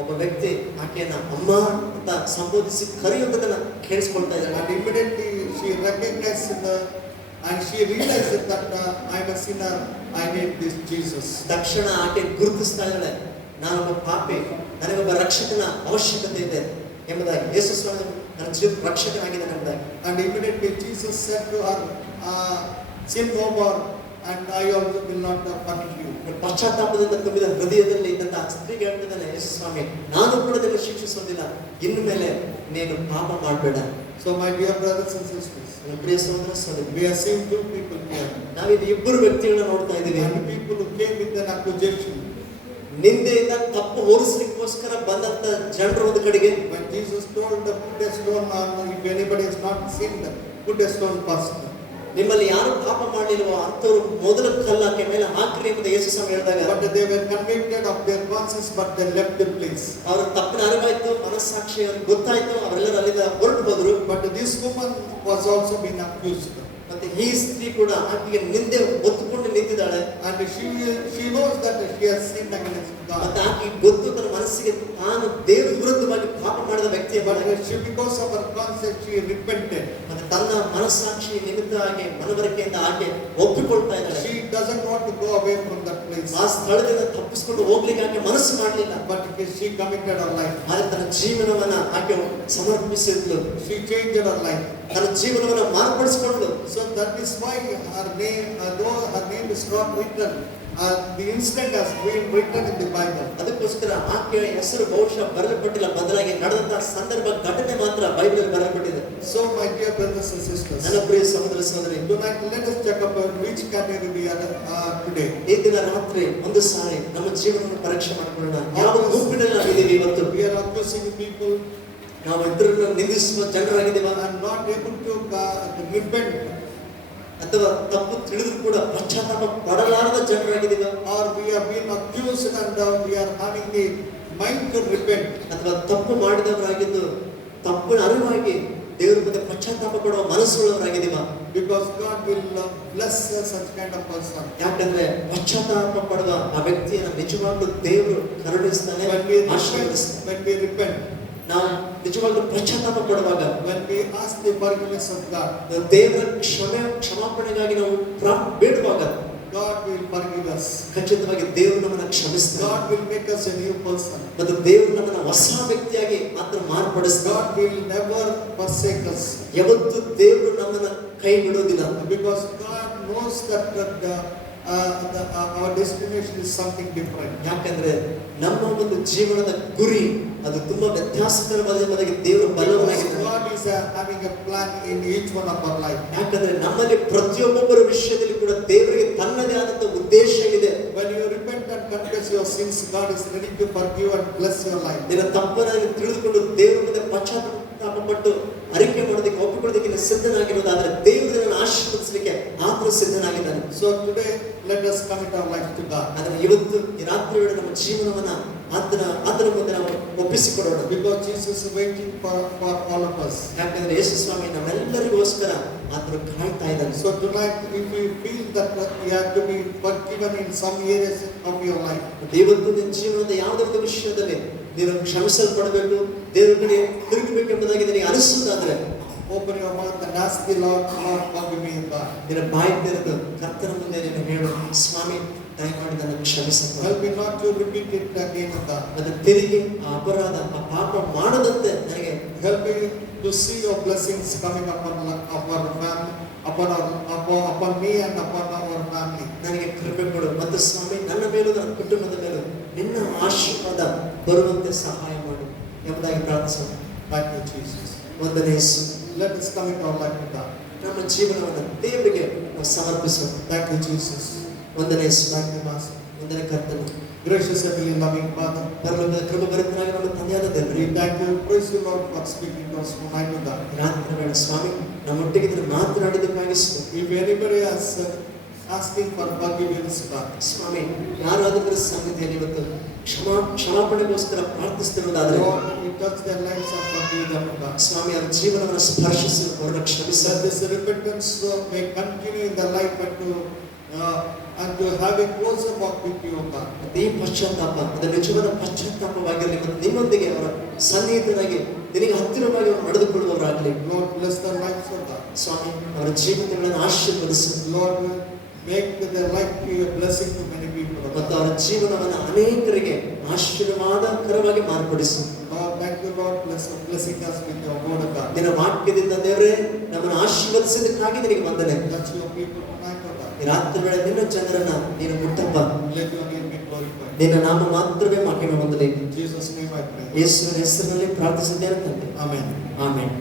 ಒಬ್ಬ ವ್ಯಕ್ತಿ ಆಕೆಯನ್ನ ಅಮ್ಮ ಅಂತ ಸಂಬೋಧಿಸಿ ಕರೆಯುವುದನ್ನ ಕೇಳಿಸ್ಕೊಳ್ತಾ ಇದ್ದಾಳೆ. And immediately she recognized and she realized that I am a sinner, I need this Jesus. ತಕ್ಷಣ ಆಕೆ ಗುರುತಿಸ್ತಾ ಇದ್ದಾಳೆ, ನಾನೊಬ್ಬ ಪಾಪಿ, ನನಗೊಬ್ಬ ರಕ್ಷಕನ ಅವಶ್ಯಕತೆ ಇದೆ ಎಂಬುದಾಗಿ. ಯೇಸು ಸ್ವಾಮಿ ನನ್ನ ಜೀವನ ರಕ್ಷಕನಾಗಿದ್ದಾನೆ ಎಂಬುದಾಗಿ. And immediately Jesus said to her, sin no more, and I also will not punish you. ಪಶ್ಚಾತ್ತಾಪದಿಂದ ತುಂಬಿದ ಹೃದಯದಲ್ಲಿ ಇದ್ದಂತ ಆ ಸ್ತ್ರೀಗೆ ಹೇಳ್ತಿದ್ದಾನೆ ಯೇಸು ಸ್ವಾಮಿ, ನಾನು ಕೂಡ ನಿನ್ನ ಶಿಕ್ಷಿಸೋದಿಲ್ಲ, ಇನ್ನು ಮೇಲೆ ನೀನು ಪಾಪ ಮಾಡಬೇಡ. So my dear brothers and sisters, ನನ್ನ ಪ್ರಿಯ ಸಹೋದರ ಸಹೋದರಿ, we are seeing two people here. ನಾವಿಲ್ಲಿ ಇಬ್ಬರು ವ್ಯಕ್ತಿಗಳನ್ನ ನೋಡ್ತಾ ಇದ್ದೀವಿ. And people who came with an accusation. ನಿಂದೆಯಿಂದ ತಪ್ಪು ಹೊರಿಸಲಿಕ್ಕೋಸ್ಕರ ಬಂದಂತ ಜನರು ಒಂದು ಕಡೆಗೆ. When Jesus told the put a stone on, if anybody has not sinned, put a stone first. ನಿಮ್ಮಲ್ಲಿ ಯಾರು ಪಾಪ ಮಾಡಲಿಲ್ವೋ ಅಂತವರು ಮೊದಲ ಕಲ್ಲಾಕೆ ಮೇಲೆ ಹಾಕ್ರಿ ಎಂದು ಯೇಸು ಸ್ವಾಮಿ ಹೇಳಿದಾಗ, But they were convicted of their conscience, but they left the place. ಅವರ ತಪ್ಪಿನ ಅರಿವಾಯ್ತು, ಮನಸ್ಸಾಕ್ಷಿ ಅವ್ರಿಗೆ ಗೊತ್ತಾಯ್ತು, ಅವರೆಲ್ಲರೂ ಅಲ್ಲಿಂದ ಹೊರಟು ಹೋದ್ರು. But this woman was also being accused. ಮತ್ತೆ ಈ ಸ್ತ್ರೀ ಕೂಡ ಆಕೆಗೆ ನಿಂದೆ ಒತ್ತುಕೊಂಡು ನಿಂತಿದ್ದಾಳೆ. And she knows that she has sinned against God. ಮತ್ತೆ ಆಕೆ ಗೊತ್ತು ತನ್ನ ಮನಸ್ಸಿಗೆ ತಾನು ದೇವರ ವಿರುದ್ಧವಾಗಿ ಪಾಪ ಮಾಡಿದ ವ್ಯಕ್ತಿಯ But ಬಗ್ಗೆ. because of her conscience, she repented. ಮತ್ತೆ ತನ್ನ ಮನಸ್ಸಾಕ್ಷಿ ನಿಮಿತ್ತವಾಗಿ ಮನವರಿಕೆಯಿಂದ ಆಕೆ ಒಪ್ಪಿಕೊಳ್ತಾ ಇದ್ದಾಳೆ. She doesn't want to go away from that place. ಆ ಸ್ಥಳದಿಂದ ತಪ್ಪಿಸಿಕೊಂಡು ಹೋಗ್ಲಿಕ್ಕೆ ಆಕೆ ಮನಸ್ಸು ಮಾಡಲಿಲ್ಲ. But she committed her life. ಆದ್ರೆ ತನ್ನ ಜೀವನವನ್ನ ಆಕೆ ಸಮರ್ಪಿಸಿದ್ಲು. She changed her life. ತನ್ನ ಜೀವನವನ್ನ ಮಾರ್ಪಡಿಸಿಕೊಂಡು. So that is why her name, though her name is not written, the incident has been written in the Bible. ಅದಕ್ಕೋಸ್ಕರ ಆಕೆಯ ಹೆಸರು ಬಹುಶಃ ಬರೆಯಲ್ಪಟ್ಟಿಲ್ಲ, ಬದಲಾಗಿ ನಡೆದಂತಹ ಸಂದರ್ಭ ಘಟನೆ ಮಾತ್ರ ಬೈಬಲ್ ಬರೆಯಲ್ಪಟ್ಟಿದೆ. So my dear brothers and sisters, ನನ್ನ ಪ್ರಿಯ ಸಹೋದರ ಸಹೋದರಿ, tonight let us check up which category we are today. ಈ ದಿನ ರಾತ್ರಿ ಒಂದು ಸಾರಿ ನಮ್ಮ ಜೀವನವನ್ನು ಪರೀಕ್ಷೆ ಮಾಡಿಕೊಳ್ಳೋಣ. ಯಾವ ಗುಂಪಿನಲ್ಲಿ ನಾವಿದ್ದೀವಿ ಇವತ್ತು? We are accusing people. ನಾವು ಇತರರನ್ನು ನಿಂದಿಸುವ ಜನರಾಗಿದ್ದೀವ, And not able to repent. ಅಥವಾ ತಪ್ಪು ತಿಳಿದ್ರು ಕೂಡ ಪಶ್ಚಾತ್ತಾಪ ಪಡಲಾರದ ಜನರಾಗಿದ್ದೀವ, Or we have been accused and we are having the mind to repent. ಅಥವಾ ತಪ್ಪು ಮಾಡಿದವರಾಗಿದ್ದು ತಪ್ಪಿನ ಅರಿವಾಗಿ ದೇವರ ಮುಂದೆ ಪಶ್ಚಾತ್ತಾಪ ಪಡುವ ಮನಸ್ಸುಳ್ಳವರಾಗಿದ್ದೀವ. Because God will bless such kind of person. ಯಾಕಂದ್ರೆ ಪಶ್ಚಾತ್ತಾಪ ಪಡುವ ಆ ವ್ಯಕ್ತಿಯನ್ನು ನಿಜವಾಗ್ಲೂ ದೇವರು ಕರುಣಿಸ್ತಾನೆ, ಆಶೀರ್ವದಿಸ್ತಾನೆ. When we repent, ನಾವು ನಿಜವಾಗ್ಲೂ ಪಶ್ಚಾತ್ತಾಪ ಪಡುವಾಗ, when we ask the forgiveness of God, ದೇವರ ಕ್ಷಮಾಪಣೆಗಾಗಿ ನಾವು ಬೇಡುವಾಗ God will forgive us. ಖಚಿತವಾಗಿ ದೇವರು ನಮ್ಮನ್ನು ಕ್ಷಮಿಸ್ತಾನೆ. God will make us a new person. ಮತ್ತು ದೇವರು ನಮ್ಮನ್ನು ಹೊಸ ವ್ಯಕ್ತಿಯಾಗಿ ಮಾತ್ರ ಮಾರ್ಪಡಿಸ್ತಾನೆ. God will never forsake us. ಯಾವತ್ತೂ ದೇವರು ನಮ್ಮನ್ನು ಕೈ ಬಿಡೋದಿಲ್ಲ. Because God knows that our destination is something different. ಯಾಕಂದ್ರೆ ನಮ್ಮ ಒಂದು ಜೀವನದ ಗುರಿ ಅದು ತುಂಬಾ ವ್ಯತ್ಯಾಸಕರವಾದ ದೇವರು ಬಲವಾಗಿದ್ದಾನೆ. God is having a plan in each one of our life. ಯಾಕಂದ್ರೆ ನಮ್ಮಲ್ಲಿ ಪ್ರತಿಯೊಬ್ಬೊಬ್ಬರ ವಿಷಯದಲ್ಲಿ ಕೂಡ ದೇವರಿಗೆ ತನ್ನದೇ ಆದಂತ ಉದ್ದೇಶ ಇದೆ. When you repent and confess your sins, God is ready to forgive and bless your life. ನಿನ್ನ ತಪ್ಪನ್ನು ತಿಳಿದುಕೊಂಡು ದೇವರ ಮುಂದೆ ಪಶ್ಚಾತ್ತಾಪ ಪಟ್ಟು ಅರಿಕೆ ಮಾಡೋದಕ್ಕೆ ಒಪ್ಪಿಕೊಳ್ಳೋದಕ್ಕೆ ಸಿದ್ಧನಾಗಿರೋದಾದ್ರೆ ದೇವರು ನಿನ್ನನ್ನು ಆಶೀರ್ವದಿಸಲಿಕ್ಕೆ ಆತನು ಸಿದ್ಧನಾಗಿದ್ದಾನೆ. So today let us commit our life to God. ಆದರೆ ಇವತ್ತು ಈ ರಾತ್ರಿ ವೇಳೆ ನಮ್ಮ ಜೀವನವನ್ನ ಆತನ ಮುಂದೆ ನಾವು ಒಪ್ಪಿಸಿಕೊಡೋಣ. Because Jesus is waiting for all of us. ಯಾಕಂದ್ರೆ ಯೇಸು ಸ್ವಾಮಿ ನಮ್ಮೆಲ್ಲರಿಗೋಸ್ಕರ ಆತನು ಕಾಯ್ತಾ ಇದ್ದಾನೆ. So tonight, if you feel that you have to be forgiven in some areas of your life, ಇವತ್ತು ನಿನ್ನ ಜೀವನದ ಯಾವುದೇ ಒಂದು ವಿಷಯದಲ್ಲಿ ನೀನು ಕ್ಷಮಿಸಲ್ಪಡಬೇಕು, ದೇವರ ಕಡೆ ತಿರುಗಬೇಕೆಂಬುದಾಗಿ ನಿನಗೆ ಅನಿಸುವುದಾದ್ರೆ open your mouth and ask the Lord, forgive me, God. ನಿನ್ನ ಬಾಯಿ ತೆರೆದು ಕರ್ತನ ಮುಂದೆ ನೀನು ಹೇಳು, ಸ್ವಾಮಿ ದಯಮಾಡಿ ನನ್ನ ಕ್ಷಮಿಸಪ್ಪ. Help me not to repeat it again, God. ಮತ್ತೆ ತಿರುಗಿ ಆ ಅಪರಾಧ ಆ ಪಾಪ ಮಾಡದಂತೆ ನನಗೆ Help me to see your blessings coming upon our family, upon me and upon our family. ನನಗೆ ಕೃಪೆ ಕೊಡು ಮತ್ತು ಸ್ವಾಮಿ ನನ್ನ ಮೇಲೂ ನನ್ನ ಕುಟುಂಬದ ಮೇಲೂ ನಿನ್ನ ಆಶೀರ್ವಾದ ಬರುವಂತೆ ಸಹಾಯ ಮಾಡು ಎಂಬುದಾಗಿ ಪ್ರಾರ್ಥಿಸೋಣ. Thank you, Jesus. ವಂದನೆ ಯೇಸು. Let us commit our life to God. ನಮ್ಮ ಜೀವನವನ್ನು ದೇವರಿಗೆ ನಾವು ಸಮರ್ಪಿಸೋಣ. Thank you, Jesus. ವಂದನೆ ಯೇಸು. Thank you, Master. ವಂದನೆ ಕರ್ತನು. Gracious Heavenly Loving Father, ಪರಲೋಕದ ಕೃಪೆಭರಿತನಾಗಿ ನಮ್ಮ ತಂದೆಯಾದ ದೇವರೇ, we thank you, praise you, Lord, for speaking to us tonight, O God. ರಾತ್ರಿ ವೇಳೆ ಸ್ವಾಮಿ ನಮ್ಮೊಟ್ಟಿಗೆ ಇದನ್ನು ಮಾತನಾಡಿದ್ದಕ್ಕಾಗಿ ಸ್ತೋತ್ರ. If anybody is asking for forgiveness, God, ಸ್ವಾಮಿ ಯಾರಾದರೂ ಸಂಗತಿಯಲ್ಲಿ ಇವತ್ತು ಕ್ಷಮಾಪಣೆಗೋಸ್ಕರ ಪ್ರಾರ್ಥಿಸುತ್ತಿರುವುದಾದರೆ Lord, we touch their lives and forgive them, O God. ಸ್ವಾಮಿ ಅವರ ಜೀವನವನ್ನು ಸ್ಪರ್ಶಿಸಿ ಅವರನ್ನು ಕ್ಷಮಿಸ. That this repentance may continue in their life and to have a closer walk with you, O God. ಈ ಪಶ್ಚಾತ್ತಾಪ ಅದು ನಿಜವಾದ ಪಶ್ಚಾತ್ತಾಪವಾಗಿರಲಿ ಮತ್ತು ನಿಮ್ಮೊಂದಿಗೆ ಅವರ ಸನ್ನಿಹಿತರಾಗಿ ನಿನಗೆ ಹತ್ತಿರವಾಗಿ ಅವರು ನಡೆದುಕೊಳ್ಳುವವರಾಗಲಿ. Lord, bless their lives, O God. ಸ್ವಾಮಿ ಅವರ ಜೀವಿತಗಳನ್ನು ಆಶೀರ್ವದಿಸು. Lord, make their life be a blessing to many people, O ಮತ್ತು God. ಅವರ ಜೀವನವನ್ನು ಅನೇಕರಿಗೆ ಆಶೀರ್ವಾದಕರವಾಗಿ ಮಾರ್ಪಡಿಸು. Lord, thank you, Lord, blessing us with your word, O God. ನಿನ್ನ ವಾಕ್ಯದಿಂದ ದೇವರೇ ನಮ್ಮನ್ನು ಆಶೀರ್ವದಿಸಿದ್ದಕ್ಕಾಗಿ ನಿನಗೆ ವಂದನೆ. Touch your people tonight, O God. ಈ ರಾತ್ರಿ ವೇಳೆ ನಿನ್ನ ಜನರನ್ನ ನೀನು ಮುಟ್ಟಪ್ಪ. Let your name be glorified. ನಿನ್ನ ನಾಮ ಮಾತ್ರವೇ ಮಹಿಮೆ ಹೊಂದಲಿ. In Jesus' name I pray. ಯೇಸುವಿನ ಹೆಸರಿನಲ್ಲಿ ಪ್ರಾರ್ಥಿಸಿದ್ದೇನೆ ತಂದೆ. Amen. ಆಮೆನ್.